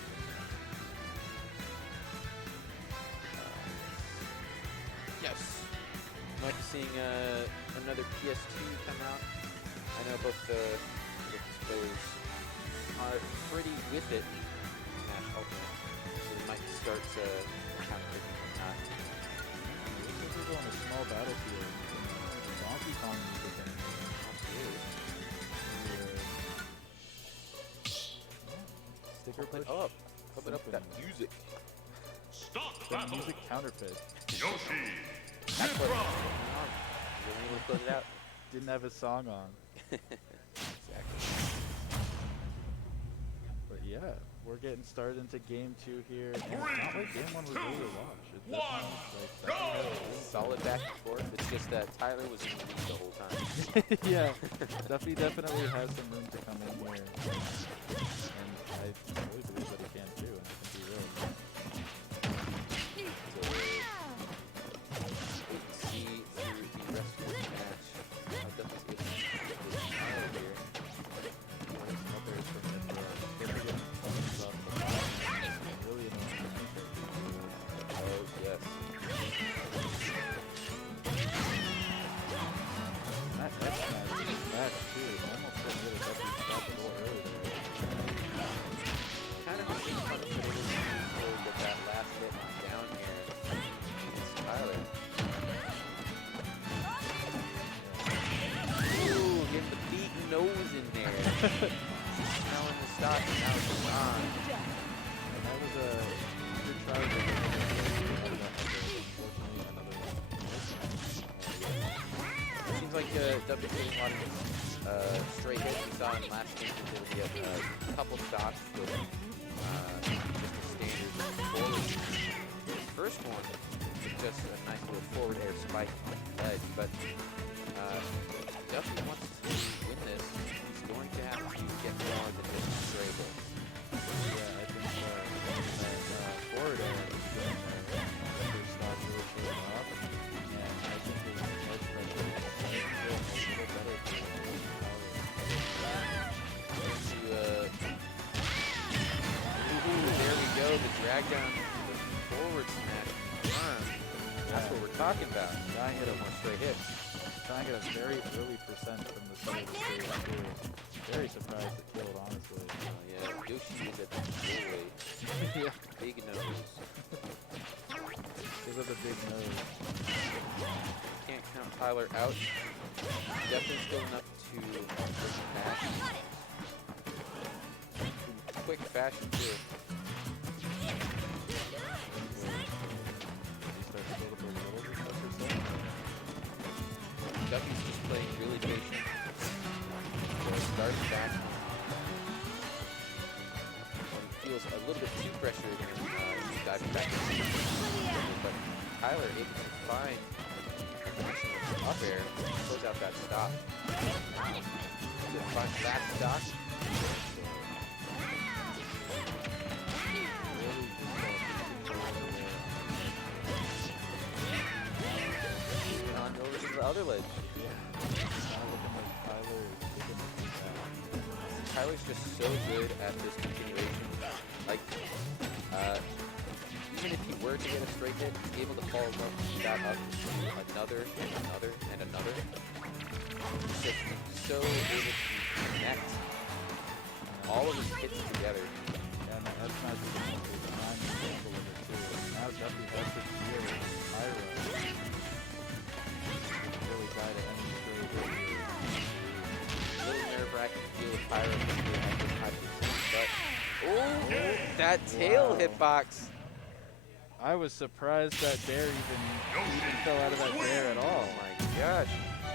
Yes. Might be seeing another PS2 come out. I know both players are pretty with it. Smash Ultimate, so we might start kind of thinking of that. Looks like we're going a small battlefield. Donkey Kong music in Absolutely. Sticker push. Up. Pump it up with that music. Start The battle. music counterfeit. Yoshi. That's what. Mythra. You're able to close it out. Didn't have his song on. Exactly. But yeah, we're getting started into game 2 here. And it's not like game 1 was really to watch. It's definitely like Solid back and forth. It's just that Tyler was in the lead the whole time. yeah, Duffy definitely has some room to come in here. And I really believe that he can too. And I think he will. We can see through the rest of the match how Duffy's able to get this Tyler here. One of his others from Mythra. Really annoying. Oh, yes. That's nice match too. I almost couldn't get a Duffy stop the goal early there. Kind of makes fun of it to get that last hit down here against Tyler. Ooh, getting the big nose in there. Smelling the stock and now it's on. And that was a good try. Seems like Duffy's getting a lot of straight hits. We saw in the last game that there would be a couple stocks with just a standard forward. His first one was just a nice little forward air spike on the ledge, but Duffy wants to win this. He's going to have to get more than just a straight hit. Yeah, I think that forward air is going to first stop really showing off. And I think his edge pressure is a little better than There we go, the drag down forward smash. That's what we're talking about. Trying to get more straight hits. trying to get a very early percent from the start of the series too. Very surprised it killed, honestly. Yeah, Yoshi is at the way. Yeah, Big nose. because of the big nose. Can't count Tyler out. Definitely still enough to bring him back. In quick fashion too. Duffy's just playing really patient. Starting back. When he feels a little bit too pressured, he's diving back. But Tyler able to find up air, close out that stop. Find that stop. On over to the other ledge. Tyler's just so good at this continuation. Like, even if he were to get a straight hit, he's able to follow that up to another and another and another. He's just so able to connect all of his hits together. Yeah, no, that's not just a behind the table of it too. Now Duffy has to deal with Pyra. Really die to any straight hit. A little nerve-wracking to deal with Pyra at this high percent, but oh, that tail hitbox. I was surprised that Dare even fell out of that Dare at all. Oh my gosh,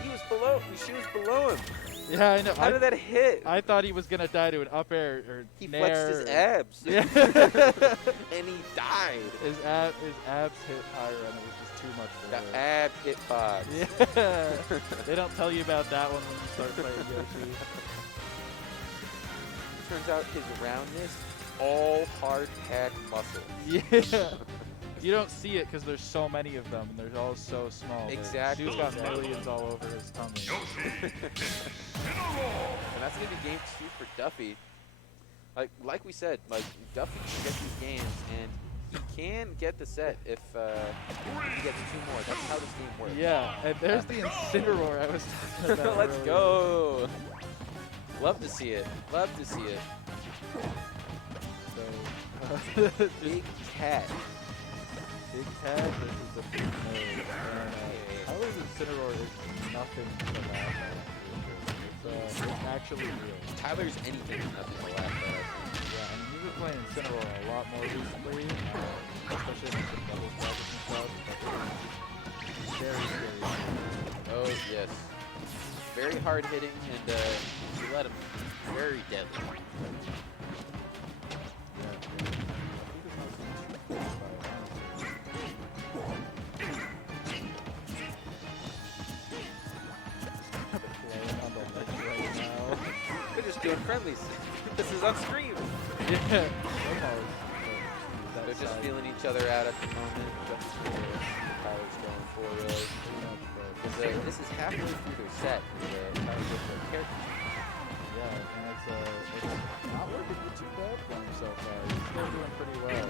he was below. She was below him. Yeah, I know. How did that hit? I thought he was gonna die to an up air or He nair flexed his or- abs. Yeah. And he died. His abs hit Pyra and it was just too much for The her. ab hitbox. Yeah. They don't tell you about that one when you start playing Yoshi. Turns out his roundness, all hard-packed muscle. Yeah. You don't see it because there's so many of them and they're all so small. but Exactly. She's got millions all over his tummy. And that's gonna be game 2 for Duffy. Like we said, Duffy can get these games, and he can get the set if he gets 2 more. That's how this game works. Yeah, and there's the Incineroar I was talking about. Let's earlier. go. Love to see it. Love to see it. So, Big cat. Big Cat versus the Big Nose. Tyler's Incineroar is nothing to laugh at. It's actually real. Tyler's anything is nothing to laugh at. Yeah, and he's been playing Incineroar a lot more recently. Just especially in the doubles brackets and stuff. But very scary. Oh, yes. Very hard hitting, and you let him very deadly. They're just doing friendlies. This is on stream. Yeah. They're just feeling each other out at the moment. That's what Tyler's going for, really. Because this is halfway through their set. Tyler gets their character. Yeah, and it's not working too bad for him so far. He's still doing pretty well.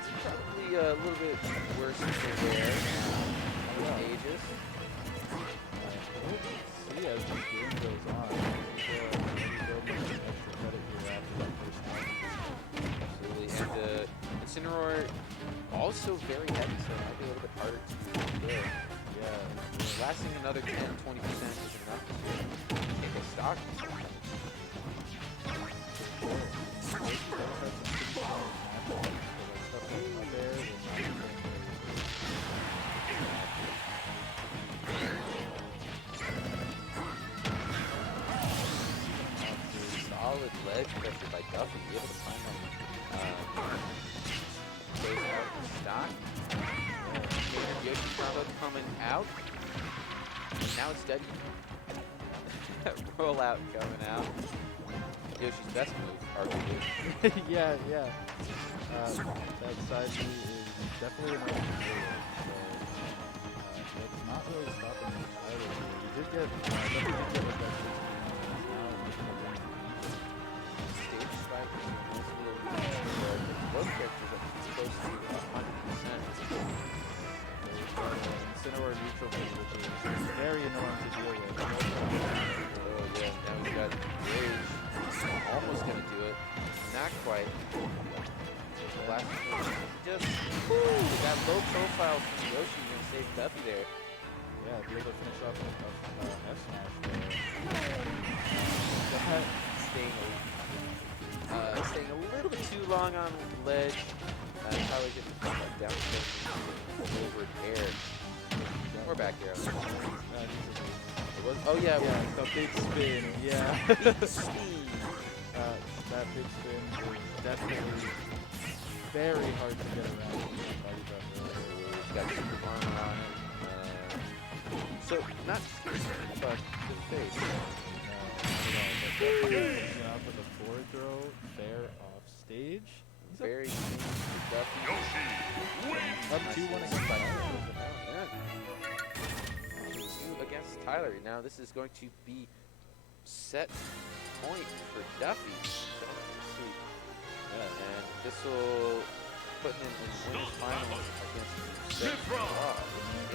It's probably a little bit worse than there. Aegis. We'll see as the game goes on. He's building some extra credit here after that first match. Absolutely. And Incineroar also very heavy, so it might be a little bit harder to do there. Yeah. Lasting another 10-20% is enough to take a stock. Solid ledge pressure by Duffy, able to find one. Stays out in stock. Yoshi combo coming out. And now it's dead. Rollout coming out. Yoshi's best move, arguably. yeah. That side B is definitely an open area. So it's not really stopping him either. He did get Duffy did get with that Stage strike is almost a little bit both characters are close to 100%. Incineroar neutral phase, which is very annoying to deal with. Oh yeah, now he's got Rage. Almost gonna do it. Not quite. Last just that low profile from Yoshi gonna save Duffy there. Yeah, be able to finish off with F smash there. Staying a little bit too long on ledge. Probably just down over air. We're back here. Oh yeah, the big spin. Yeah. Big spin. That big spin is definitely very hard to get around. Got super armor on it. So not but the face. But with a forward throw, fair off stage. Very Yoshi wins. Up 2-1 against Tyler. Yeah. 2 against Tyler. Now this is going to be set point for Duffy. Yeah, and this will put him in winners finals against Mythra.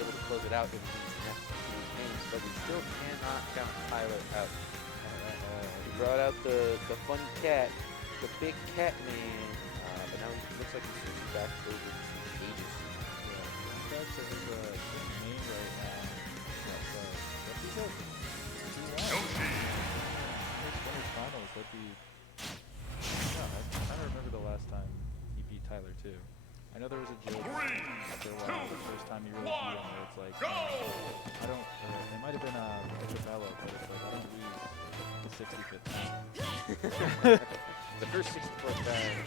Able to close it out in the next 2 games, but we still cannot count Tyler out. He brought out the funny cat, the big cat man, but now he looks like he's switching back over to Aegis. Yeah, back to his main right now. But he's at 2-1. Yoshi. Winners finals, that'd be... Yeah, I'm trying to remember the last time he beat Tyler too. I know there was a joke after a while, the first time he really beat him, where it's like, I don't, it might have been Coryabro, but it's like, I don't lose the 65th time. The first 64th time,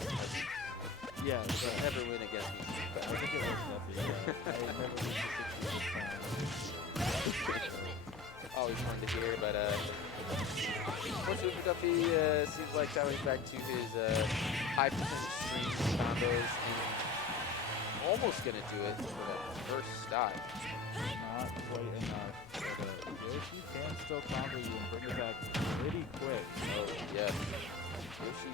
Yeah, so he'll never win against me. I think it was Duffy, yeah. I never lose the 65th time. Always fun to hear, but fortunately for Duffy, seems like Tyler's back to his high percentage stream combos and almost gonna do it for that first stock. Not quite enough. But Yoshi can still combo you and bring it back pretty quick. Oh yes, Yoshi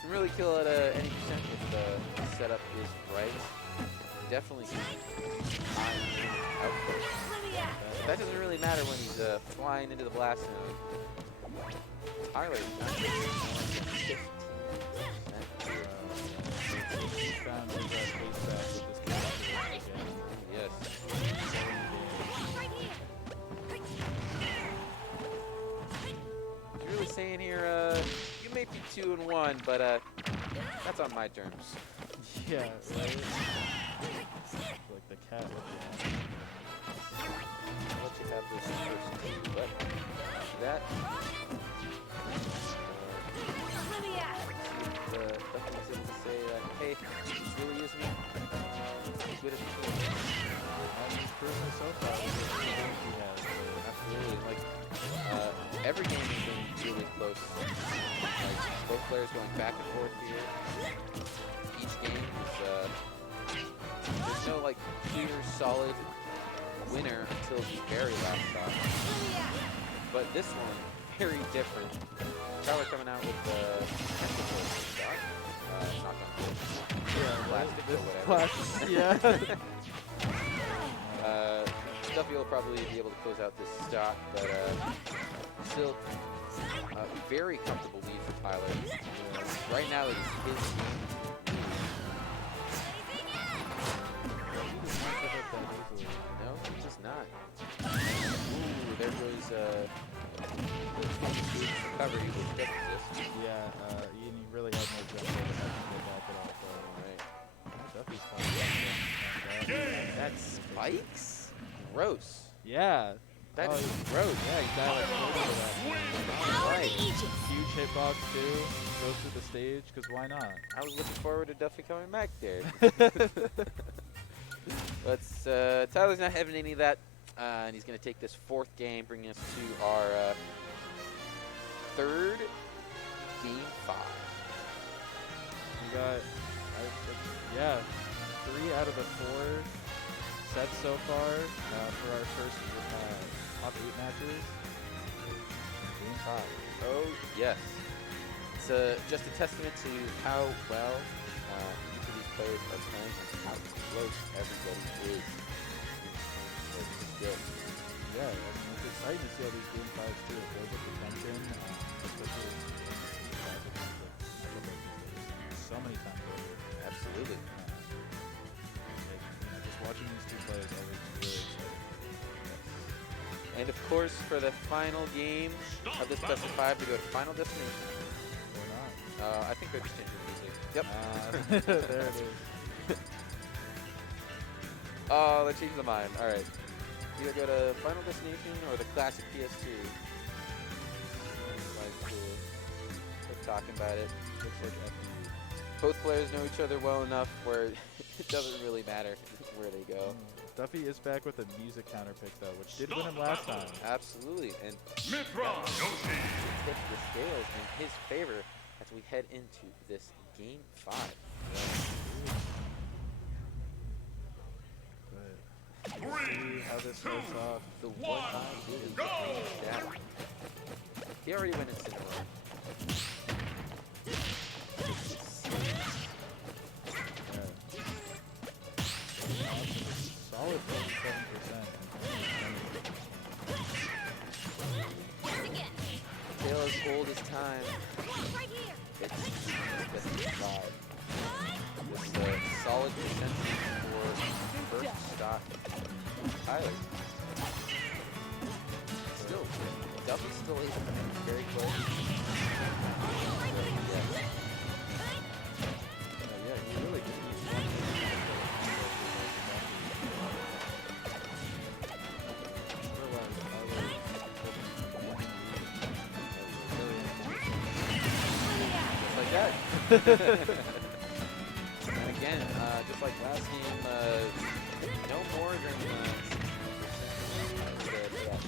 can really kill at any percent if the setup is right. Definitely high output. That doesn't really matter when he's flying into the blast zone. Tyler, 15%. Found his pace back with this character again. Yes. He's really saying here, you may be 2-1, but That's on my terms. Yeah, right? Like the cat. I'll let you have this first, but that. Duffy was able to say that, hey, he's really using me. He's good at the team. He's proven it so far. He has. Absolutely. Like, every game has been really close. Like, both players going back and forth here. Each game is, there's no, like, clear, solid winner until the very last shot. But this one, very different. Tyler coming out with the technical shot. Not gonna do it. Plastic or whatever. Yeah. Duffy will probably be able to close out this stock, but still a very comfortable lead for Tyler. Right now it is his game. No, he does not. Ooh, there goes recovery with death resist. Yeah, he really had no jump there to get back at all. So. Duffy's fine. That spikes? Gross. Yeah. That's Oh, gross. yeah, he died like for that. Right. Huge hitbox too. Goes through the stage, because why not? I was looking forward to Duffy coming back there. But Tyler's not having any of that, and he's going to take this fourth game, bringing us to our third game 5. We got, yeah, 3 out of the 4 sets so far for our first top 8 matches. Game 5. Oh, yes. It's just a testament to how well each of these players are playing and how close everybody is. It's good. Yeah, I mean, it's exciting to see all these game 5s too. It builds up the tension, especially so many times over. Absolutely. Just watching these 2 players, I was really excited. And of course, for the final game of this best of 5 to go to Final Destination. Or not. I think they're just changing the music. Yep. There it is. Oh, they changed the mind. All right. Either go to Final Destination or the classic PS2. Like, cool. They're talking about it. Looks like FU. Both players know each other well enough where it doesn't really matter where they go. Duffy is back with a music counter pick though, which did win him last time. Absolutely. And Mythra, Yoshi. tip the scales in his favor as we head into this game 5. But we'll see how this starts off. The one is go! down. He already went Incineroar. Solid 37%. Tale as old as time. It's Destiny 5. This solid percentage for first stock Tyler. Still, Duffy's still very close. Yeah, he really just needs one. Like that. And again, just like last game, no more than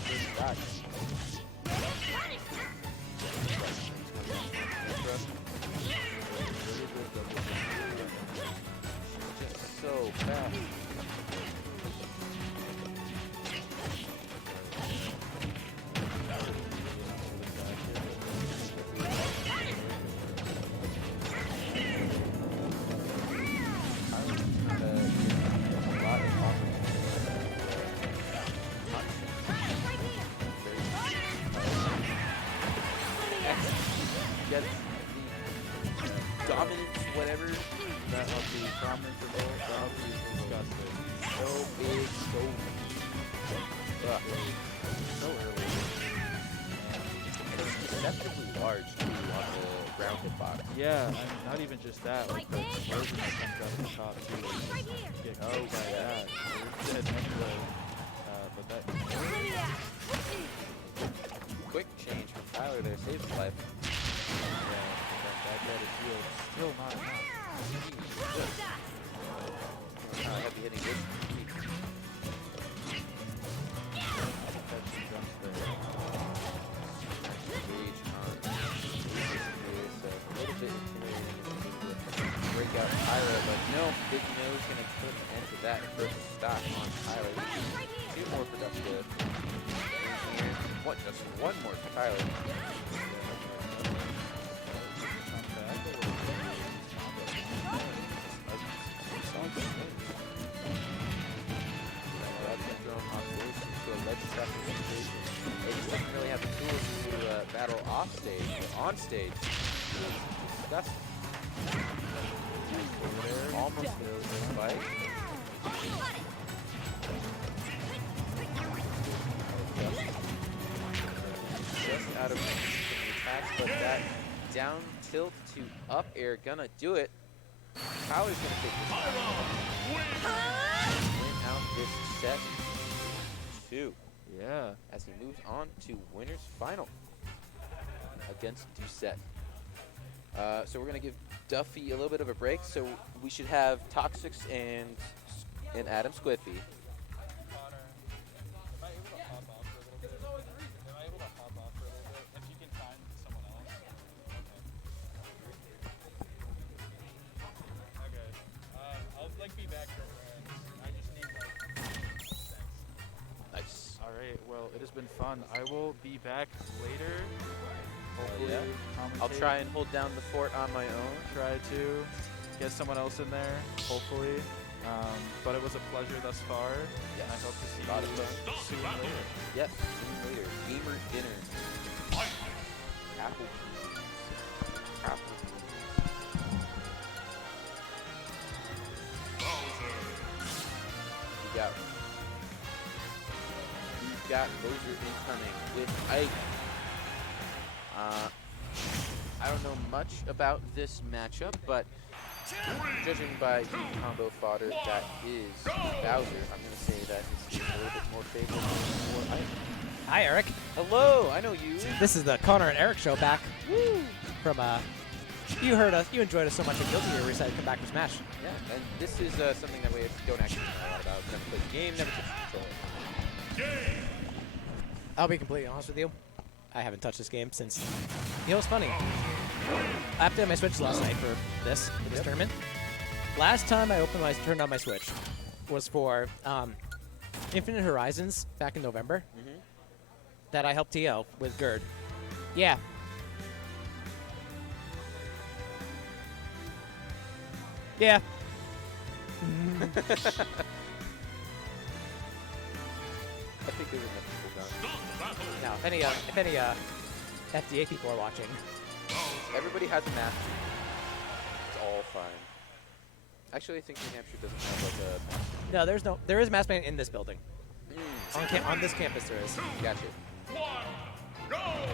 first shot. Just so fast. Gets the dominance, whatever. That will be prominent for both. That will be disgusting. So big, so so early. So early. And it's just deceptively large too on the ground hitbox. Yeah, I mean, not even just that. Like the explosion that comes out of the top too. Get killed by that. It's dead anyway. But that. Quick change from Tyler there saves his life. Yeah, that dead shield still not enough. Heavy hitting good. Engage on so a little bit intimidating. Break out Pyra, but no, Big Nose gonna put an end to that first stop on Tyler. Two more productive. What? Just one more for Tyler. He doesn't really have the tools to battle off stage, but on stage, disgusting. Almost there with the spike. Just out of attacks, but that down tilt to up air gonna do it. Tyler's gonna take this win out this set 2. Yeah. As he moves on to winner's final against Doucette. So we're gonna give Duffy a little bit of a break. So we should have Toxex and Adam Squiffy. Connor, am I able to hop off for a little bit? Am I able to hop off for a little bit? If you can find someone else. Okay. I'll like be back for I just need like thanks. Nice. All right. Well, it has been fun. I will be back later. Hopefully, Yeah. I'll commentate. try and hold down the fort on my own. Try to get someone else in there. Hopefully. But it was a pleasure thus far. Yes. And I hope to see Lot of you fun. soon later. Yes, see you later. Gamer dinner. Apple. Apple. We've got Bowser incoming with Ike. I don't know much about this matchup, but judging by the combo fodder that is Bowser, I'm going to say that this is a little bit more favorable for Ike. Hi, Eric. Hello, I know you. This is the Connor and Eric show back. Woo! From you heard us, you enjoyed us so much at Guilty Gear, we decided to come back to Smash. Yeah, and this is something that we don't actually know a lot about. Never played the game, never touched the controller. I'll be completely honest with you. I haven't touched this game since. You know what's funny? I updated my Switch last night for this tournament. Last time I turned on my Switch was for Infinite Horizons back in November. That I helped TL with Gerd. Yeah. Yeah. I think there's enough people done. Now, if any FDA people are watching, Everybody has a map. It's all fine. Actually, I think New Hampshire doesn't have like a map. no, there is mass band in this building. On this campus there is. Gotcha.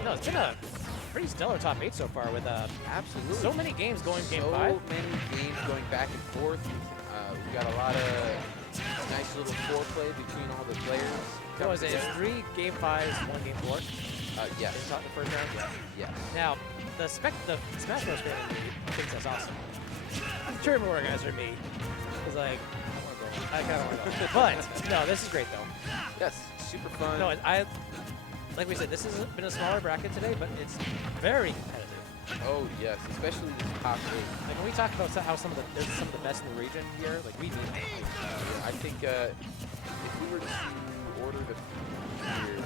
No, it's been a pretty stellar top 8 so far with Absolutely. so many games going game so 5. many games going back and forth. We got a lot of nice little foreplay between all the players. What was it? It's 3 game 5s, 1 game 4. Yes. In the first round. Yes. Now, the Smash Bros. Fan in me thinks that's awesome. The tournament organizer me is like, I kind of want to go. But no, this is great though. Yes. Super fun. No, like we said, this has been a smaller bracket today, but it's very competitive. Oh yes, especially this top 8. Like when we talk about how there's some of the best in the region here, like we need. Yeah, I think if we were to order the here,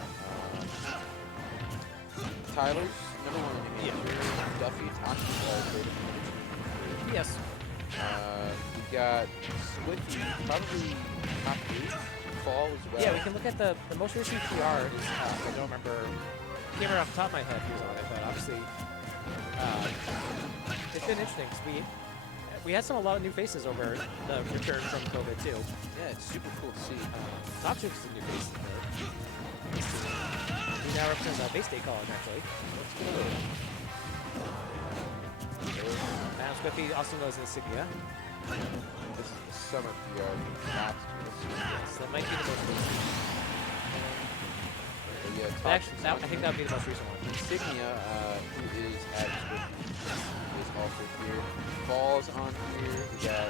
Tyler's number 1 in New Hampshire, Duffy, Toxex, Yes. we got Squinty, probably top 8, Fall as well. Yeah, we can look at the most recent PR. Is, I don't remember. Can't remember off the top of my head who's on it, but obviously it's been interesting because we had a lot of new faces over the return from COVID too. Yeah, it's super cool to see. Toxex is a new face. now represents Bay State College, actually. Let's go. Adam Squiffy also knows Insignia. This is the summer PR last year. Yes, that might be the most recent. Yeah, Actually, I think that would be the most recent one. Insignia, who is at Swift, is also here. Balls on here. We got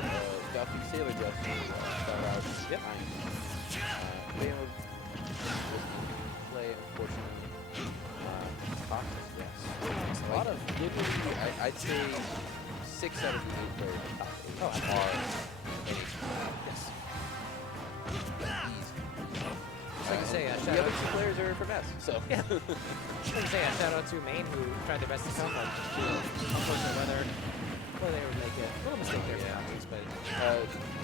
Duffy, Sailor Jess, start out. Yep. Failed play, unfortunately. Toxex, yes. A lot of literally, I'd say 6 out of the 8 players in the top 8 Oh, are NH. Yes. Easy. Like I say, the shout other out 2 players are from S, so. Yeah. Like I say, shout out to Maine who tried their best to come, but unfortunately whether they would make it. A little mistake there for Toxex, but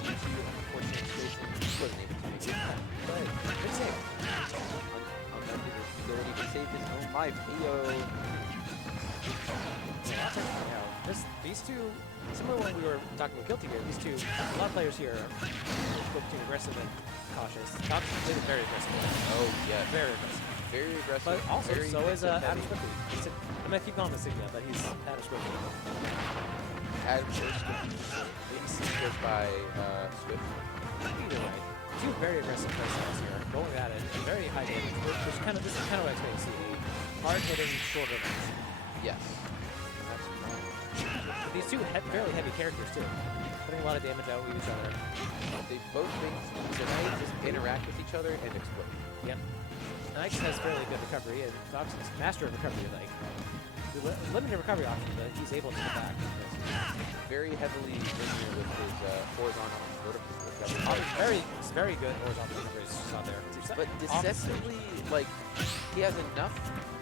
Due to unfortunate situation, wasn't able to make it. but good save. Unlimited ability to save his own life. Theo. These two, similar when we were talking about Guilty here, these two, a lot of players here are both between aggressive and cautious. Toxex played it very aggressive. Oh, yeah. Very aggressive. Very aggressive. But also, very so is Adam heavy. Squiffy. I'm going to keep calling him Insignia, but he's Adam Squiffy. Adam Swift. He goes by Swift. Either way, two very aggressive playstyles here, going at it, and very high damage. This is kind of what I expect to see. Hard hitting, shorter range. Yes. But these two fairly heavy characters too, putting a lot of damage out with each other. They both think tonight just interact with each other and explode. Yep. Nyx has fairly good recovery, and Toxex master of recovery, like limited recovery option, but he's able to get back. Very heavily linear with his horizontal and vertical recovery. Very good horizontal recovery out there. But deceptively, like, he has enough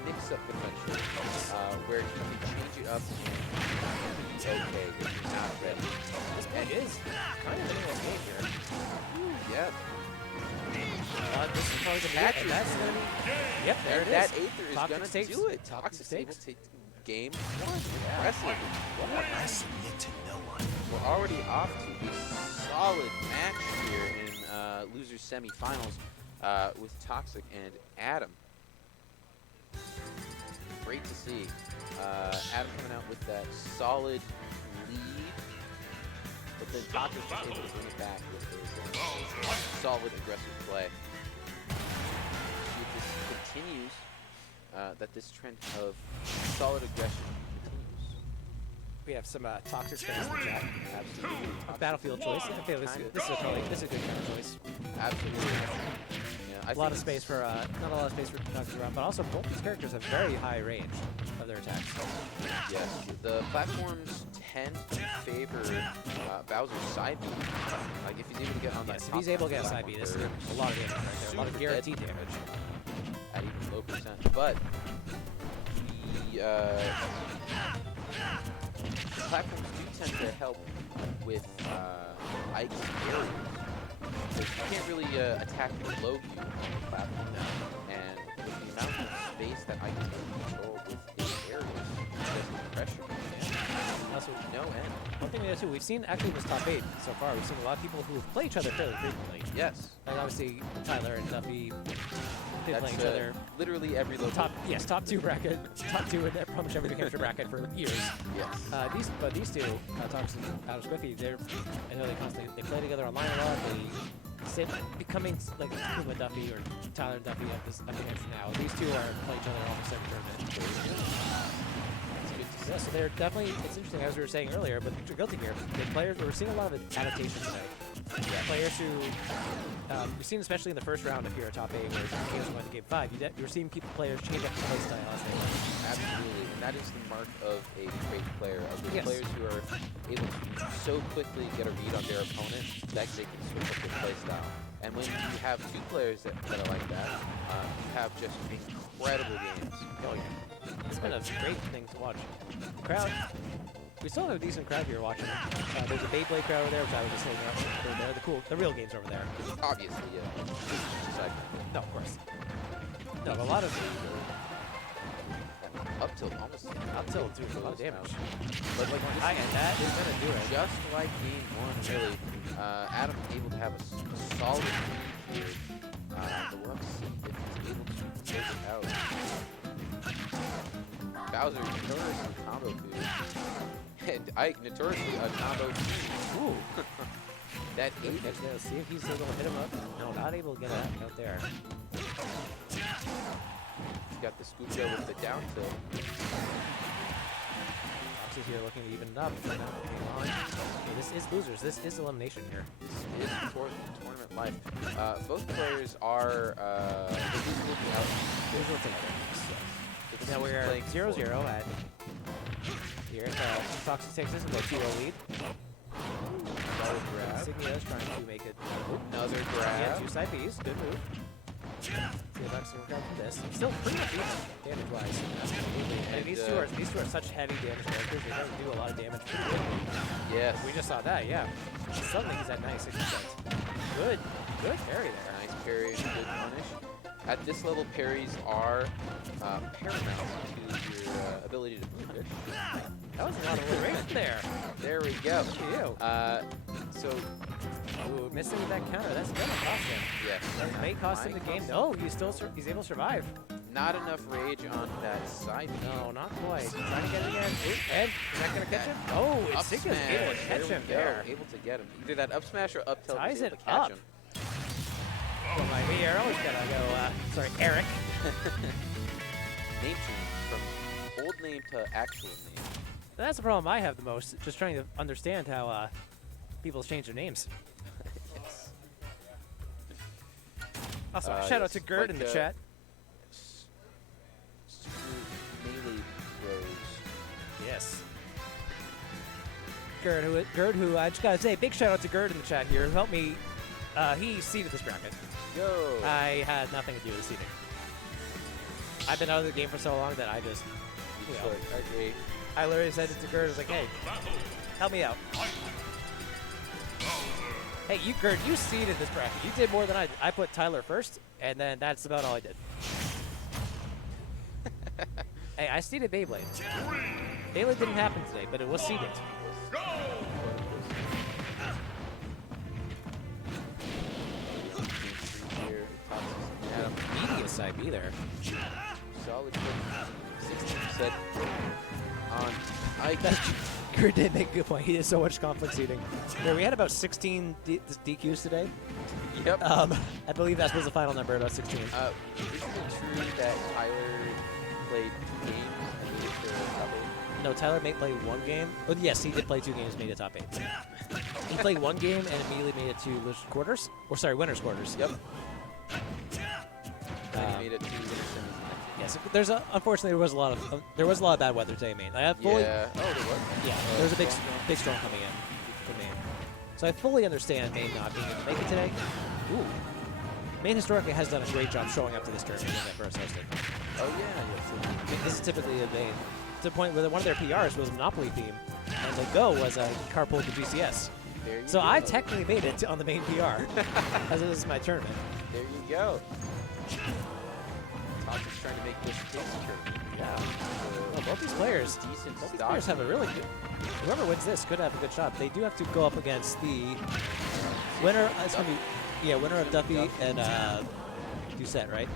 mix-up potential where he can change it up and be okay if he's not ready. This point is kind of a meaningless game here. Yep. This is probably going to be it, and that's going to be... Yep, there it is. That Aether is Toxex going to takes- do it. Toxex Toxex able takes. to take game 1. Impressive. I submit to no one. We're already off to a solid match here in losers semifinals with Toxex and Adam. Great to see. Adam coming out with that solid lead, but then Toxex was able to bring it back with his solid aggressive play. If this continues, that this trend of solid aggression continues. We have some Toxex fans in the chat. Absolutely. Battlefield choice. I feel this is a good kind of choice. Absolutely. Yeah, A lot of space for not a lot of space for Toxex around, but also both these characters have very high range of their attacks. Yes, the platforms tend to favor Bowser's side B. Like if he's able to get on that. Yes, if he's able to get a side B, this is a lot of damage right there. A lot of Super guaranteed dead damage. At even low percent, but the platforms do tend to help with Ike's areas. Because you can't really attack below you on the platform now, and with the amount of space that Ike is able to control with his areas, just pressure Also, no end. one thing we know too, we've seen actually this top 8 so far, we've seen a lot of people who play each other fairly frequently. Yes. Like obviously Tyler and Duffy been That's playing each other. literally every local. Top 2 bracket, top 2 in pretty much every New Hampshire bracket for years. Yes. These two, Toxex and Adam Squiffy, I know they play together online a lot. They becoming like Kuma Duffy or Tyler Duffy up New Hampshire now. These two are playing each other almost every tournament. Yeah, so they're definitely, it's interesting as we were saying earlier, but Guilty Gear, the players, we're seeing a lot of adaptations today. Players who, we've seen especially in the first round if you're a top 8 where games went to game 5, you're seeing players change up the play style as they play. Absolutely, and that is the mark of a great player, of the Yes. players who are able to so quickly get a read on their opponent that they can switch up their play style. And when you have 2 players that are like that, you have just incredible games. Oh yeah. It's been a great thing to watch. Crowd, we still have a decent crowd here watching. There's a Beyblade crowd over there, which I was just saying out. The real games over there. Obviously, yeah. No, of course. No, but a lot of Up tilt almost. Up tilt doing a lot of damage. But like this That is going to do it. just like game one, really. Adam able to have a solid here. But we'll have to see if he's able to take it out. Bowser notoriously combo food. And Ike notoriously a combo food. Ooh. That ate Let's see if he's able to hit him up. No, not able to get that out there. He's got the scoop there with the down tilt. Fox is here looking to even it up. Now, okay, this is losers. This is elimination here. This is tournament life. Both players are the loser will be out. Loser will take it. So Now we're playing 0-0 at here. Toxex takes this and goes 2-0 lead. Another grab. Signia is trying to make it. Another Yeah, grab. two side Bs. Good move. See if I can work out from this. Still pretty much even damage-wise. And these two are such heavy damage characters. They don't do a lot of damage pretty quickly. Yes. We just saw that, yeah. Suddenly he's at 96%. Good parry there. Nice parry and good punish. At this level, parries are paramount to your ability to punish. That was a lot of alliteration there. There we go. Look at you. So, Ooh, missing with that counter. That's gonna cost him. yes. That may cost him the game. No, he's able to survive. Not enough rage on that side. No, not quite. Trying to get it again. Ooh, and is that gonna catch him? Oh, Up it's smash. able to catch we him go. there. Able to get him. Either that up smash or up tilt Ties is able it to catch up. him. So my arrow is gonna go. Sorry, Eric. Name change from old name to actual name. That's the problem I have the most. Just trying to understand how people change their names. Yes. Also, shout out to Gerd in the chat. Melee throws. Yes. Gerd, who I just gotta say, big shout out to Gerd in the chat here, who helped me. He seeded this bracket. Yo. I had nothing to do with seeding. I've been out of the game for so long that I just, you know, Okay. I literally said it to Gerd. I was like, hey, help me out. Hey, Gerd, you seeded this bracket. You did more than I did. I put Tyler first, and then that's about all I did. Hey, I seeded Beyblade. Beyblade didn't happen today, but it was seeded. Here, Media side B there. solid 60% on Ike. Gerd did make a good point. He did so much conflict seeding. Yeah, we had about 16 DQs today. Yep. I believe that was the final number, about 16. Isn't it true that Tyler played 2 games and made it to top 8? No, Tyler may play 1 game. Oh, yes, he did play 2 games, made it top 8. He played 1 game and immediately made it to losers quarters. Or sorry, winners quarters. Yep. And he made it to winners semis. Yes, unfortunately there was a lot of bad weather today, man. I have fully, Yeah. Oh, there was? yeah, there was a big storm coming in for Maine. So I fully understand Maine not being able to make it today. Ooh. Maine historically has done a great job showing up to this tournament when they first hosted. Oh, yeah. I mean, this is typically a Maine. To the point where one of their PRs was a Monopoly theme, and the Go was a carpool to GCS. There you So go. I technically made it on the main PR, as it is my tournament. There you go. Toxex trying to make this his tournament. Yeah. Well, both these players have a really good. Whoever wins this could have a good shot. They do have to go up against the winner. It's gonna be winner of Duffy and Doucette, right?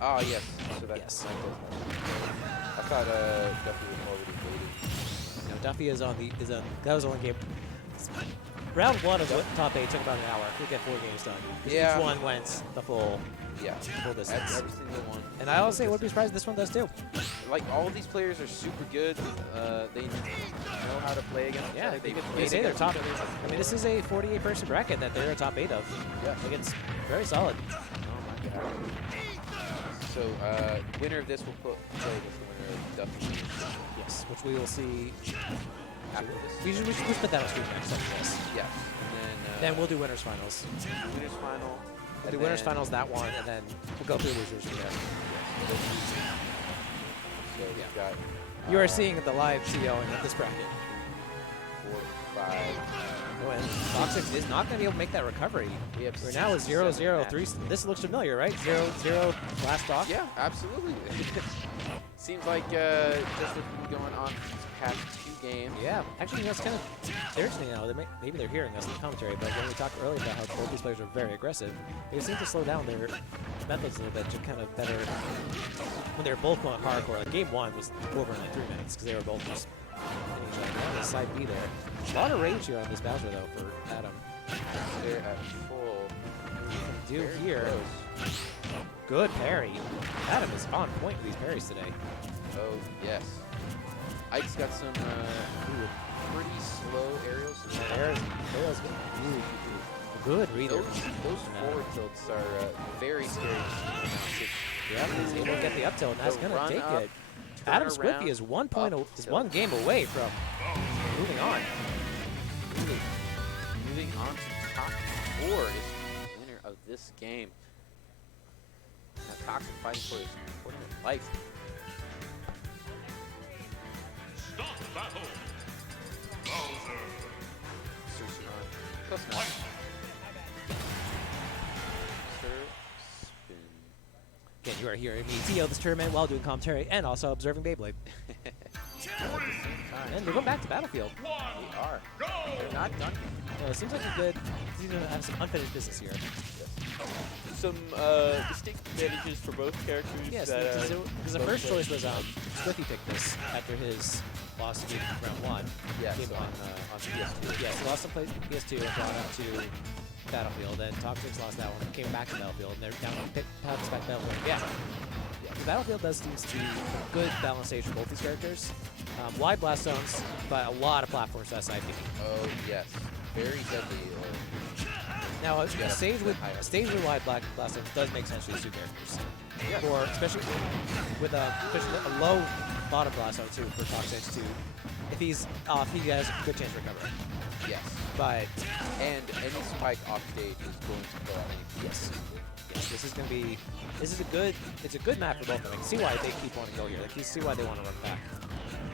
Oh, yes. So that's Yes. I thought Duffy was already waiting. No, Duffy is on that was the only game. Round 1 of the top 8 took about an hour. We get 4 games done. Yeah. Each one went the full Yeah. distance. Every single one. And I honestly wouldn't be surprised if this one does too. Like, all of these players are super good. They know how to play against each Yeah, other. they say they're top. I mean, this is a 48-person bracket that they're a top 8 of. Yeah. Like, it's very solid. Oh my god. So, winner of this will play against the winner of Duffy Yes, which we will see. after this. We should put that on screen next after this. Yeah. And Then we'll do winners finals. winners final. We'll do winners finals that one, and then we'll go through losers from there. So we've got You are seeing the live TOing at this bracket. 4, 5. Oh, and Toxex is not going to be able to make that recovery. We have We're now at 0-0-3. matches. This looks familiar, right? 0-0 last off. Yeah, absolutely. Seems like just has been going on for these past 2 games. Yeah, actually, that's kind of interesting now. Maybe they're hearing us in the commentary, but when we talked earlier about how both these players are very aggressive, they seem to slow down their methods a little bit to kind of better. When they were both going hardcore, like game 1 was over in like 3 minutes because they were both just hitting each other. Now the side B there. A lot of rage here on this Bowser though for Adam. They're at full. Do Very here. close. Good parry. Adam is on point with these parries today. Oh, yes. Ike's got some pretty slow aerials. Aerials good reader. Those forward tilts are very scary. Yeah, he's able to get the up tilt, and that's The going to run take up, it. turn Adam around, Squiffy is one tilt. game away from moving on. Moving on to top 4 is the winner of this game. Now Toxex fighting for his tournament life. Stop battle. Bowser. SirSfinn. Close enough. SirSfinn. Again, you are hearing me TO this tournament while doing commentary and also observing Beyblade. And they're going back to Battlefield. We are. They're not done yet. It seems like a good. Seems to have some unfinished business here. Some distinct advantages for both characters. Yes, that, because the first choice was Squiffy picked this after his loss to round 1. Yes, Game on PS2. Yes, he lost some place PS2 and brought up to Battlefield, and Toxex lost that one, came back to Battlefield, and they're down on Paths back Battlefield. Yeah. The Battlefield does seem to be a good balance stage for both these characters. Wide blast zones, but a lot of platforms to SIP. Oh, yes. Very deadly. Now, a Yeah, stage with high up. wide blast zones does make sense for these two characters. Yes. Or especially with especially a low bottom blast zone too for Toxex too. If he's off, he has a good chance to recover. Yes. But And any spike off stage is going to go out any yes, this is going to be it's a good map for both of them. I can see why they keep wanting to go here. Like, you see why they want to run back.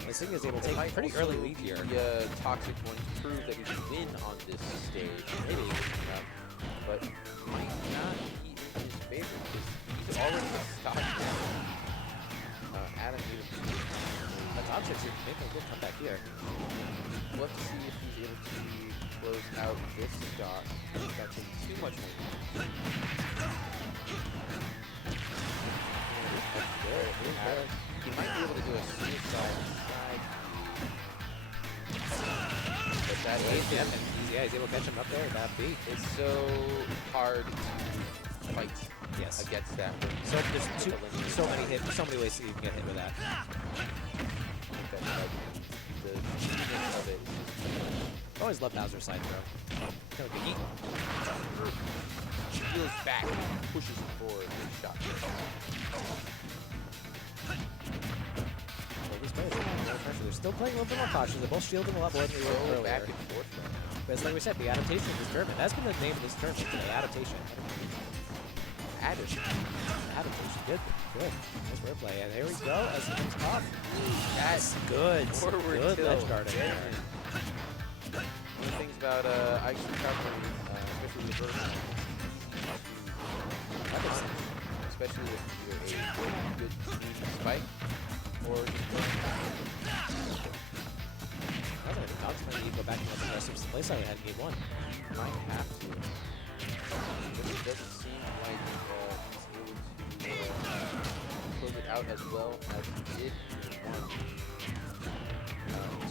This thing is able to take a pretty early lead here. The Toxex wanted to prove that he can win on this stage. Maybe up, but might not be in his favor because he's already stopped now. Adam needed Toxex is making a good comeback here. We'll have to see if he's able to close out this shot without taking too much more. That's good. Adam, he might be able to do a suicide side. But that is Yeah, he's able to catch him up there. That beat. It's so hard to fight Yes. against that. So there's so many hits, so many ways that you can get hit with that. The cheatiness of it. I always love Bowser's side throw. Kind of big. Peels back, pushes him forward, good shot. Well, these players are under more pressure. They're still playing a little bit more cautious. They're both shielding a lot more than they were Go earlier. back and forth. But it's like we said, the adaptation of this tournament. That's been the name of this tournament today. Adaptation. Addition. Adaptation. Good. Good. Nice word play. And here we go as it comes off. That's Good. forward Good tilt. ledge guarding Yeah. there. One of the things about Ike's recovery, especially with vertical, especially with either a good medium spike or just I don't think Toxex might need to go back to the aggressive place I had in game 1. might have to. But it doesn't seem like he's able to close it out as well as he did in game 1.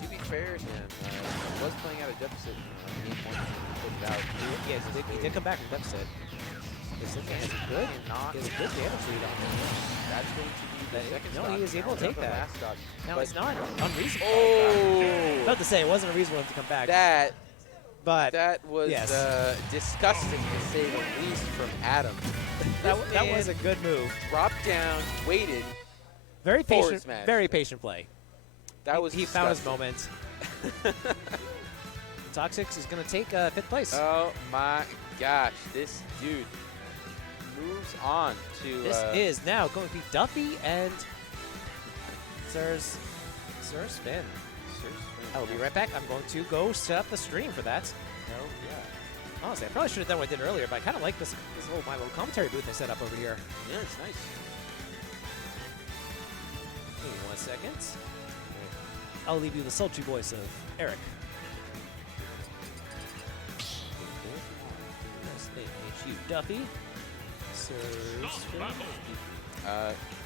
To be fair to him, he was playing out a deficit in game 1 and put it out. Yeah, he did come back from deficit. This thing has a good, he has a good damage lead on him. That's going to be the second No, stock. he is able to Now take the that. last stock. Now, But it's not unreasonable. Oh! Not to say it wasn't unreasonable to come back, That but was yes. disgusting to say the least from Adam. that This was a man good move. dropped down, waited. Very Forward patient, smash. very patient play. That was He found his disgusting. moment. Toxex is going to take 5th place. Oh my gosh, this dude moves on to. This is now going to be Duffy and SirSfinn. I will be right back. I'm going to go set up the stream for that. Oh yeah. Honestly, I probably should have done what I did earlier, but I kind of like this my little commentary booth I set up over here. Yeah, it's nice. Give me 1 second. I'll leave you the sultry voice of Eric. Nice name, HU Duffy. SirSfinn.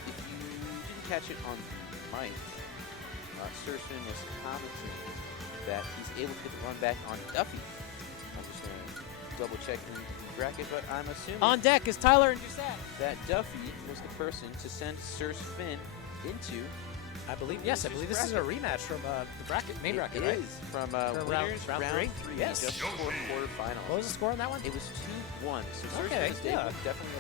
If you didn't catch it on mic, SirSfinn was commenting that he's able to get the run back on Duffy. I'm just going to double check in the bracket, but I'm assuming On deck is Tyler and Doucette. that Duffy was the person to send SirSfinn into. I believe, yes, I believe this is a rematch from the bracket, main bracket, It right? is from From winners round round three? three. Yes. Just before quarterfinals. What was the score on that one? It was 2-1. So Okay, SirSfinn yeah. definitely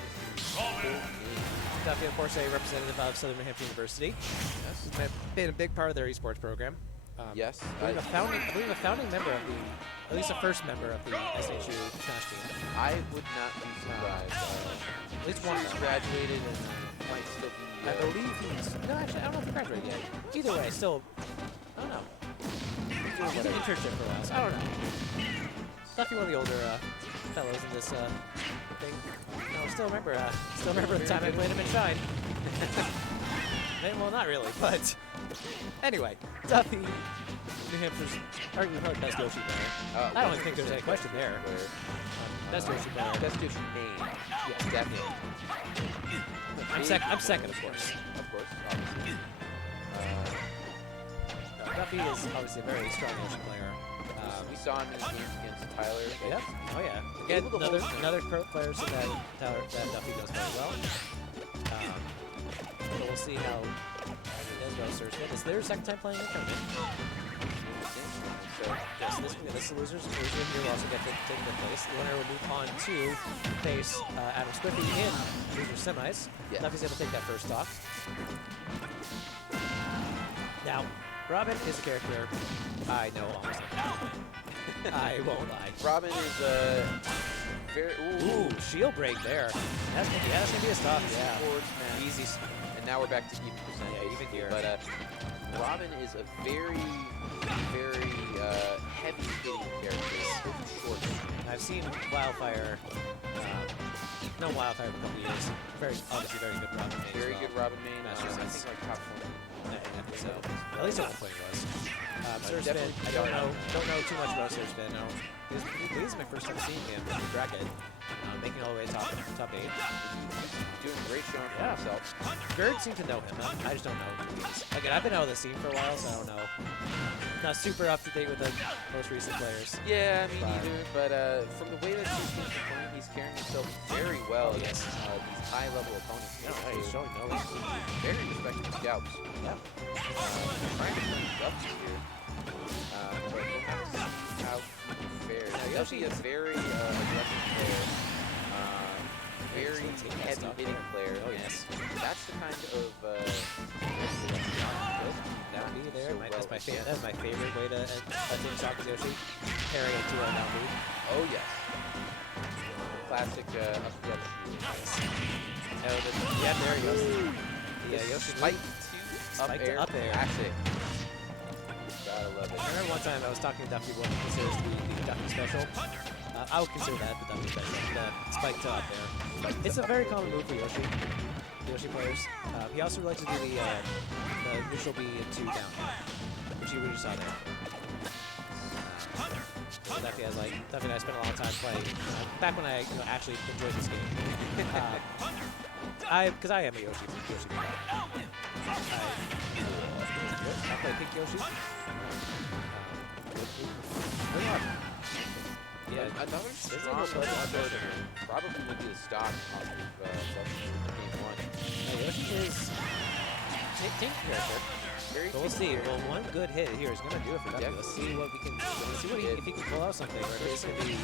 have a Duffy, of course, a representative of Southern New Hampshire University. Yes. He's been a big part of their esports program. Yes. I believe a founding member of the, at least the first member of the SHU Smash team. I would not be surprised. At least one of He's them. graduated and might still be. I believe he's, no, actually, I don't know if he graduated yet. Either way, still, I don't know. He's an internship for a while, so I don't know. Duffy, one of the older fellows in this thing. No, still remember the time I played him in Shine. Well, not really, but anyway, Duffy, New Hampshire's arguably probably best Yoshi player. I don't think there's any question there. Best Yoshi player. Best Yoshi main. Yes, definitely. I'm second, of course. Of course, obviously. Duffy is obviously a very strong Yoshi player. We saw him in his games against Tyler. Yep. Oh yeah. Again, Able to hold another player so that Duffy does very well. So we'll see how he does go. SirSfinn. It's their second time playing the tournament. So, Yes, this is the losers. The loser here will also get to take their place. The winner will move on to face Adam Squiffy in loser semis. Yeah. Duffy's able to take that first stock. Now, Robin is a character I know almost nothing. I won't lie. Robin is very. Ooh, shield break there. That's gonna be a stop. Yeah. Sportsman. Easy. And now we're back to even percent. Yeah, even here. But Robin is a very heavy hitting character. Short. I've seen Wildfire. No Wildfire for a couple years. Obviously very good Robin main. Very as good well. Robin main. Master I Race. think like top 20. I think so. At least at one point it was. SirSfinn, definitely I don't know too much about SirSfinn. No, this is my first time seeing him in the bracket, making all the way top 8. Doing a great showing for Yeah. himself. Gerd seemed to know him. I just don't know who he is. Again, I've been out of the scene for a while, so I don't know. Not super up to date with the most recent players. Yeah, me neither. But from the way that he's playing, he's carrying himself very well against these high-level opponents. No, he's showing no weakness. Very respectable scouts. Yeah. Trying to play Duffy here. But we'll have to see how he fares. Now, Duffy is a very aggressive player. Very heavy hitting player. Oh, yes. That's the kind of Down B there. So That's my well, favorite. yeah. That's my favorite way to team shock with Yoshi. Parry into a down B. Oh yes. Classic up the Yeah, there he goes. Yeah, Yoshi Spike to up Spike to air. up air. Classic. Gotta love it. I remember one time I was talking to Duffy what he considers the Duffy special. I would consider that the Duffy special. The spike to up there. It's a very common move for Yoshi. Yoshi players. He also likes to do the neutral B and 2 down, which you saw there. Duffy has Duffy and I spent a lot of time playing back when I actually enjoyed this game. Because I am a Yoshi player. I play Pink Yoshi. Yeah, Another strong uploader probably would be the stop off of game 1. Yoshi is tank character. Very But we'll see. Well, one good hit here is going to do it for Duffy. Yep. Let's see what we can. Let's see what if he can pull out something. Or if it's going to be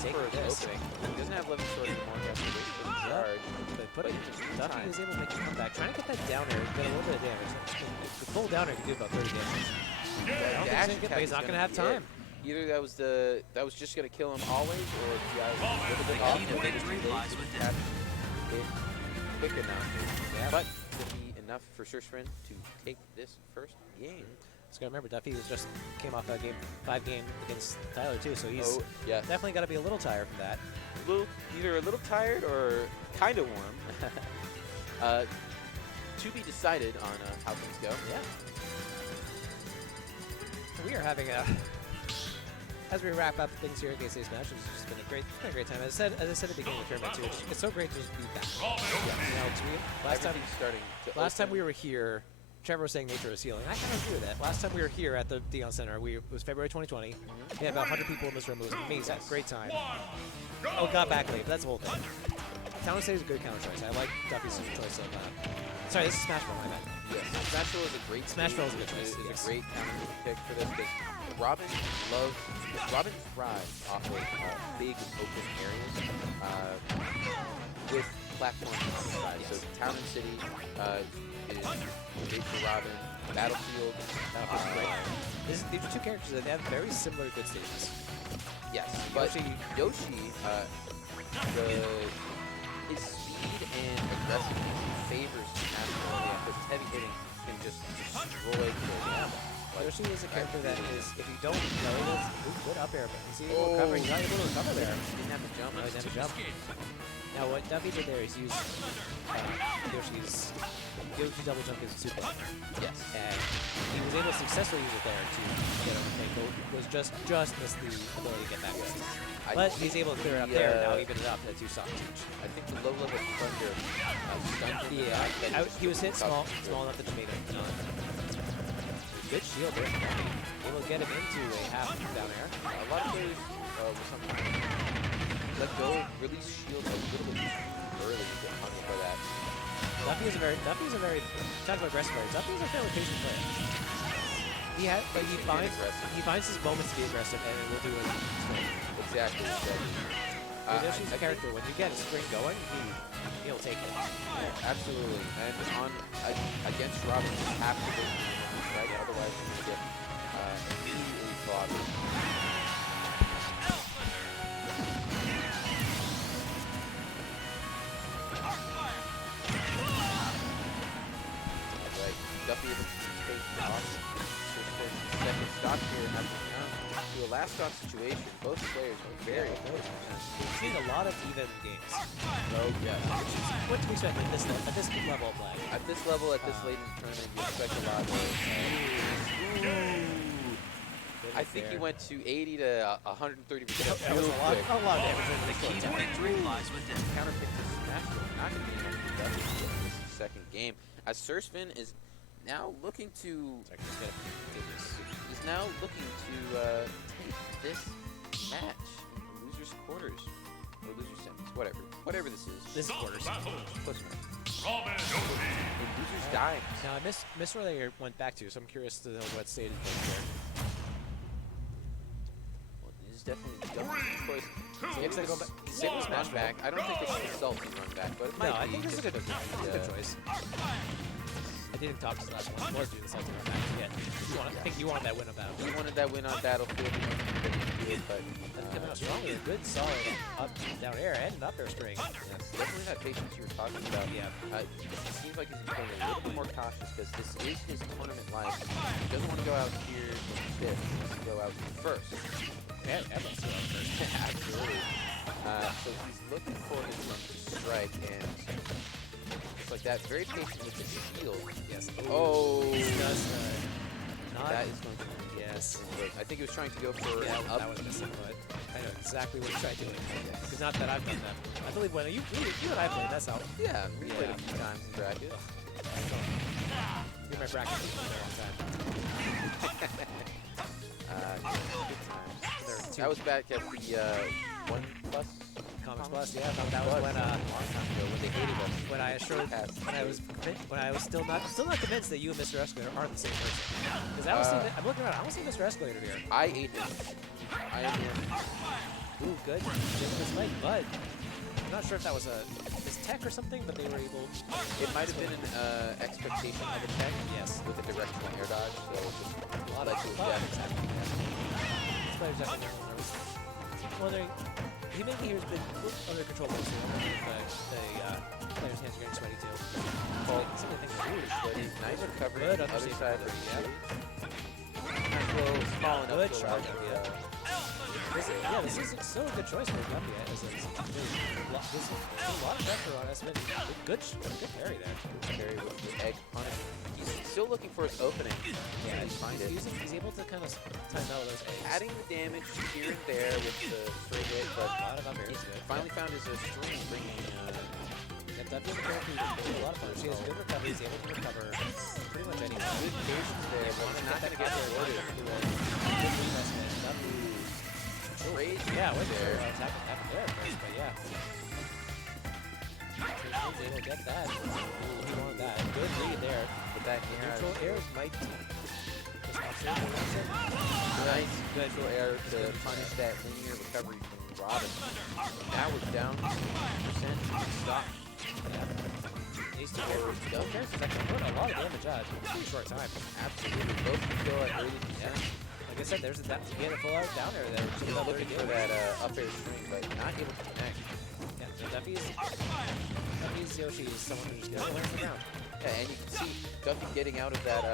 take for an this. opening. He doesn't have living sword anymore. He has to wait for the charge. But Duffy is able to make a comeback. Trying to get that down air, get a little bit of damage. The full down air can do about 30 damage. I don't think but he's not going to have time. Either that was just gonna kill him always, or if you guys a little bit The off, key to or victory maybe lies they within. have it quick enough. Yeah. But it'll be enough for SirSfinn to take this first game. Just gotta remember, Duffy just came off a 5-game against Tyler too, so he's yeah, definitely got to be a little tired from that. either a little tired or kind of warm. to be decided on how things go. Yeah. We are having a, as we wrap up things here at Game Stage Smash, it's just been a great time. As I said at the beginning of the tournament too, it's so great to just be back. You know, Everything's starting to last time open. we were here, Trevor was saying Mythra was healing. I kind of agree with that. Last time we were here at the Dion Center, it was February 2020. We had about 100 people in this room. It was amazing. Great time. Oh, got back late, but that's the whole thing. Counter State is a good counter choice. I like Duffy's choice of. Sorry, this is Smashville, my bad. Yes, Smashville is a great. Smashville is a good choice. Is Yes. a great counter pick for this because Robin thrives off of big open areas with platforms on the side. So Town and City is big for Robin. Battlefield. Great. These are two characters that have very similar good stages. Yes, but Yoshi, his speed and aggressiveness favors Smashville because his heavy hitting can just destroy kills. Yoshi is a character that is, if you don't know this, good up air, but he's able to recover. He's not able to recover there. He didn't have to jump. No, he didn't have to jump. Now, what Duffy did there is use Yoshi's Yoshi double jump is super. Yes. And he was able to successfully use it there to get over the but was just missed the ability to get back. But he's able to clear it up there and now even it up at 2 soft touch. I think the low level thunder stunned him. Yeah, he was hit small enough that he made it. Good shield there. Able to get him into a half down air. A lot of players will sometimes let go, release shield a little bit too early to get hung for that. Duffy is a very talk about aggressive player. Duffy is a fairly patient player. But he finds his moments to be aggressive and will do it. Exactly. Yoshi's a character. When you get a string going, he'll take it. Yeah, absolutely. And against Robin, you have to go right, otherwise you get immediately clogged. Duffy able to take off. SirSfinn second stock here has come to a last stock situation. Both players are very good. We've seen a lot of even games. Oh yes. What do we expect at this level of play? At this level, at this late in the tournament, you expect a lot of. I think he went to 80 to 130%. That was a lot of damage. The key to victory lies within. Counterpick to Smashville. Not going to be able to do that in this second game. As SirSfinn is now looking to take this match in losers quarters or losers semis, whatever this is. This is quarters. Close enough. Robin Yoshi. In losers dimes. Now I missed where they went back to, so I'm curious to know what state it's here. Well, this is definitely Duffy's choice. It's like going back. He's able to smash back. I don't think it's himself to run back, but it might No, I be think this is a good choice. I didn't talk to the last one. Was doing this ultimate back. Yeah. I think you wanted that win on Battlefield. He wanted that win on Battlefield. He wanted to do it, but That's coming out strong with a good, solid up, down air, and an up air string. yes, definitely that patience you were talking about. Yeah. It seems like he's becoming a little bit more cautious because this is his tournament life. He doesn't want to go out here in fifth. He wants to go out first. Yeah, everyone's doing it first. Absolutely. So he's looking for his run to strike, and just like that, very patient with the shield. Yes. Oh, That is going to be yes. I think he was trying to go for Yeah, an up. that was missing, but I know exactly what he tried doing. Because not that I've done that. I believe when you and I played, that's how. Yeah, we played a few times in bracket. You're my bracket for a long time. Good times. That was back at the 1+ Comics Plus, yeah. That was when when they hated us. when I was still not convinced that you and Mr. Escalator aren't the same person. Because I'm looking around, I don't see Mr. Escalator here. I ate him. I am him. Ooh, good. This fight, but I'm not sure if that was his tech or something, but they were able. It might have been an expectation of a tech. Yes. With a directional air dodge, so it just A lot of death. This player's definitely nervous. Wondering, he maybe here's been under control most of the player's hands are getting sweaty too. Well, some of the things are weird. but he's nice recovery Good on the other underside side of the recovery, Well, small enough Good to charge, allow for, yeah. This is still a good choice for Duffy. There's a lot of pressure on SirSfinn. Good parry there. Parry with the egg punish. He's still looking for his opening. Yeah, find it. he's able to kind of time out those eggs. Adding the damage here and there with the straight hit, but A lot of up airs good. finally found his string, bringing Duffy in the character who's a lot of fun. She has good recovery. He's able to recover pretty much anything. good patience there, but he's not going to get rewarded. Good reinvestment. Duffy. Trade Yeah, wait there. there. Happened there at first, but yeah. He's able to get that. He wanted that. Good lead there. But that Neutral airs might nice neutral air to punish that linear recovery from Robin. Now we're down 50%. Stop. These two characters have actually put a lot of damage out in a pretty short time. Absolutely. Both can kill at 80%. Like I said, there's that to get a full out down there. He's looking for that up air string, but not able to connect. Yeah, so Duffy's Yoshi is someone who's going to learn from ground. Yeah, and you can see Duffy getting out of that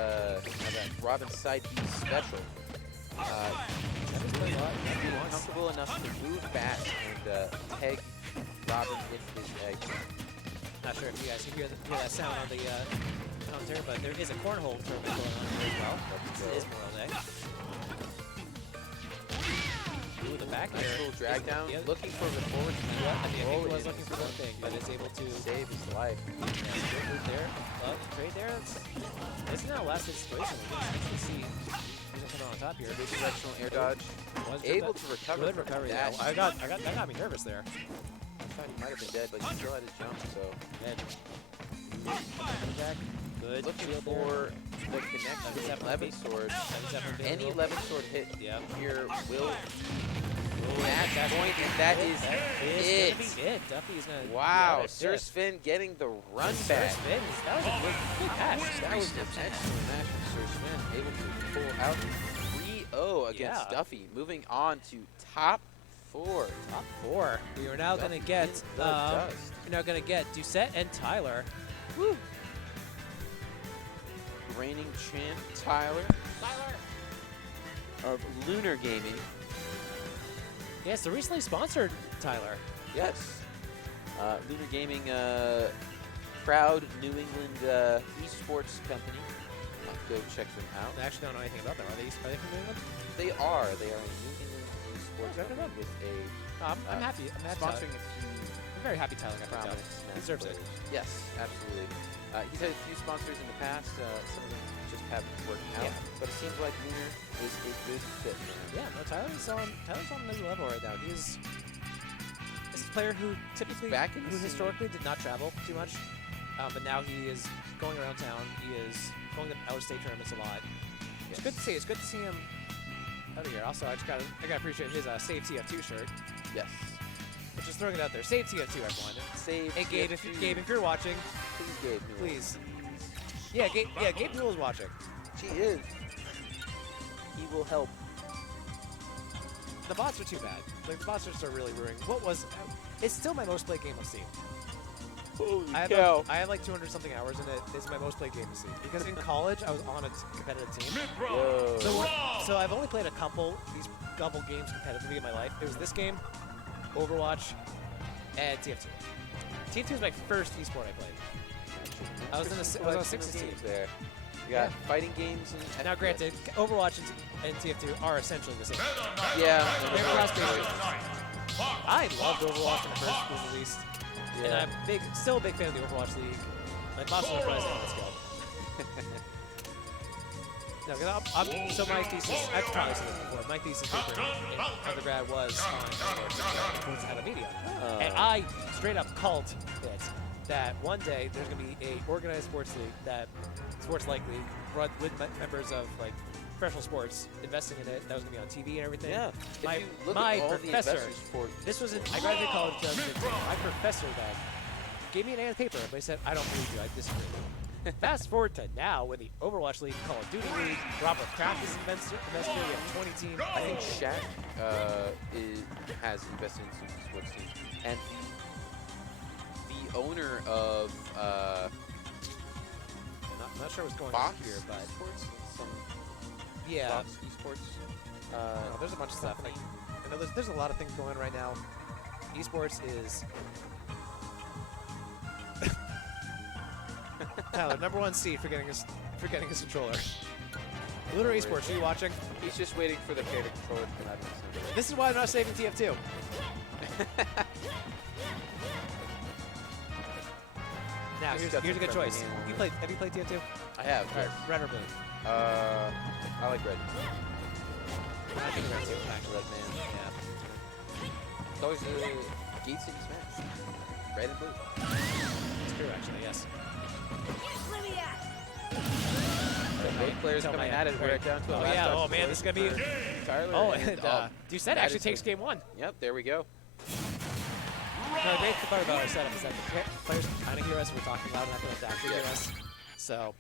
Robin's side B special. Being comfortable enough to move fast and peg Robin with his egg. Not sure if you guys can hear that sound on the commentary, but there is a cornhole tournament going on here as well. It is Memorial Day. Ooh, the back Nice there. little drag down, Yeah. looking for the forward. Yeah, I think he was looking for one thing, but is able to save his life. good move there. Trade there. This is now a last situation. We can see who's coming on top here. Big directional air dodge. Was Able to recover. Good from recovery. that. That got me nervous there. I thought he might have been dead, but he still had his jump, so. Dead. Back. Good. Looking shield for there. the connection That with was 11 sword. definitely Any visible. 11 sword hit Yeah. here will That's match point, and that is gonna it. be it. Duffy's gonna. Wow, yeah, SirSfinn getting the run back. SirSfinn. That was a good patch. That was an excellent match from SirSfinn, able to pull out 3-0 against Yeah. Duffy. Moving on to top 4. Top 4. We are now gonna get. the dust. We're now gonna get Doucette and Tyler. Woo. Reigning champ Tyler of Lunar Gaming. Yes, the recently sponsored Tyler. Yes. Lunar Gaming, proud New England esports company. Go check them out. I actually don't know anything about them. Are they from New England? They are a New England esports Check it company out. with a I'm happy. I'm happy. sponsoring Tyler. a few I'm very happy Tyler got picked up. prominent He Smash deserves it. players. Yes, absolutely. He's had a few sponsors in the past. Some of them just haven't worked out. Yeah. But it seems like Lunar is a good fit for him. Yeah, no, Tyler's on another level right now. He's a player who typically, Back in the who scene. historically did not travel too much, but now he is going around town. He is going to out-of-state tournaments a lot. It's good to see. It's good to see him out of here. Also, I gotta appreciate his Save TF2 shirt. Yes. But just throwing it out there. Save TF2, everyone. Save Hey, Gabe, TF2. if you're watching, Please, Gabe. Newell. please. Yeah, Gabe Newell is watching. She is. He will help. The bots are too bad. Like, the bots are so really ruining. It's still my most played game of Steam. Holy I have like 200 something hours in it. It's my most played game of Steam. Because in college, I was on a competitive team. Mythra. Whoa. So I've only played a couple games competitively in my life. It was this game, Overwatch, and TF2. TF2 was my first esport I played. I was on a 6 team. There. You got fighting games and Now, granted, Overwatch and TF2 are essentially the same. Yeah. They're cross-based. I loved Overwatch when it first was released, and I'm still a big fan of the Overwatch League. My boss was surprised on this go. No, so my thesis, I've probably said this before, my thesis paper in undergrad was on sports out of media. And I straight up called it that one day there's going to be a organized sports league, sports like league, run with members of like professional sports investing in it. That was going to be on TV and everything. Yeah. My, If you look my at all the professor, investors for this was I graduated college in 2015. My professor then gave me an ad paper, but he said, I don't believe you, I disagree. Fast forward to now with the Overwatch League, Call of Duty League, Robert Kraft is invested here. We have 20 teams. I think Shaq has invested in some sports teams, and the owner of I'm not sure what's going Fox on here, but Esports, some yeah, Fox Esports. no, there's a bunch of stuff. Like, I know there's a lot of things going on right now. Esports is Tyler, #1 seed for getting his controller. Lunar Esports, are you watching? He's just waiting for the favorite controller to come out of the center. This is why I'm not saving TF2. Now, here's a good choice. Have you played TF2? I have. All right, red or blue? I like red. I think red too, actually. Red man. Yeah. It's always a Gate City smash. Red and blue. It's true, actually, yes. Both players coming at it right down to a last oh man, this is going to be... Tyler. Oh, and Doucette actually takes game 1. Yep, there we go. No, the great part about our setup is that the players can kind of hear us. We're talking loud enough for them to actually hear us. So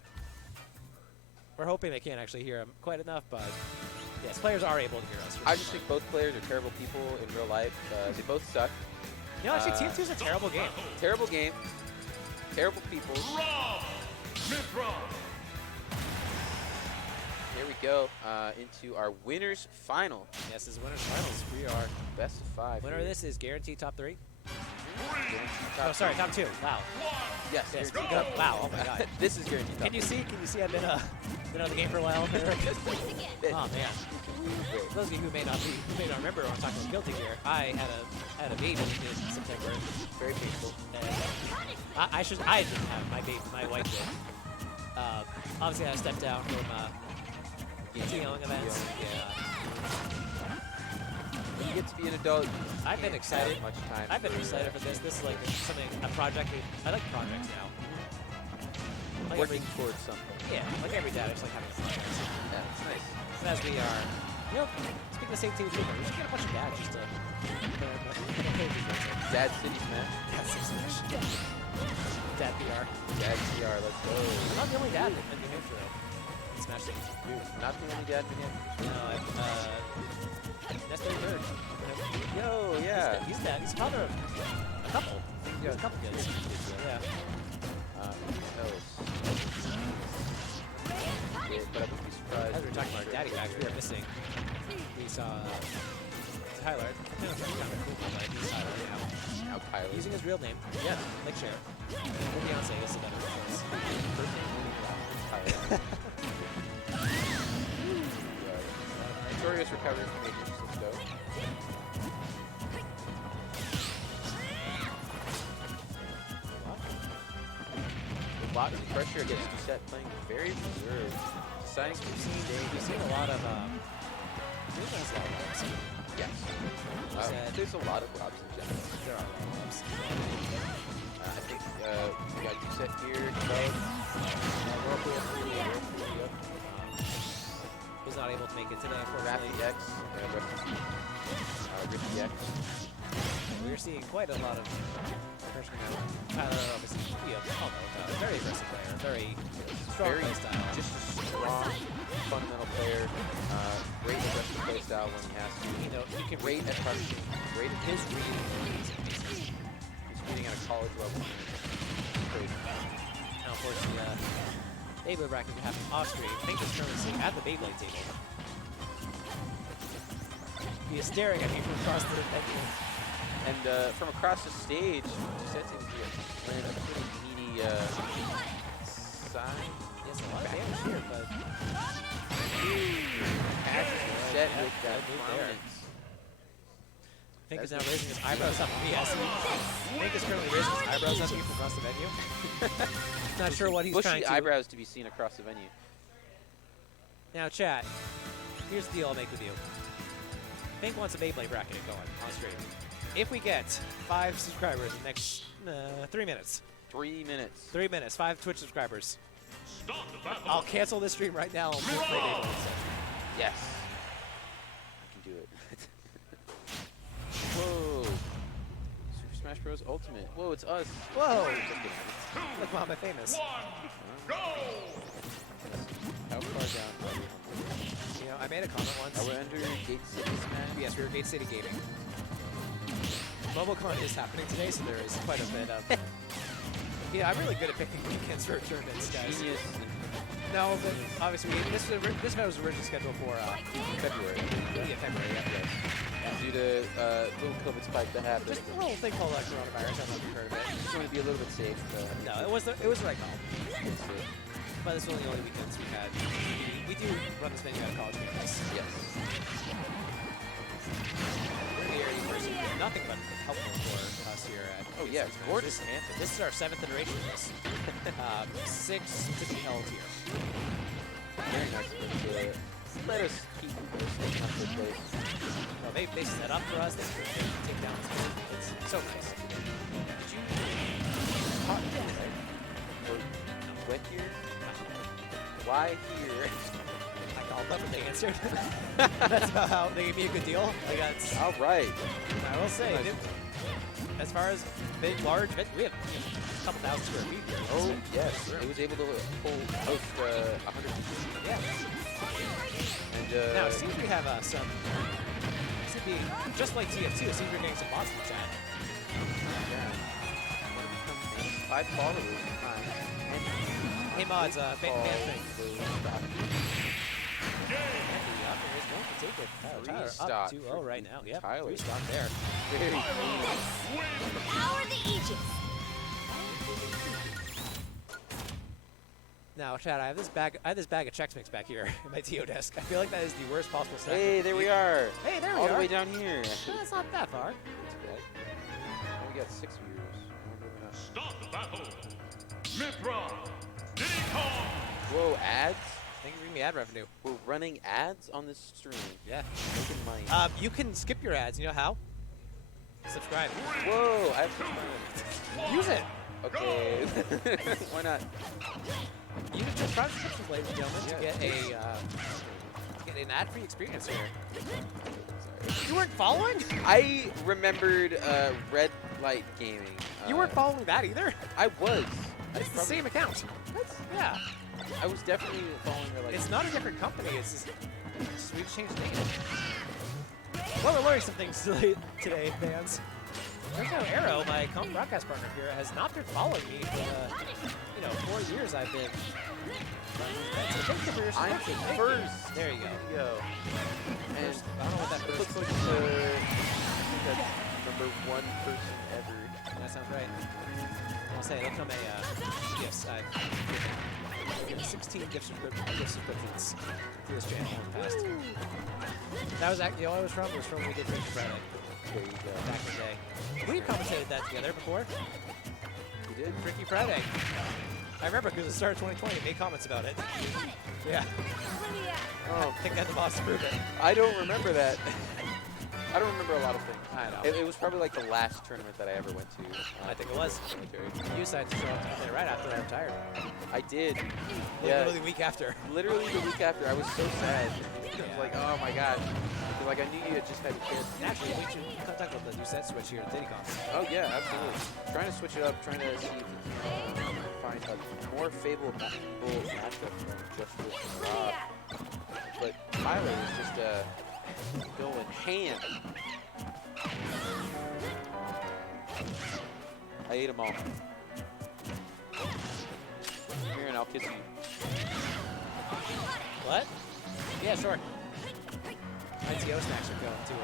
we're hoping they can't actually hear them quite enough, but yes, players are able to hear us. I just think both players are terrible people in real life. They both suck. You know, actually, TF2 is a terrible game. Terrible game. Terrible people. Mythra. Here we go into our winners final. Yes, this is winners finals. We are Best of 5. winner of this is guaranteed top 3. Top Oh, sorry, top 2. Wow. Yes, Yes, guaranteed go. top Wow. Oh my God. This is guaranteed top Can you see? I've been on the game for a while. Oh man. For those of you who may not remember or I'm talking about guilty here, I had a baby in September. Very painful. And I didn't have my baby. My wife did. Obviously, I stepped down from young events. Yeah. When you get to be an adult, I've been excited. Much time. I've been excited for this. This is like a project. I like projects now. Like Working towards something. yeah, like every dad, I just like having a project. Yeah, it's nice. So as we are, speaking of the same team, we should get a bunch of dads just to. Dad City Smash. Dad Smash. Dad PR. Dad CR, let's go. I'm not the only dad in New Hampshire though. In Smash City. Not the only dad in here. No, that's their third. Yo, yeah. He's dad. He's father of a couple. He has a couple kids. Yeah. But I wouldn't be surprised. As we were talking about our daddy bags, we are missing. We saw Tyler. I think that's kind of cool, but he's Tyler, yeah. Now Pyra. Using his real name. Yeah, like Cher. Or Beyonce is a better choice. Victorious recovery from Major. Let's go. Lots of pressure against Doucette playing very reserved. Deciding to We've seen a lot of yes. There's a lot of Robs in general. there are Robs. I think we got Doucette here. Whirlpool 3. Was not able to make it today, unfortunately. Rapid X. Ricky X. We're seeing quite a lot of pressure now. Tyler, obviously, very aggressive player, very strong Very play style. Just a strong, fundamental player. Great aggressive play style when he has to. You know, he can Great at crushing. Great at his reading. He's reading at a college level. Crazy. Now, unfortunately, Beyblade bracket will happen off screen. I think this currency at the Beyblade table. He is staring at me from across the venue. And from across the stage, Doucette seems to be playing a pretty meaty side. Yes, a lot of damage here, but Catches Doucette with that move there. prominence. Fink is now raising his eyebrows up at me. Yes, Fink is currently raising his eyebrows up at me from across the venue. Not sure what he's trying Bushy to. eyebrows to be seen across the venue. Now, chat, here's the deal I'll make with you. Fink wants a Beyblade bracket going on stream. If we get 5 subscribers in the next 3 minutes. 3 minutes. 3 minutes, 5 Twitch subscribers. Start the battle. I'll cancel this stream right now and we'll play Beyblade instead. Yes. I can do it. Whoa. Super Smash Bros. Ultimate. Whoa, it's us. Whoa! Look, Mom, I'm famous. Go! How far down are we? You know, I made a comment once. Are we under Gate City Smash? Yes, we were Gate City Gaming. MobileCon is happening today, so there is quite a bit of... yeah, I'm really good at picking weekends for tournaments, guys. Genius. No, but obviously, this event was originally scheduled for February. yeah, February, yeah. due to little COVID spike that happened. Just a little thing called coronavirus. I don't know if you've heard of it. Just want to be a little bit safe. No, it was the right call. But this was the only weekends we had. We do run this menu out of college campus. Yes. We're in the area where it's nothing but helpful for us here at. Oh yeah, Smash. gorgeous anthem. This is our 7th iteration of this. 6 to be held here. Very nice of them to let us keep this in the place. No, they set up for us. They take down. It's so nice. Did you? Hot, right? Or wet here? Why here? I called up and they answered. That's about how they gave me a good deal. Like that's. All right. I will say, Nice. as far as big, large, we have a couple thousand square feet here. Oh yes, it was able to host 100 people. Yeah. And Now, it seems we have some. This would be just like TF2. It seems we're getting some bots in the chat. yeah. 5 followers. Hey mods, fan thing. Take it. Tyler stock up 2-0 for right now. Yep, Tyler. 3 stock there. Very clean. Power the Aegis. Now, Chad, I have this bag of Chex Mix back here in my TO desk. I feel like that is the worst possible snack. Hey, there we are. Hey, there we All are. the way down here. That's not that far. That's bad. Oh, we got 6 viewers. Start the battle. Mythra. G.Cab. Whoa, ads? Thank you for giving me ad revenue. We're running ads on this stream. Yeah. Making money. You can skip your ads. You know how? Subscribe. Whoa, I have to Use it. Okay. Why not? Use the subscriptions, ladies and gentlemen, to get an ad-free experience here. You weren't following? I remembered Red Light Gaming. You weren't following that either? I was. It's the same account. Yeah. I was definitely following Red Light. It's not a different company. It's just we've changed names. Well, we're learning some things today, fans. There's no Arrow, my broadcast partner here, has not been following me for 4 years. I've been. So thank you for your I'm subscription. Thank first. you. There you go. And I don't know what that first looks like the number 1 person ever. That sounds right. I'll say, look how many gifts I've given 16 gift subscriptions to this channel in the past. That was actually all I was from when we did Freaky Friday. There you go. Back in the day. We commentated that together before. You did? Freaky Friday. I remember because it started 2020 and made comments about it. Yeah. Oh, I think I had the boss to prove it. I don't remember that. I don't remember a lot of things. I know. It was probably like the last tournament that I ever went to. I think it was. Military. You decided to show up to play right after I retired. I did. Literally the week after. Literally the week after. I was so sad. I was like, oh my god. Like I knew you had just had a kid. Naturally, we should talk about the Doucette switch here at DiddyCon. Oh yeah, absolutely. Trying to switch it up, trying to see if we can find a more favorable matchup than just with Rob. But Tyler is just going ham. I ate them all. Here, and I'll kiss you. What? Yeah, sure. ITO snacks are going to,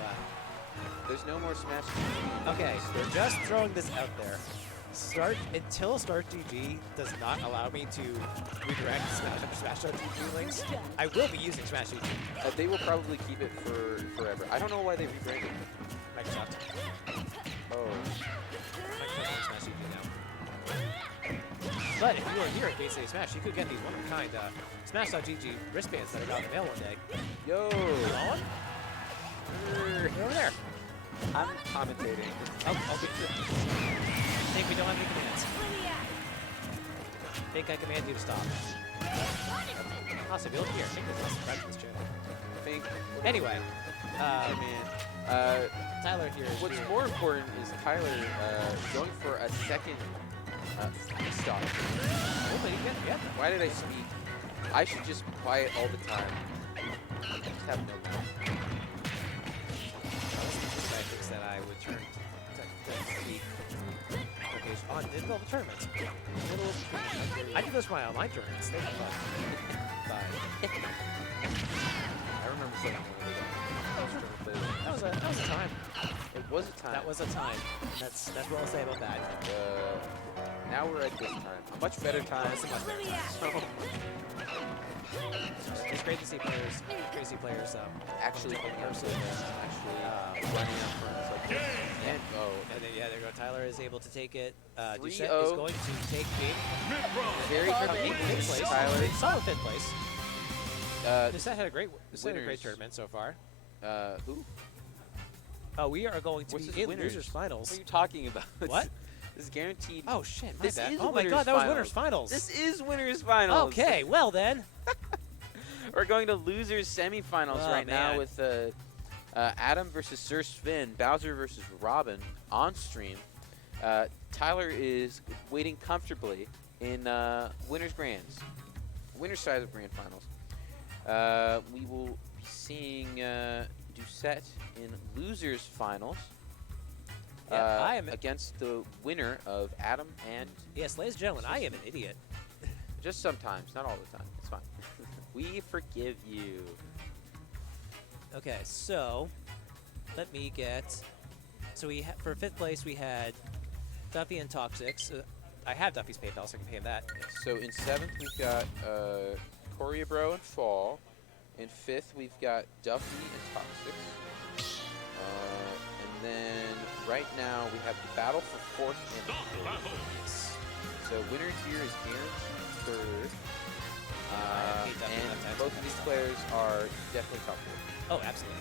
There's no more Smash. Okay, they're just throwing this out there. Until Start GG does not allow me to redirect Smash.GG links, I will be using Smash GG. They will probably keep it for forever. I don't know why they rebranded. Microsoft. Oh. Microsoft owns Smash GG now. But if you were here at Gate City Smash, you could get these one-of-a-kind Smash.GG wristbands that are out in the mail one day. Yo! Colin? You're over there. I'm commentating. Oh, okay. I think we don't have any commands. I think I command you to stop. Awesome, you'll hear. I think there's lots of pressure in this channel. Anyway. Tyler here is What's here. more important is Tyler going for a second stop. Oh, but he can't get them. Why did I speak? I should just be quiet all the time. I just have no mouth. I think that I would turn to speak on in the middle of the tournament. I do this for my online tournaments. They're fun. But I remember saying That was a time. It was a time. That was a time. That's what I'll say about that. Now we're at this time. A much better time. It's much better. It's great to see players Actually in playing person. actually running up front. It's like, and And then, yeah, there you go. Tyler is able to take it. 3-0. Doucette is going to take game. very coming Fifth place. Tyler. Solid fifth place. Doucette had a great winners. tournament so far. Who? We are going to What's be his in winners? losers What finals. are you talking about? What? This is guaranteed. Oh shit! My This bad. is Oh my winners god, that was finals. winners finals. This is winners finals. Okay, well then. We're going to losers semifinals Oh, right now man. with Adam versus SirSfinn, Bowser versus Robin on stream. Tyler is waiting comfortably in winners side of grand finals. We will be seeing Doucette in losers finals. Yeah, I am against the winner of Adam and Yes, ladies and gentlemen, I am an idiot. just sometimes, not all the time. It's fine. We forgive you. Okay, so let me get. So for fifth place we had Duffy and Toxex. I have Duffy's PayPal, so I can pay him that. So in seventh we've got Coryabro and Fall. In fifth we've got Duffy and Toxex. And then right now we have the battle for fourth and fifth. So winner here is guaranteed third. And both of these players are definitely top four. Oh, absolutely.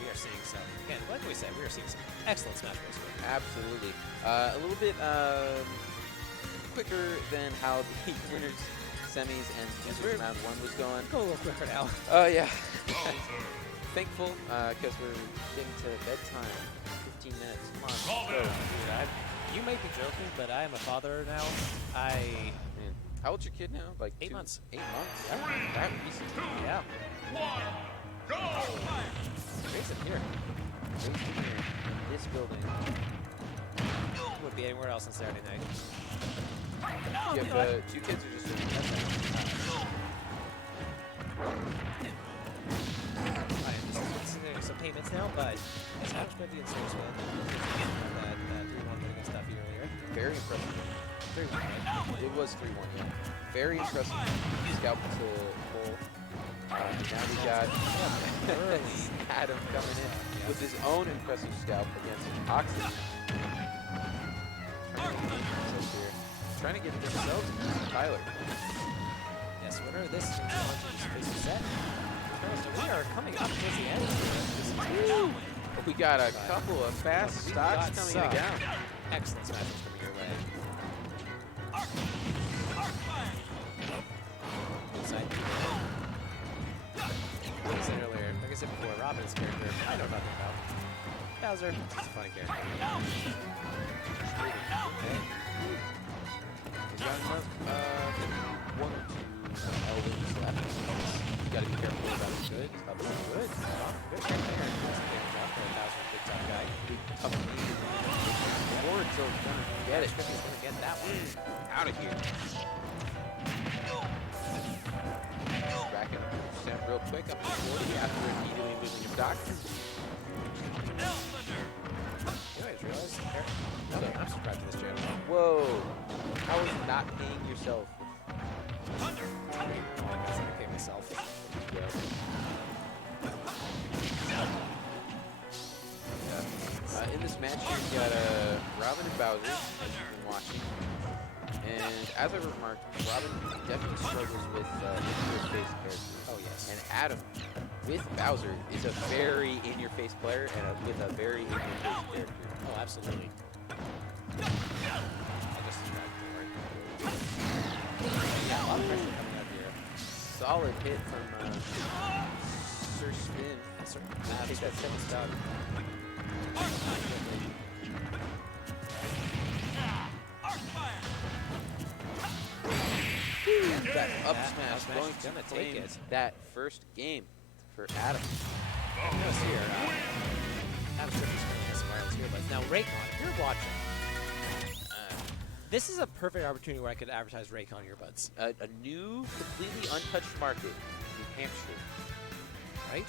We are seeing some. Again, like we said, we are seeing some excellent Smash Bros. Absolutely. A little bit quicker than how the winners semis and losers round one was going. Go a little quicker now. Oh yeah. Thankful because we're getting to bedtime. 15 minutes. Come on. Let's go. You may be joking, but I am a father now. Man. How old's your kid now? Like 8 months. 8 months? Yeah. That recent. Yeah. Go! Raise it here. Raised here in this building. Would be anywhere else on Saturday night. You have 2 kids or just 1? There's some payments now, but it's much better than SirSfinn. That 3-1 win against Duffy earlier. Very impressive. 3-1, right? It was 3-1, yeah. Very impressive. Scalp to pull. Now we got Adam coming in with his own impressive scalp against Toxex. Trying to get themselves against Tyler. Yes, winner of this is set. So we are coming up towards the end. We got a couple of fast stocks coming down. Excellent smashes coming your way. Inside. Like I said earlier, like I said before, Robin's character, I know nothing about. Bowser, he's a funny character. He's got enough, 1 or 2 elbows left. You gotta be careful about his good. Good. Good character. Bowser, big tough guy. Big tough lead. Ward's gonna get it. He's gonna get that one. Out of here. Bracket percent real quick up to 40 after immediately losing his stock. You know, I just realized I'm subscribed to this channel. Whoa. How is not paying yourself? I'm gonna pay myself. In this match here, we got Robin and Bowser, as you've been watching. And as I remarked, Robin definitely struggles with in-your-face characters. Oh, yes. And Adam, with Bowser, is a very in-your-face player and with a very in-your-face character. Oh, absolutely. I just subscribed to it. Yeah, a lot of pressure coming up here. Solid hit from SirSfinn. Take that 7 stock. That up smash going to claim that first game for Adam. Notice here, Adam's Griffith's going to get some wireless earbuds. Now, Raycon, if you're watching, this is a perfect opportunity where I could advertise Raycon earbuds. A new, completely untouched market, New Hampshire. Right?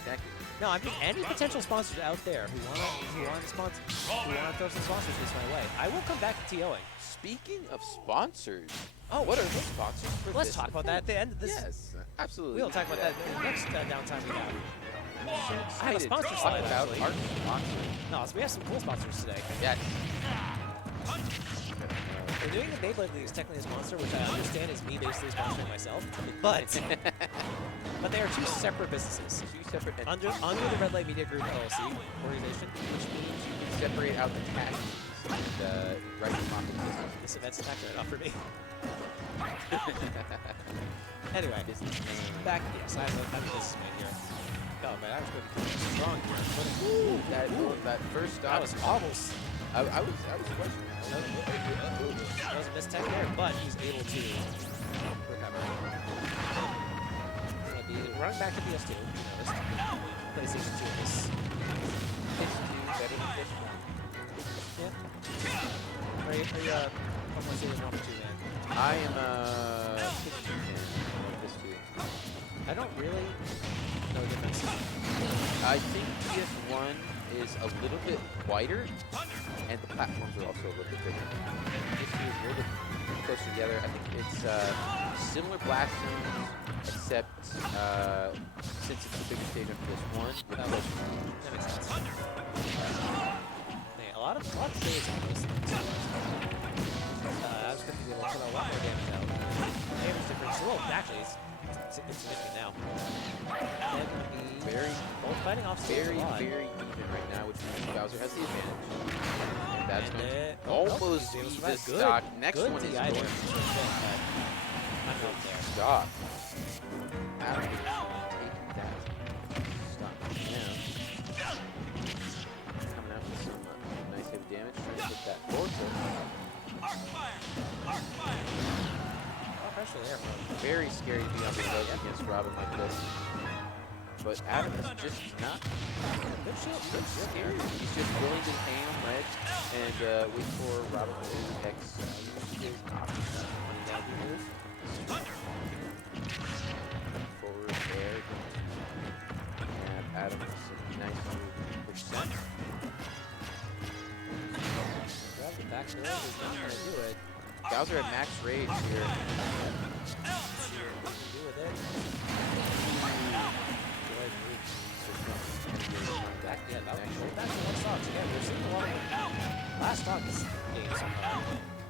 Exactly. No, I'm just any potential sponsors out there who want to sponsor, who want to throw some sponsors this my way. I will come back to TOing. Speaking of sponsors, what are the sponsors for Let's this talk about that at the end of this. Yes, absolutely. We'll talk about that in the next downtime we have. So I have a excited sponsor to slide, talk about actually. our sponsor. No, so we have some cool sponsors today. Yes. We're doing the Beyblade League is technically a sponsor, which I understand is me basically sponsoring myself, but they are two separate businesses. Two separate Under the Red Light Media Group LLC organization, which means you can separate out the tax and write them off the business. this event's tax write-off for me. Anyway, back. Yes, I'm a businessman here. Oh man, I was going to be strong here. That first stop. That was almost. I was questioning. That was a mistake there, but he's able to recover. It's going to be running back to PS2. You noticed. PlayStation 2 is PS2 better than PS1. yeah. Are you how much is 1 or 2 man? I am a PS2 fan. PS2. I don't really know the difference. I think PS1 is a little bit wider, and the platforms are also a little bit bigger. PS2 is a little bit closer together. I think it's similar blast zones, except since it's the bigger stage of PS1, it's closer. That makes sense. Man, a lot of saves on this. I was going to be able to put a lot more damage out. Damage difference. Well, actually, it's significant now. And the Very, both fighting off very even right now, which means Bowser has the advantage. And that's And going to oh, almost he was beat right. this Good- stock. Next good one is DI going there. to I'm not there. stop. After taking that stop down. Coming out with some nice heavy damage, trying to hit that forward tilt. Oh, pressure there, bro. Very scary to be on the ledge against Robin like this. But Adam is just not Good shield. Good shield here. He's just willing to hang on ledge and wait for Robin to X his options. Forward there. And Adam with some nice percent. Grab the back door. He's not going to do it. Bowser at max rage here. What can he do with it? Back, yeah, that was back to one stocks. Again, we're seeing a lot of last stocks games somehow.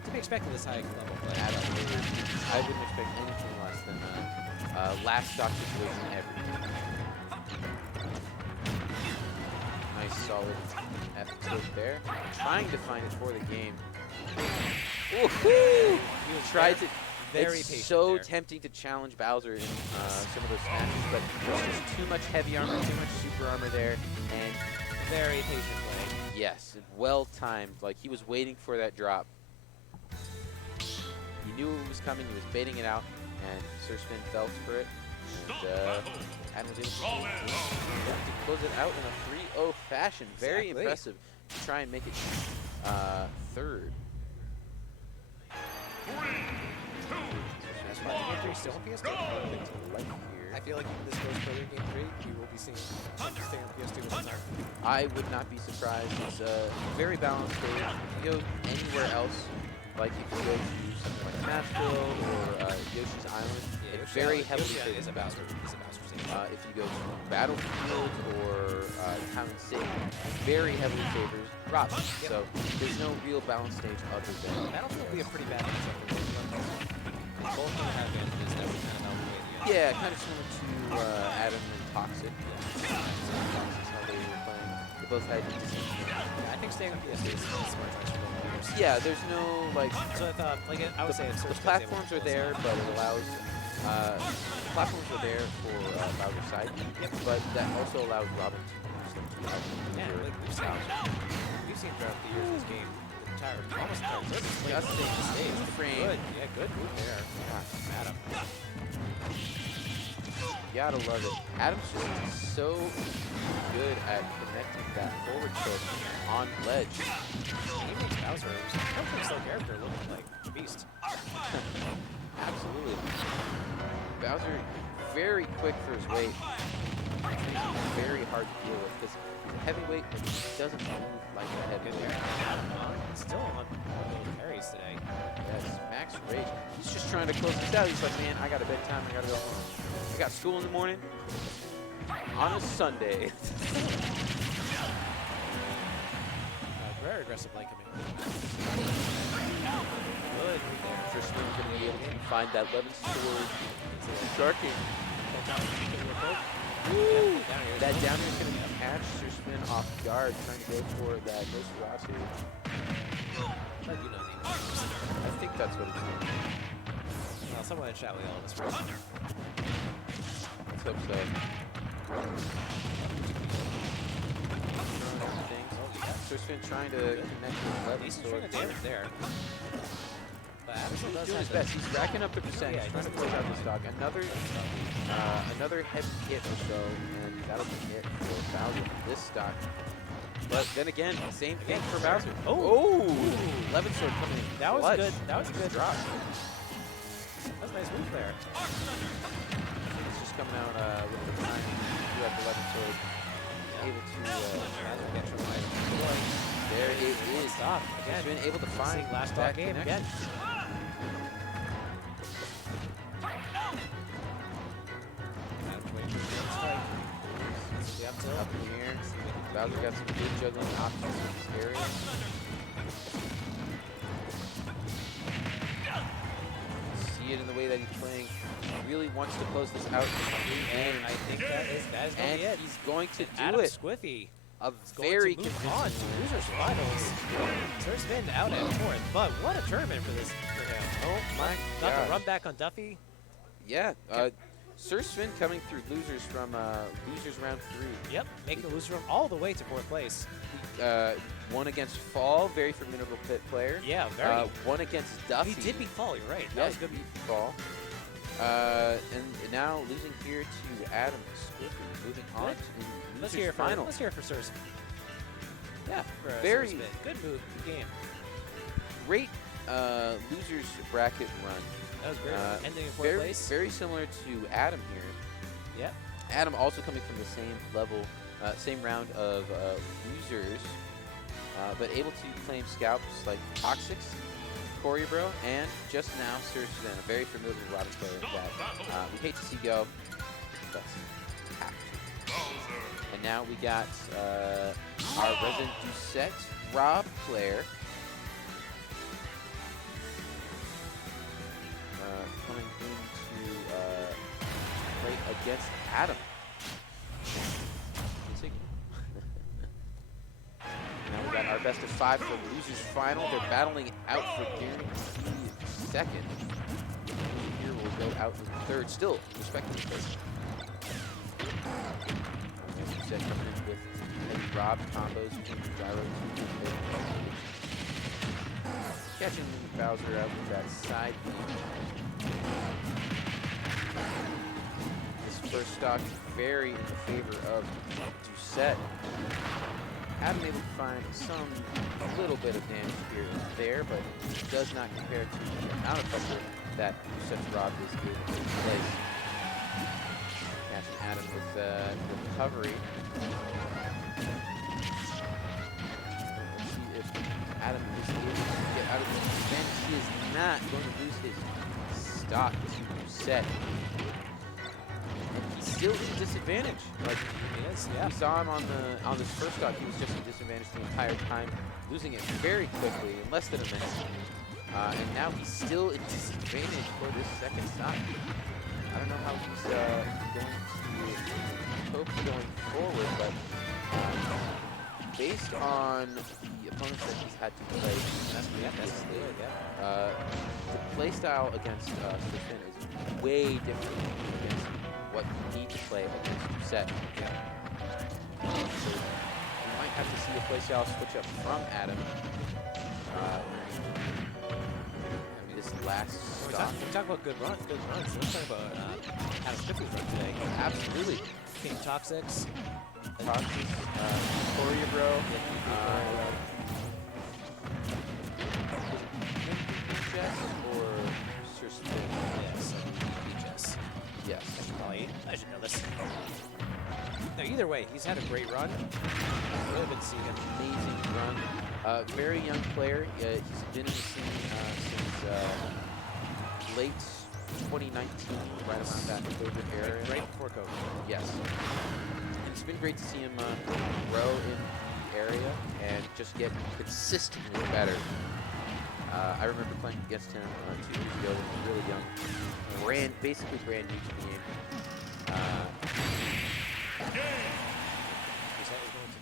To be expected this high level play. Adam, I wouldn't expect anything less than last stock situation ever. Nice solid F tilt there. Trying to find it for the game. Woohoo! He was Tried to. very it's patient so there. tempting to challenge Bowser in some of those smashes, but there's just too much heavy armor, too much super armor there, and Very patient play. yes, well timed. Like he was waiting for that drop. He knew it was coming. He was baiting it out, and SirSfinn fell for it. And Adam was able to close it out in a 3-0 fashion. Very Exactly. impressive to try and make it third. That's why Game 3 still on PS2. I feel like if this goes further in Game 3, we will be seeing something stay on PS2 with time. I would not be surprised. It's a very balanced stage. If you go anywhere else, like if you go to something like Nashville or Yoshi's Island, it's very heavily favored. Is a Bowser stage. If you go to Battlefield or Town and City, very heavily favors Robin. Yep. So there's no real balanced stage other than Battlefield will be a pretty bad matchup for both of them. Both of them have advantages that we kind of outweigh the other. yeah, kind of similar to Adam and Toxic. Toxic's how they were playing. They both had Yeah, I think staying on PS2 is a smart choice for both players. yeah, there's no like So I thought, like, I would say the platforms are there, but it allows platforms are there for Bowser's side, but that also allows Robin to Yeah, like we've seen throughout the years this game, almost entire surface play Just the stage. frame. Good, yeah, good move there. Adam. You gotta love it. Adam's just so good at connecting that forward tilt on ledge. He makes Bowser a perfect slow character looking like a beast. Absolutely. Bowser very quick for his weight. very hard to deal with because he's a heavyweight, but he doesn't move like a heavyweight. Still on little carries today. Yes, Max Rage. He's just trying to close this out. He's like, man, I got a bedtime. I got to go home. I got school in the morning on a Sunday. Very aggressive lane coming. Good there. SirSfinn going to be able to find that 11 sword. Sharking. Woo! That down air is going to catch SirSfinn off guard, trying to go for that Nosferatu. I think that's what it's doing. Well, someone in chat will yell at us first. Let's hope so. SirSfinn trying to connect with 11 He's sword. trying to damage there. But Anderson does Doing his best. He's racking up the percentage, trying to close out the stock. Another heavy hit or so, and that'll be it for Bowser from this stock. But then again, same thing for Bowser. Oh! 11 sword coming in. That was clutch. good. That was a good drop. That was a nice move there. He's just coming out with the time. You have 11 sword. Able to get your line. there it is. Stop again. He's been able to find last that game connection. again. Up in the air. Bowser got some good juggling options in this area. See it in the way that he's playing. He really wants to close this out. And I think that is going to be it. He's going to do Adam it. Squiffy A going very to move convincing on to losers finals. SirSfinn out at 4th, but what a tournament for him. Oh my Got god. the run back on Duffy. Yeah. SirSfinn coming through losers from losers round 3. Yep, making the loser run all the way to 4th place. One against Fall, very formidable pit player. Yeah, very. One against Duffy. He did beat Fall, you're right. That was good. Beat Fall. And now losing here to Adam Squiffy, moving on to Let's losers hear final. Let's hear it for SirSfinn. Yeah, For, very SirSfinn. Good move, good game. great losers bracket run. That was great. Ending in 4th place. Very similar to Adam here. Yep. Adam also coming from the same level, same round of losers, but able to claim scalps like Toxex, Coryabro, and just now SirSfinn, a very familiar Robin player that we hate to see go, but have to. And now we got our resident Doucette Rob player. Coming into play against Adam. Now we got our best of 5 for losers final. They're battling out for guaranteed second. Here will go out in 3rd, still respectively 1st. As you said, coming in with heavy Rob combos between the gyro 2 and catching Bowser out with that side beam. This first stock very in the favor of Doucette. Adam able to find a little bit of damage here and there, but it does not compare to the amount of pressure that Doucette's Rob is able to place. Catching Adam with the recovery. Let's see if Adam is able to get out of this advantage. He is not going to lose his stock to Doucette. He's still in disadvantage. Like he is, yeah. We saw him on this first stock. He was just in disadvantage the entire time, losing it very quickly in less than a minute. And now he's still in disadvantage for this second stock. I don't know how he's going to cope going forward, but based on the opponents that he's had to play, the play style against SirSfinn is way different against what you need to play against Doucette. So we might have to see a play style switch up from Adam. This last stop. We talk about good runs. Let's talk about Adam Squiffy's run today. Absolutely. King Toxex. Coryabro. Jess or SirSfinn? Yes. Jess. Yes. I should know this. either way, he's had a great run. Really good to see him. Amazing run. Very young player. He's been in the scene since late 2019, right around that COVID era. Right before COVID. Yes. And it's been great to see him grow in the area and just get consistently better. I remember playing against him 2 years ago when he was really young. Basically brand new to the game.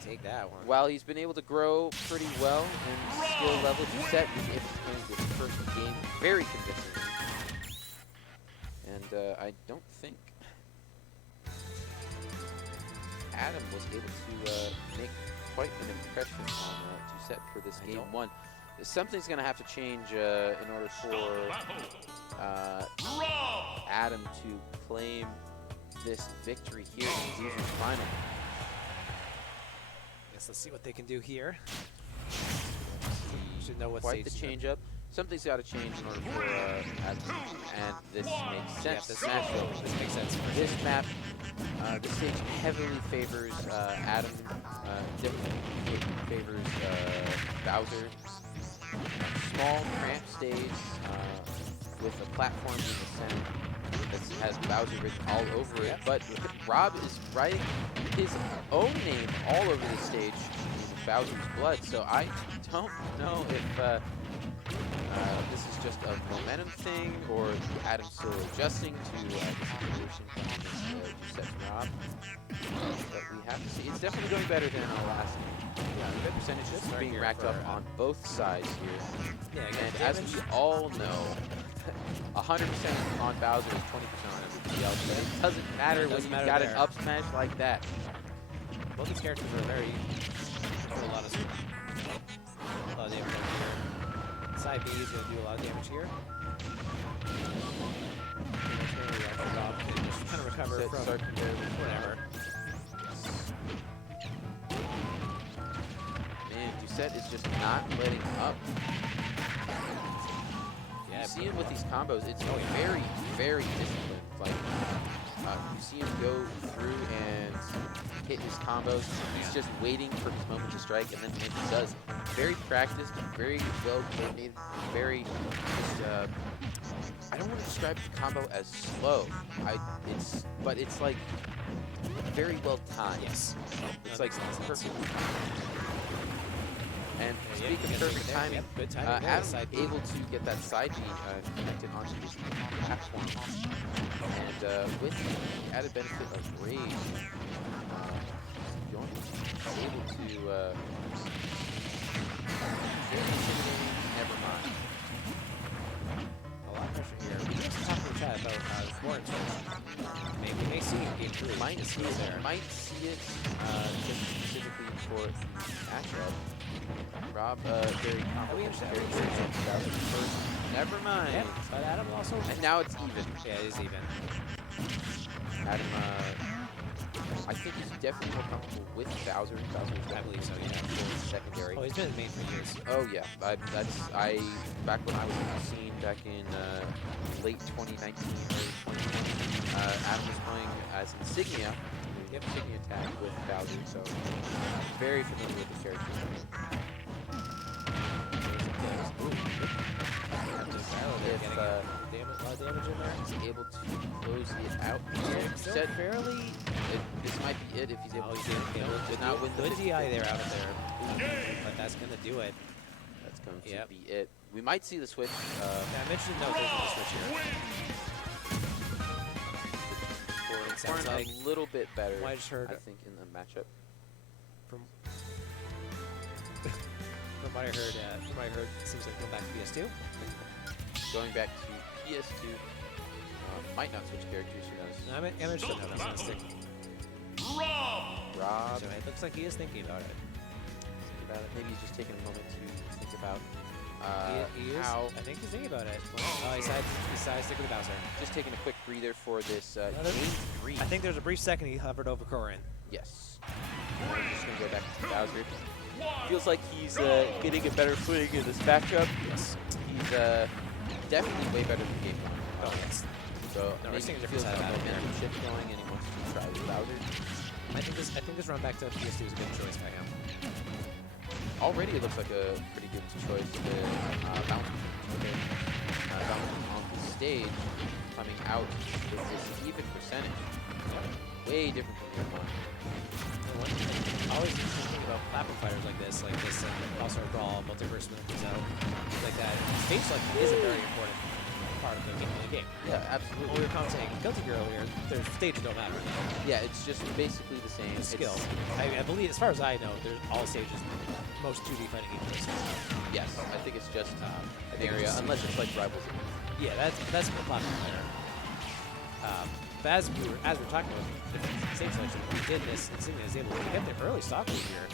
Take that one. While he's been able to grow pretty well in skill level, Doucette was able to win his first game very convincingly. And I don't think Adam was able to make quite an impression on Doucette for this game one. Something's going to have to change in order for Adam to claim this victory here in the season final. Let's see what they can do here. Should know what quite the change up. Something's got to change in order for Adam, and this makes sense. This makes sense. This map, this stage heavily favors Adam. Definitely favors Bowser. Small, cramped stage with a platform in the center that has Bowser written all over it. But Rob is writing his own name all over the stage in Bowser's blood. So I don't know if this is just a momentum thing or Adam's still adjusting to the situation from Doucette's Rob. But we have to see. It's definitely going better than our last game. Yeah, the percentages are being racked up on both sides here. Yeah, and as we all know, 100% on Bowser is 20% on everybody else, but it doesn't matter when you've got an up smash like that. Both these characters are very a lot of damage over here. Side B is going to do a lot of damage here. Rob can just kind of recover from whatever. Man, Doucette is just not letting up. You see him with these combos, it's very, very disciplined. Like, you see him go through and hit his combos. He's just waiting for his moment to strike, and then when he does, very practiced, very well coordinated, very just, I don't want to describe the combo as slow. But it's like very well timed. Yes. It's like perfect. And speaking of perfect timing, Adam's able to get that side B connected onto his platform. And with the added benefit of Rage, going to be able to never mind. A lot of pressure here. We just talked to the chat about Spork. Maybe we may see game 3. Might see it just specifically for matchup. Rob, very complicated. First, never mind. Yep, but Adam also. And now it's even. Yeah, it is even. Adam, I think he's definitely more comfortable with Bowser. I believe so, yeah. For secondary. Oh, he's been in main for years. Oh yeah, back when I was in the scene back in late 2019, early 2020, Adam was playing as Insignia. Insignia tag with Bowser, so very familiar with the character. If damage in there, he's able to close it out. Said barely. This might be it if he's able to not win the good DI there out of there. But that's gonna do it. That's going to be it. We might see the switch. I mentioned no vision to switch here. Sounds like a little bit better. I just heard. I think in the matchup. From what I heard, it seems like going back to PS2. Going back to PS2. Might not switch characters, who knows? I'm interested in how that's going to stick. Rob. So it looks like he is thinking about it. Maybe he's just taking a moment to think about he is. how. I think he's thinking about it. He decided to stick with Bowser. Just taking a quick breather for this game 3. I think there's a brief second he hovered over Corin. Yes. We're just going to go back to Bowser. Feels like he's getting a better footing in this matchup. Yes. He's definitely way better than game 1. Oh, yes. So No, maybe he different feels side like of a that momentum shift going and he wants to try with Bowser. I think this run back to PS2 is a good choice by him. Already it looks like a pretty good choice with bouncing on the stage, coming out with this even percentage. Way different from the other one. Always thinking about platform fighters like this All-Star Brawl, Multiverse when it comes out, things like that. Stage selection is a very important part of the game. Yeah, absolutely. When we were commenting Guilty Gear earlier, their stages don't matter. Yeah, it's just basically the same. Skill. I believe, as far as I know, there's all stages, most 2D fighting games. Yes, I think it's just an area, unless it's like Rivals. Yeah, that's for platform fighter. But as we were talking about different stage selection, we did this, Insignia is able to get their early stock lead here.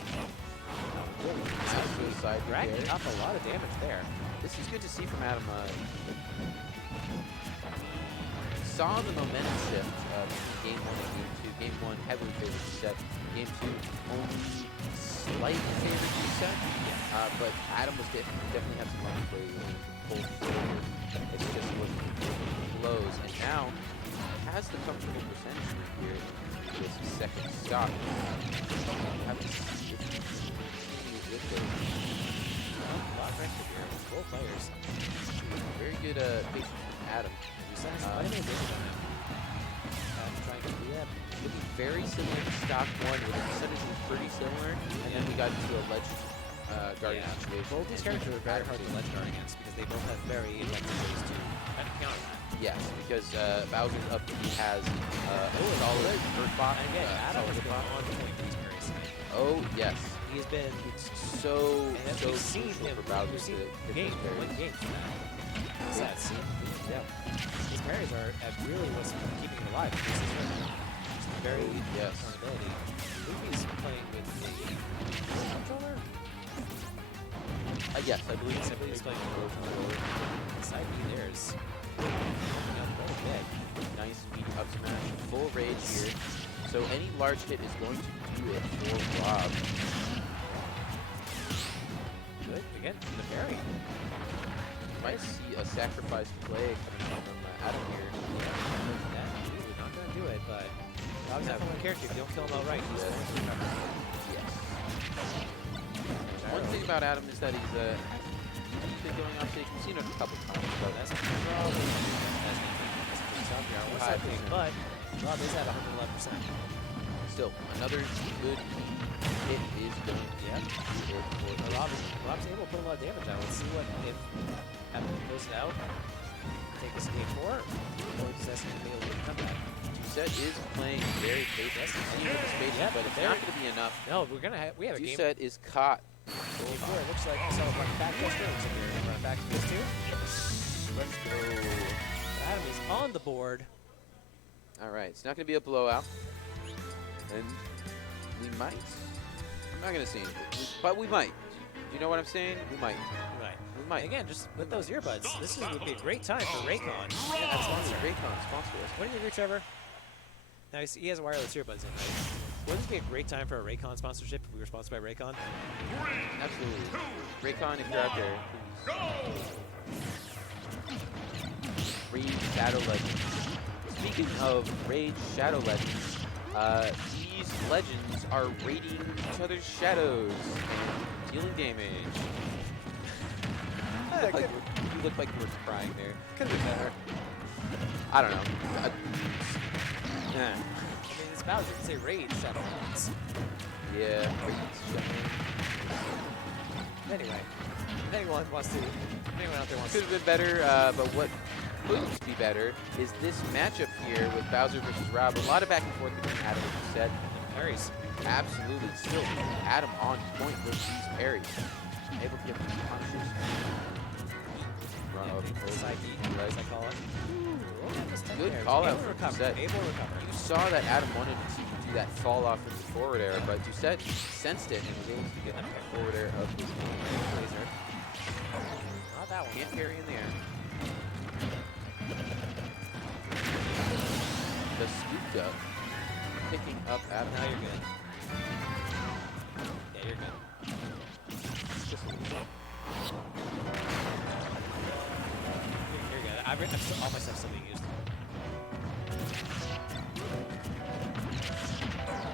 Suicide racking up a lot of damage there. This is good to see from Adam. Saw the momentum shift between Game 1 and Game 2. Game 1 heavily favored Ducette. Game 2 only slightly favored Ducette. But Adam was definitely had some moments where he pulled forward. It's just wasn't blows. And now has the comfortable percentage lead here with his second stock. Both players. Very good patience from Adam. Looking very similar to stock 1 with the percentages pretty similar, and then we got into a legend guardian situation. Both these characters are very hard to legend guard against because they both have very effective ways to kind of counter that. Yes, because Bowser's up B has solid first bot. And again, Adam has been on point for these parries. Oh, yes. He has been so we've seen him for Bowser we've seen to games, win games for that. Sets. Yeah. These parries are really what's keeping him alive. This is very accountability. Luigi's playing with the controller? Yes, I believe he's playing with the controller. Side B there's nice meaty up smash, full rage here. So any large hit is going to do it for Rob. Good, again, the parry. Might see a sacrifice play coming from Adam here. Yeah, we're not going to do it, but Rob's not a character. If you don't kill him outright, he's going to recover. Yes. One thing about Adam is that he's been going off stage. We've seen it a couple times. So that's but Rob is at 111%. Still, another good hit is going to be Rob's able to put a lot of damage out. Let's see what if Adam goes it out. Take this game 4, or does that be able to come back? Ducette is playing very patient. But it's not going to be enough. No, we have a game. Ducette is caught. It looks like we saw a run back to games in here. Run back to this too. Let's go. Adam is on the board. All right, it's not going to be a blowout. And we might. I'm not going to say anything, but we might. You know what I'm saying? We might. We might. Again, just with those earbuds, this would be a great time for Raycon. Yeah, sponsor. Raycon, sponsor us. What do you agree, Trevor? Now, he has wireless earbuds in, right? Wouldn't this be a great time for a Raycon sponsorship if we were sponsored by Raycon? Absolutely. Raycon, if you're out there, please. Raid Shadow Legends. Speaking of Raid Shadow Legends, these legends are raiding each other's shadows and dealing damage. You look like you were crying there. Could have been better. I don't know. I mean, it's Bowser. You can say raid Shadow Legends. Yeah, raid Shadow. Anyway, if anyone out there wants could have been better, but what could be better is this matchup here with Bowser versus Rob. A lot of back and forth between Adam and Ducette. Parries. Absolutely. Still, Adam on point with these parries. Able to get these punishes. Run over side beat, as I call it. Good call out from Ducette. Ducette. You saw that Adam wanted to do that fall off with the forward air, but Ducette sensed it and was able to get the forward air of his laser. Not that one. Can't parry in the air. The scooped up, picking up Adam. Now you're good. Yeah, you're good. Just a little bit. You're good. All my stuff's still being used.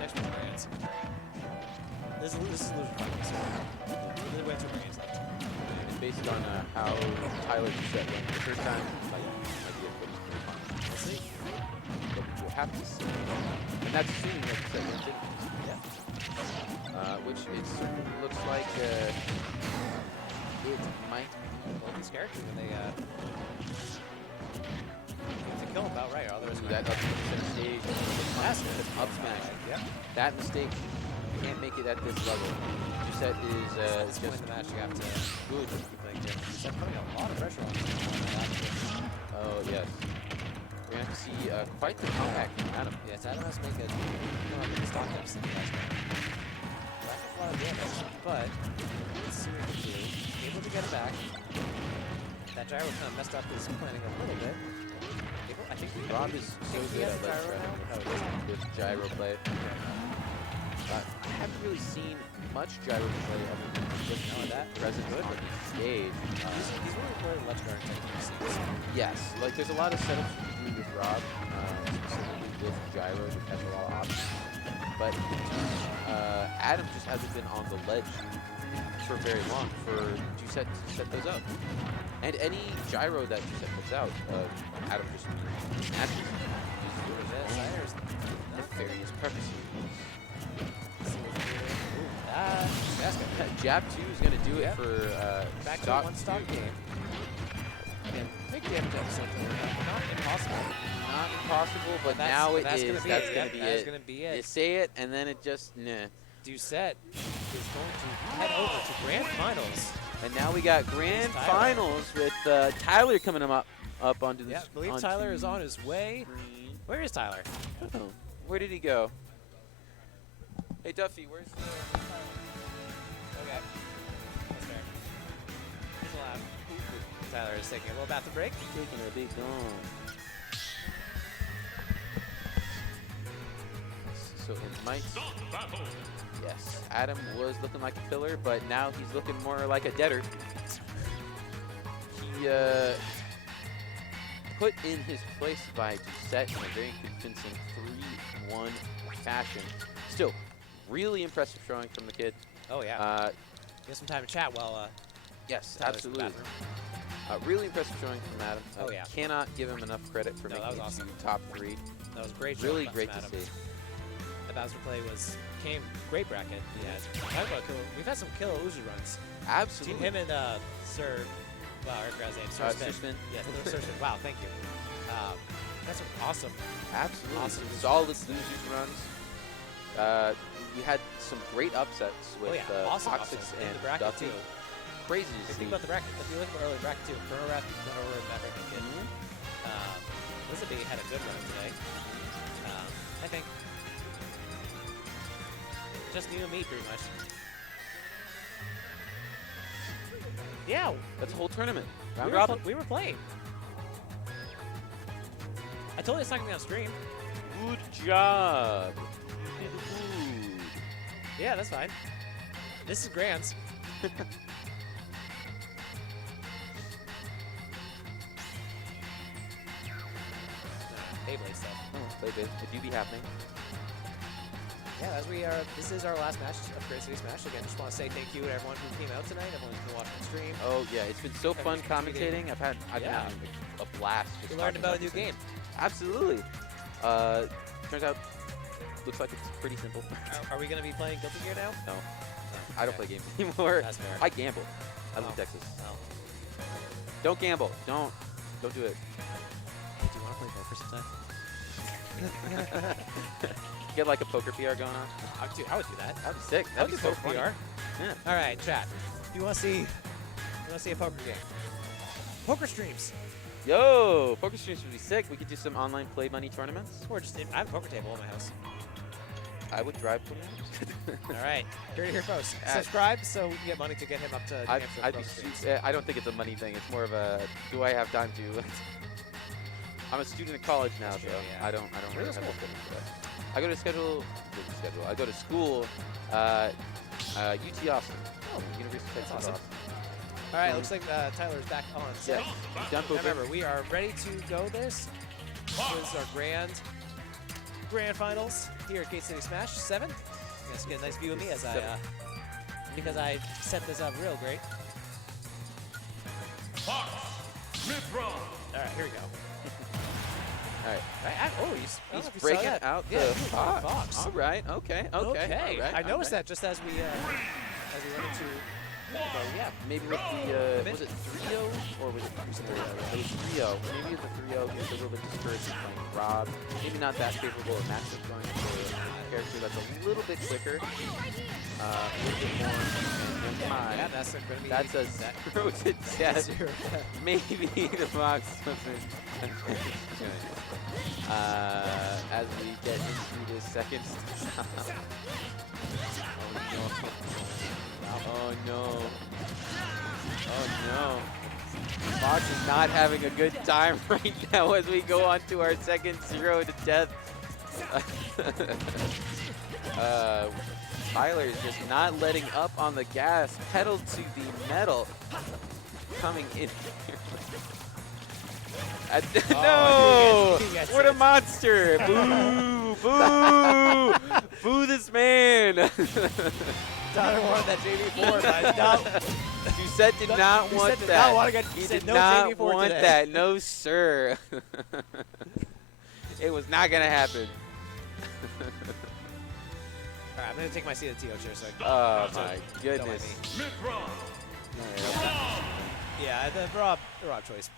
Next one. based on how Tyler Doucette went the first time. Might be a quick fun. We'll see. But we'll have to see. And that's assuming that Doucette wins it. Yeah. Which it certainly looks like it might be. Well, these characters, when they to kill him about right, or otherwise Ooh, that up stage. That's good. Up smash. Yep. That mistake, you can't make it at this level. Doucette is That's just the match you have to good. keep playing Jess. Doucette putting a lot of pressure on him. Oh, yes. We're going to have to see quite the comeback from Adam. Yes, Adam has to make a come up with the stock ups in the last round. That's a lot of damage, but let's see what he can do. Able to get it back. That gyro kind of messed up his planning a little bit. I think Rob is so good at with gyro play. I haven't really seen much gyro play other than just that present on the stage. He's really good at legendary techniques. Yes, like there's a lot of setups you can do with Rob, specifically with gyro to catch a lot of options. But Adam just hasn't been on the ledge for very long for Doucette to set those up. And any gyro that Doucette puts out, Adam just smashes nefarious purposes. Jab 2 is going to do it for back to stock one stock game. And big damage at something. Not impossible. Not impossible, but now it is. That's going to be it. That's going to be it. You say it, and then it just, nah. Doucette is going to head over to Grand Finals. And now we got Grand Finals with Tyler coming up onto the Yeah, I believe Tyler is on his way. Where is Tyler? Oh, where did he go? Hey, Duffy, where's Okay. That's fair. He's allowed. Tyler is taking a little bathroom break. taking a big gone. So it might. Yes, Adam was looking like a filler, but now he's looking more like a deader. He put in his place by Doucette in a very convincing 3-1 fashion. Still, really impressive showing from the kid. Oh, yeah. Get some time to chat while yes, Tyler's absolutely. in the bathroom. Really impressive showing from Adam. Oh, yeah. Cannot give him enough credit for No, making that was it awesome. to top 3. That was great. Really showing great from to Adam. see. The Bowser play came great bracket. He had. We've had some killer Luigi runs. Absolutely. Him and Sir. Wow, I forgot his name. SirSfinn. Yes, SirSfinn. Wow, thank you. That's awesome. Absolutely. Awesome. Solid losers runs. We had some great upsets with awesome Toxex upsets in and the bracket Duffy. too. Crazy to see. Think about the bracket. If you look at the early bracket too, InfernoRaph went over Maverickninkid. Lizahbe had a good run today. I think. Just you and me, pretty much. Yeah. That's a whole tournament. We were playing. I told you it's not going to be on stream. Good job. You did good. Yeah, that's fine. This is Grants. Beyblade stuff. Oh, Beyblade. It do be happening. Yeah, as we are, this is our last match of Great City Smash. Again, just want to say thank you to everyone who came out tonight, everyone who's been watching the stream. Oh yeah, it's been so fun commentating. I've been having a blast. Just We learned talking about a new game. Absolutely. Turns out, looks like it's pretty simple. Are we going to be playing Guilty Gear now? No, I don't play games anymore. That's fair. I gamble. I live in Texas. Don't gamble. Don't do it. Hey, do you want to play poker sometime? Get like a poker PR going on. I would do that. That'd be sick. I would That'd do be so poker funny. PR. Yeah. All right, chat. You want to see a poker game? Poker streams. Yo, poker streams would be sick. We could do some online play money tournaments. Or just I have a poker table in my house. I would drive for that. All right, here to hear folks. Subscribe so we can get money to get him up to New Hampshire. I don't think it's a money thing. It's more of a do I have time to? I'm a student in college now, so yeah. I don't really have to fit into that. I go to I go to school, UT Austin. Oh, University of Texas awesome. Austin. All right, looks like Tyler's back on set. Yeah, done poker. Remember, we are ready to go this. This is our grand finals here at Gate City Smash 7. You guys get a nice view of me as because I set this up real great. Fox. Mythra. All right, here we go. All right. Oh, he's breaking out yeah, the he's Fox. Fox. All right. Okay. Okay. All right, I noticed all right. that just as we went into. So yeah, Maybe with the, was it 3-0 or was it 3-0? It was 3-0. Maybe with the 3-0, he was a little bit discouraged playing Rob. Maybe not that favorable a matchup going for a character that's a little bit quicker. A little bit more. yeah, that's going to be. That's a 0 to death. Maybe the Fox doesn't. As we get into the second stop. Oh no. Oh no. Fox is not having a good time right now as we go on to our second 0 to death. Tyler is just not letting up on the gas, pedal to the metal. Coming in here. No! What a monster! Boo! Boo! Boo this man! Tyler wanted that JV4, but no. Doucette did not want did that. not want to get, He said did no not JV4 want today. that. No, sir. It was not going to happen. All right, I'm going to take my seat at the TO chair. So Oh, my goodness. Mythra. Yeah, the Rob choice.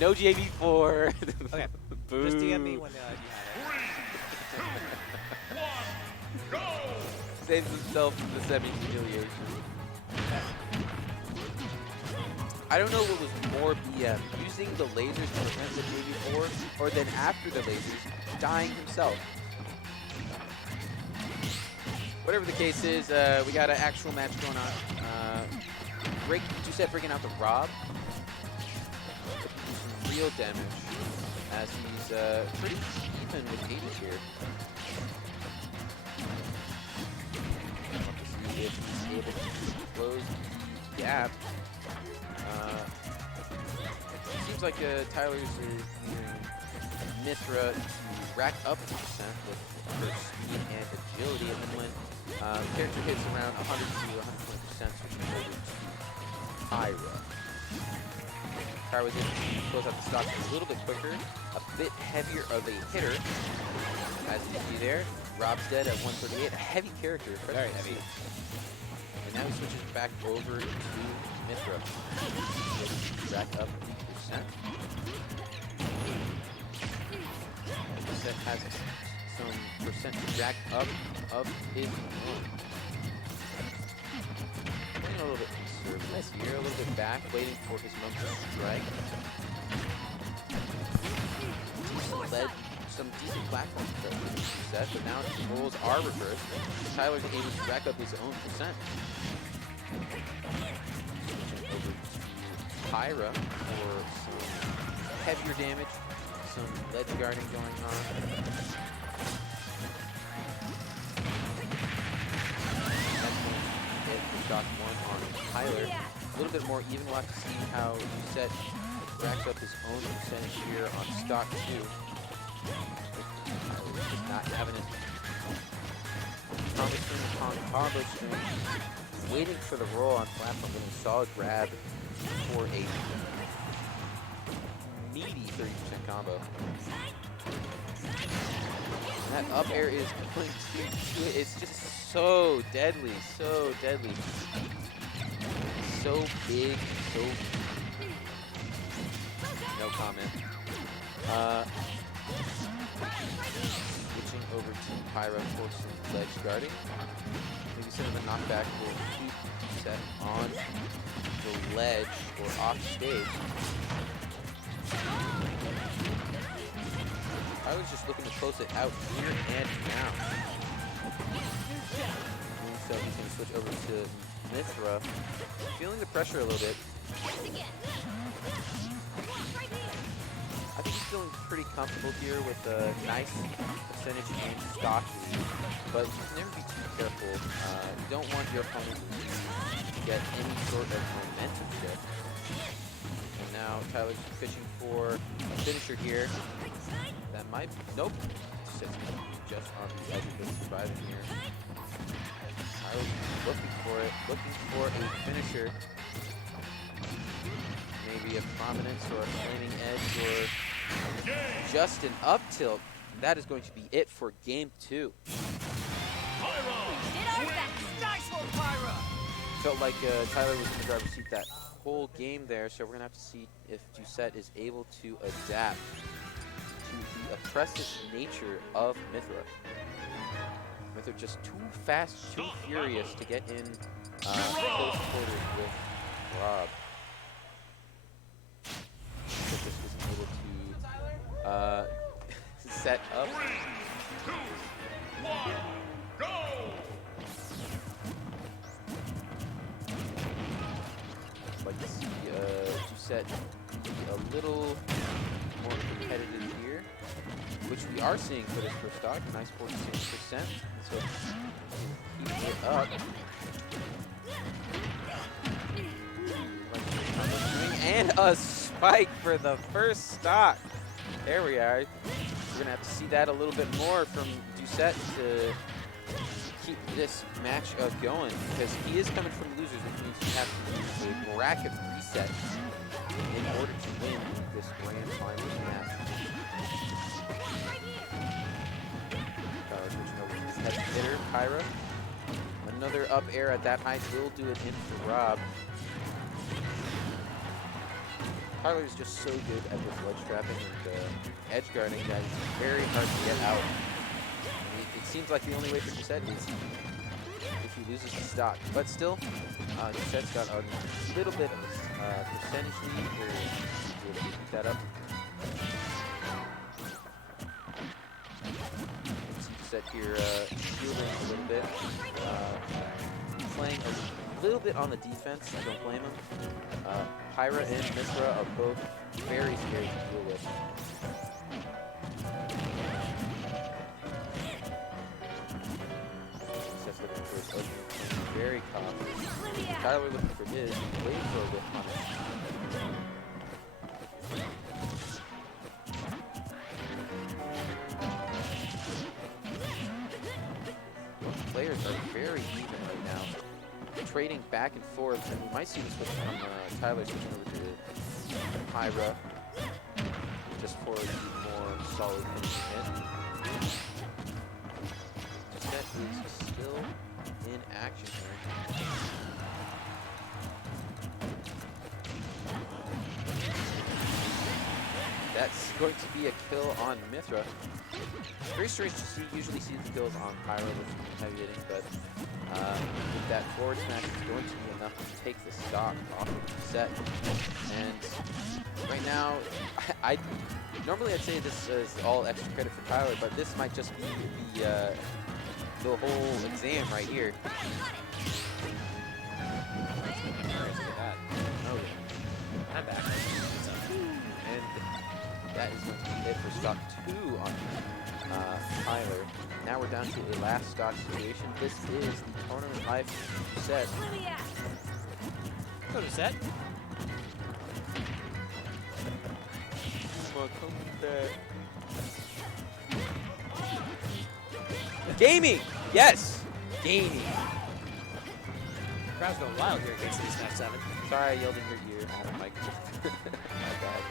No JV4. Okay. Boo. Just DM me when you have it. 3, 2, 1, go! Saves himself from the semi-humiliation. I don't know what was more BM, using the lasers to prevent the JV4, or then after the lasers, dying himself. Whatever the case is, we got an actual match going on. Doucette breaking out the Rob. Do some real damage, as he's pretty even with Aegis here. Want to see if he's able to close the gap. Seems like Tyler's using Mythra to rack up the percent with her speed and agility, and then when the character hits around 100 to 120%, switching over to Pyra. Pyra was able to close out the stock a little bit quicker, a bit heavier of a hitter. As you see there, Rob's dead at 138, a heavy character. Very heavy. And now he switches back over to Mythra. Rack up the percent. Doucette has some percent to jack up of his own. Playing a little bit conservative here, a little bit back, waiting for his moment to strike. Some decent platform set, but now the roles are reversed. Tyler's able to rack up his own percent. Switching over to Pyra for some heavier damage, some ledge guarding going on. Stock 1 on Tyler. A little bit more even. We'll have to see how Doucette racks up his own percentage here on stock 2. Tyler's just not having it. Combo string upon combo string. Waiting for the roll on platform, getting a solid grab for a meaty 30% combo. And that up air is going to it. It's just so deadly, so deadly. So big, so... No comment. Switching over to Pyra for some ledge guarding. Maybe some of the knockback will keep set on the ledge or off stage. I was just looking to close it out here and now. And so he's going to switch over to Mythra. Feeling the pressure a little bit. I think he's feeling pretty comfortable here with a nice percentage in stock lead. But you can never be too careful. You don't want your opponent to get any sort of momentum shift. And now Tyler's fishing for a finisher here. That might, nope. Sits just on the edge of the surviving here. I was looking for it, looking for a finisher. maybe a prominence or a flaming edge or just an up tilt. That is going to be it for game 2. We did our best. Nice one, Pyra! Felt like Tyler was in the driver's seat that whole game there, so we're going to have to see if Doucette is able to adapt to the oppressive nature of Mythra. Mythra just too fast, too furious to get in close quarters with Rob. So just isn't able to set up. 3, 2, 1, go! Like to see Doucette be a little more competitive here, which we are seeing for this first stock. Nice 46%. So keep it up. And a spike for the first stock. There we are. We're going to have to see that a little bit more from Doucette to keep this match going, because he is coming from losers, which means you have to use a bracket reset in order to win this grand finals match. Switching over to his heavy hitter, Pyra. Another up air at that height will do it in for Rob. Tyler is just so good at this ledge trapping and edge guarding that it's very hard to get out. It seems like the only way for Doucette is if he loses the stock. But still, Doucette's got a little bit of percentage lead. We'll keep that up. Doucette here shielding a little bit. Playing a little bit on the defense. I don't blame him. Pyra and Mythra are both very scary to deal with. Doucette's looking for his opening, very cautious. Tyler looking for his, waiting for a whiff punish. Both players are very even right now, trading back and forth, and we might see the switch from Tyler switching over to Pyra, just for the more solid hit. Doucette is still in action here. That's going to be a kill on Mythra. It's very strange to see, usually see the kills on Pyra with heavy hitting, but with that forward smash is going to be enough to take the stock off of the set. And right now, normally I'd say this is all extra credit for Tyler, but this might just be the whole exam right here. I'm back. And that is going to be it for stock 2 on Tyler. Now we're down to a last stock situation. This is the tournament life set. Go to set. Gaming! Yes! Gaming. Crowd's going wild here against these Smash 7. Sorry I yelled in your ear, Adam. Mike. My bad.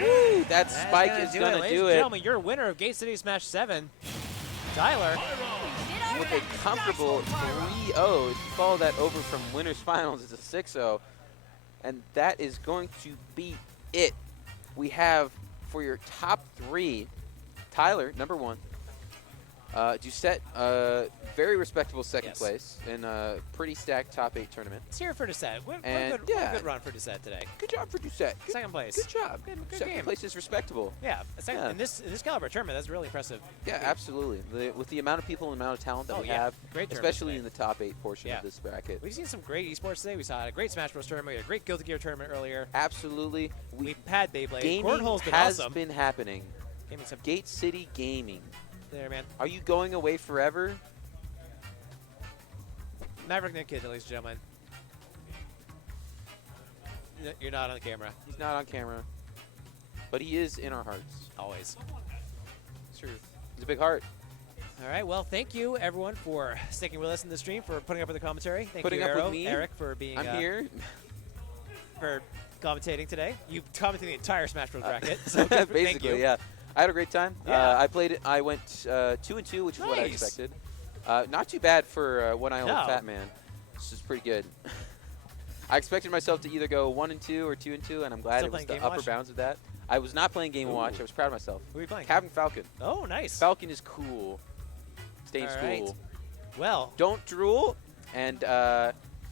Woo! That spike is going to Ladies do and it. gentlemen, your winner of Gate City Smash 7, Tyler. With a comfortable 3-0. If you follow that over from winners finals, it's a 6-0. And that is going to be it. We have, for your top 3, Tyler, number 1. Doucette, very respectable second place in a pretty stacked top 8 tournament. It's here for Doucette. What a good run for Doucette today. Good job for Doucette. Second place. Good job. Good second game. place is respectable. Yeah, in this caliber tournament, that's really impressive. Yeah, absolutely. With the amount of people and the amount of talent that we have, great especially in the top 8 portion of this bracket. We've seen some great esports today. We saw a great Smash Bros. Tournament. We had a great Guilty Gear tournament earlier. Absolutely. We've had Beyblade. Gaming Cornhole's been has awesome. been happening. Gate City Gaming. There, man. Are you going away forever? Maverickninkid, ladies and gentlemen. You're not on camera. He's not on camera. But he is in our hearts. Always. It's true. He's a big heart. All right. Well, thank you everyone for sticking with us in the stream, for putting up with the commentary. Thank Putting you, up with Arrow, me. Eric, for being I'm here. for commentating today. You commented the entire Smash Bros. bracket. So good for- thank you. Basically, yeah. I had a great time. Yeah. I played it. I went 2-2, which is what I Nice. expected. Not too bad for one-eye-old No. fat man. This is pretty good. I expected myself to either go 1-2 or 2-2, and I'm glad Still it was playing the Game upper Watch? bounds of that. I was not playing Game Watch. I was proud of myself. Who are you playing? Captain Falcon. Oh, nice. Falcon is cool. Stay in All school. right. Well, Don't drool, and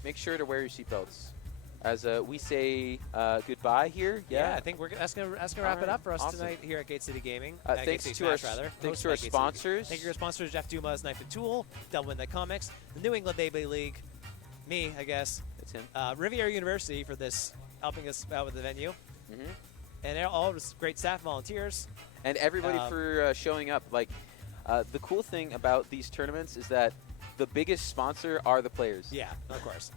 make sure to wear your seatbelts. As we say goodbye here. yeah, Yeah. I think that's gonna wrap it Alright, up for us awesome. tonight here at Gate City Gaming. Thanks Gate City to our Smash, rather. thanks Hosted to by our Gate City. sponsors. Thank you to our sponsors: Jeff Duma's Knife and Tool, Double Midnight Comics, the New England Beyblade League, me, I guess, That's him. Riviera University for this helping us out with the venue, Mhm. and all this great staff, volunteers. And everybody for showing up. Like, the cool thing about these tournaments is that the biggest sponsor are the players. Yeah, of course.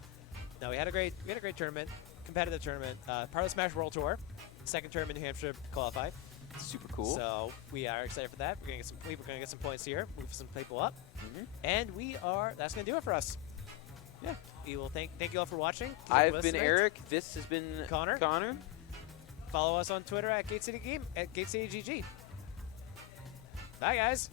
No, we had a great tournament, competitive tournament, part of the Smash World Tour, second tournament in New Hampshire qualified. Super cool. So we are excited for that. We're gonna get some points here, move some people up, Mhm. and that's gonna do it for us. Yeah. We will thank you all for watching. Keep I've with us been tonight. Eric. This has been Connor. Connor. Follow us on Twitter at Gate City GG. Bye, guys.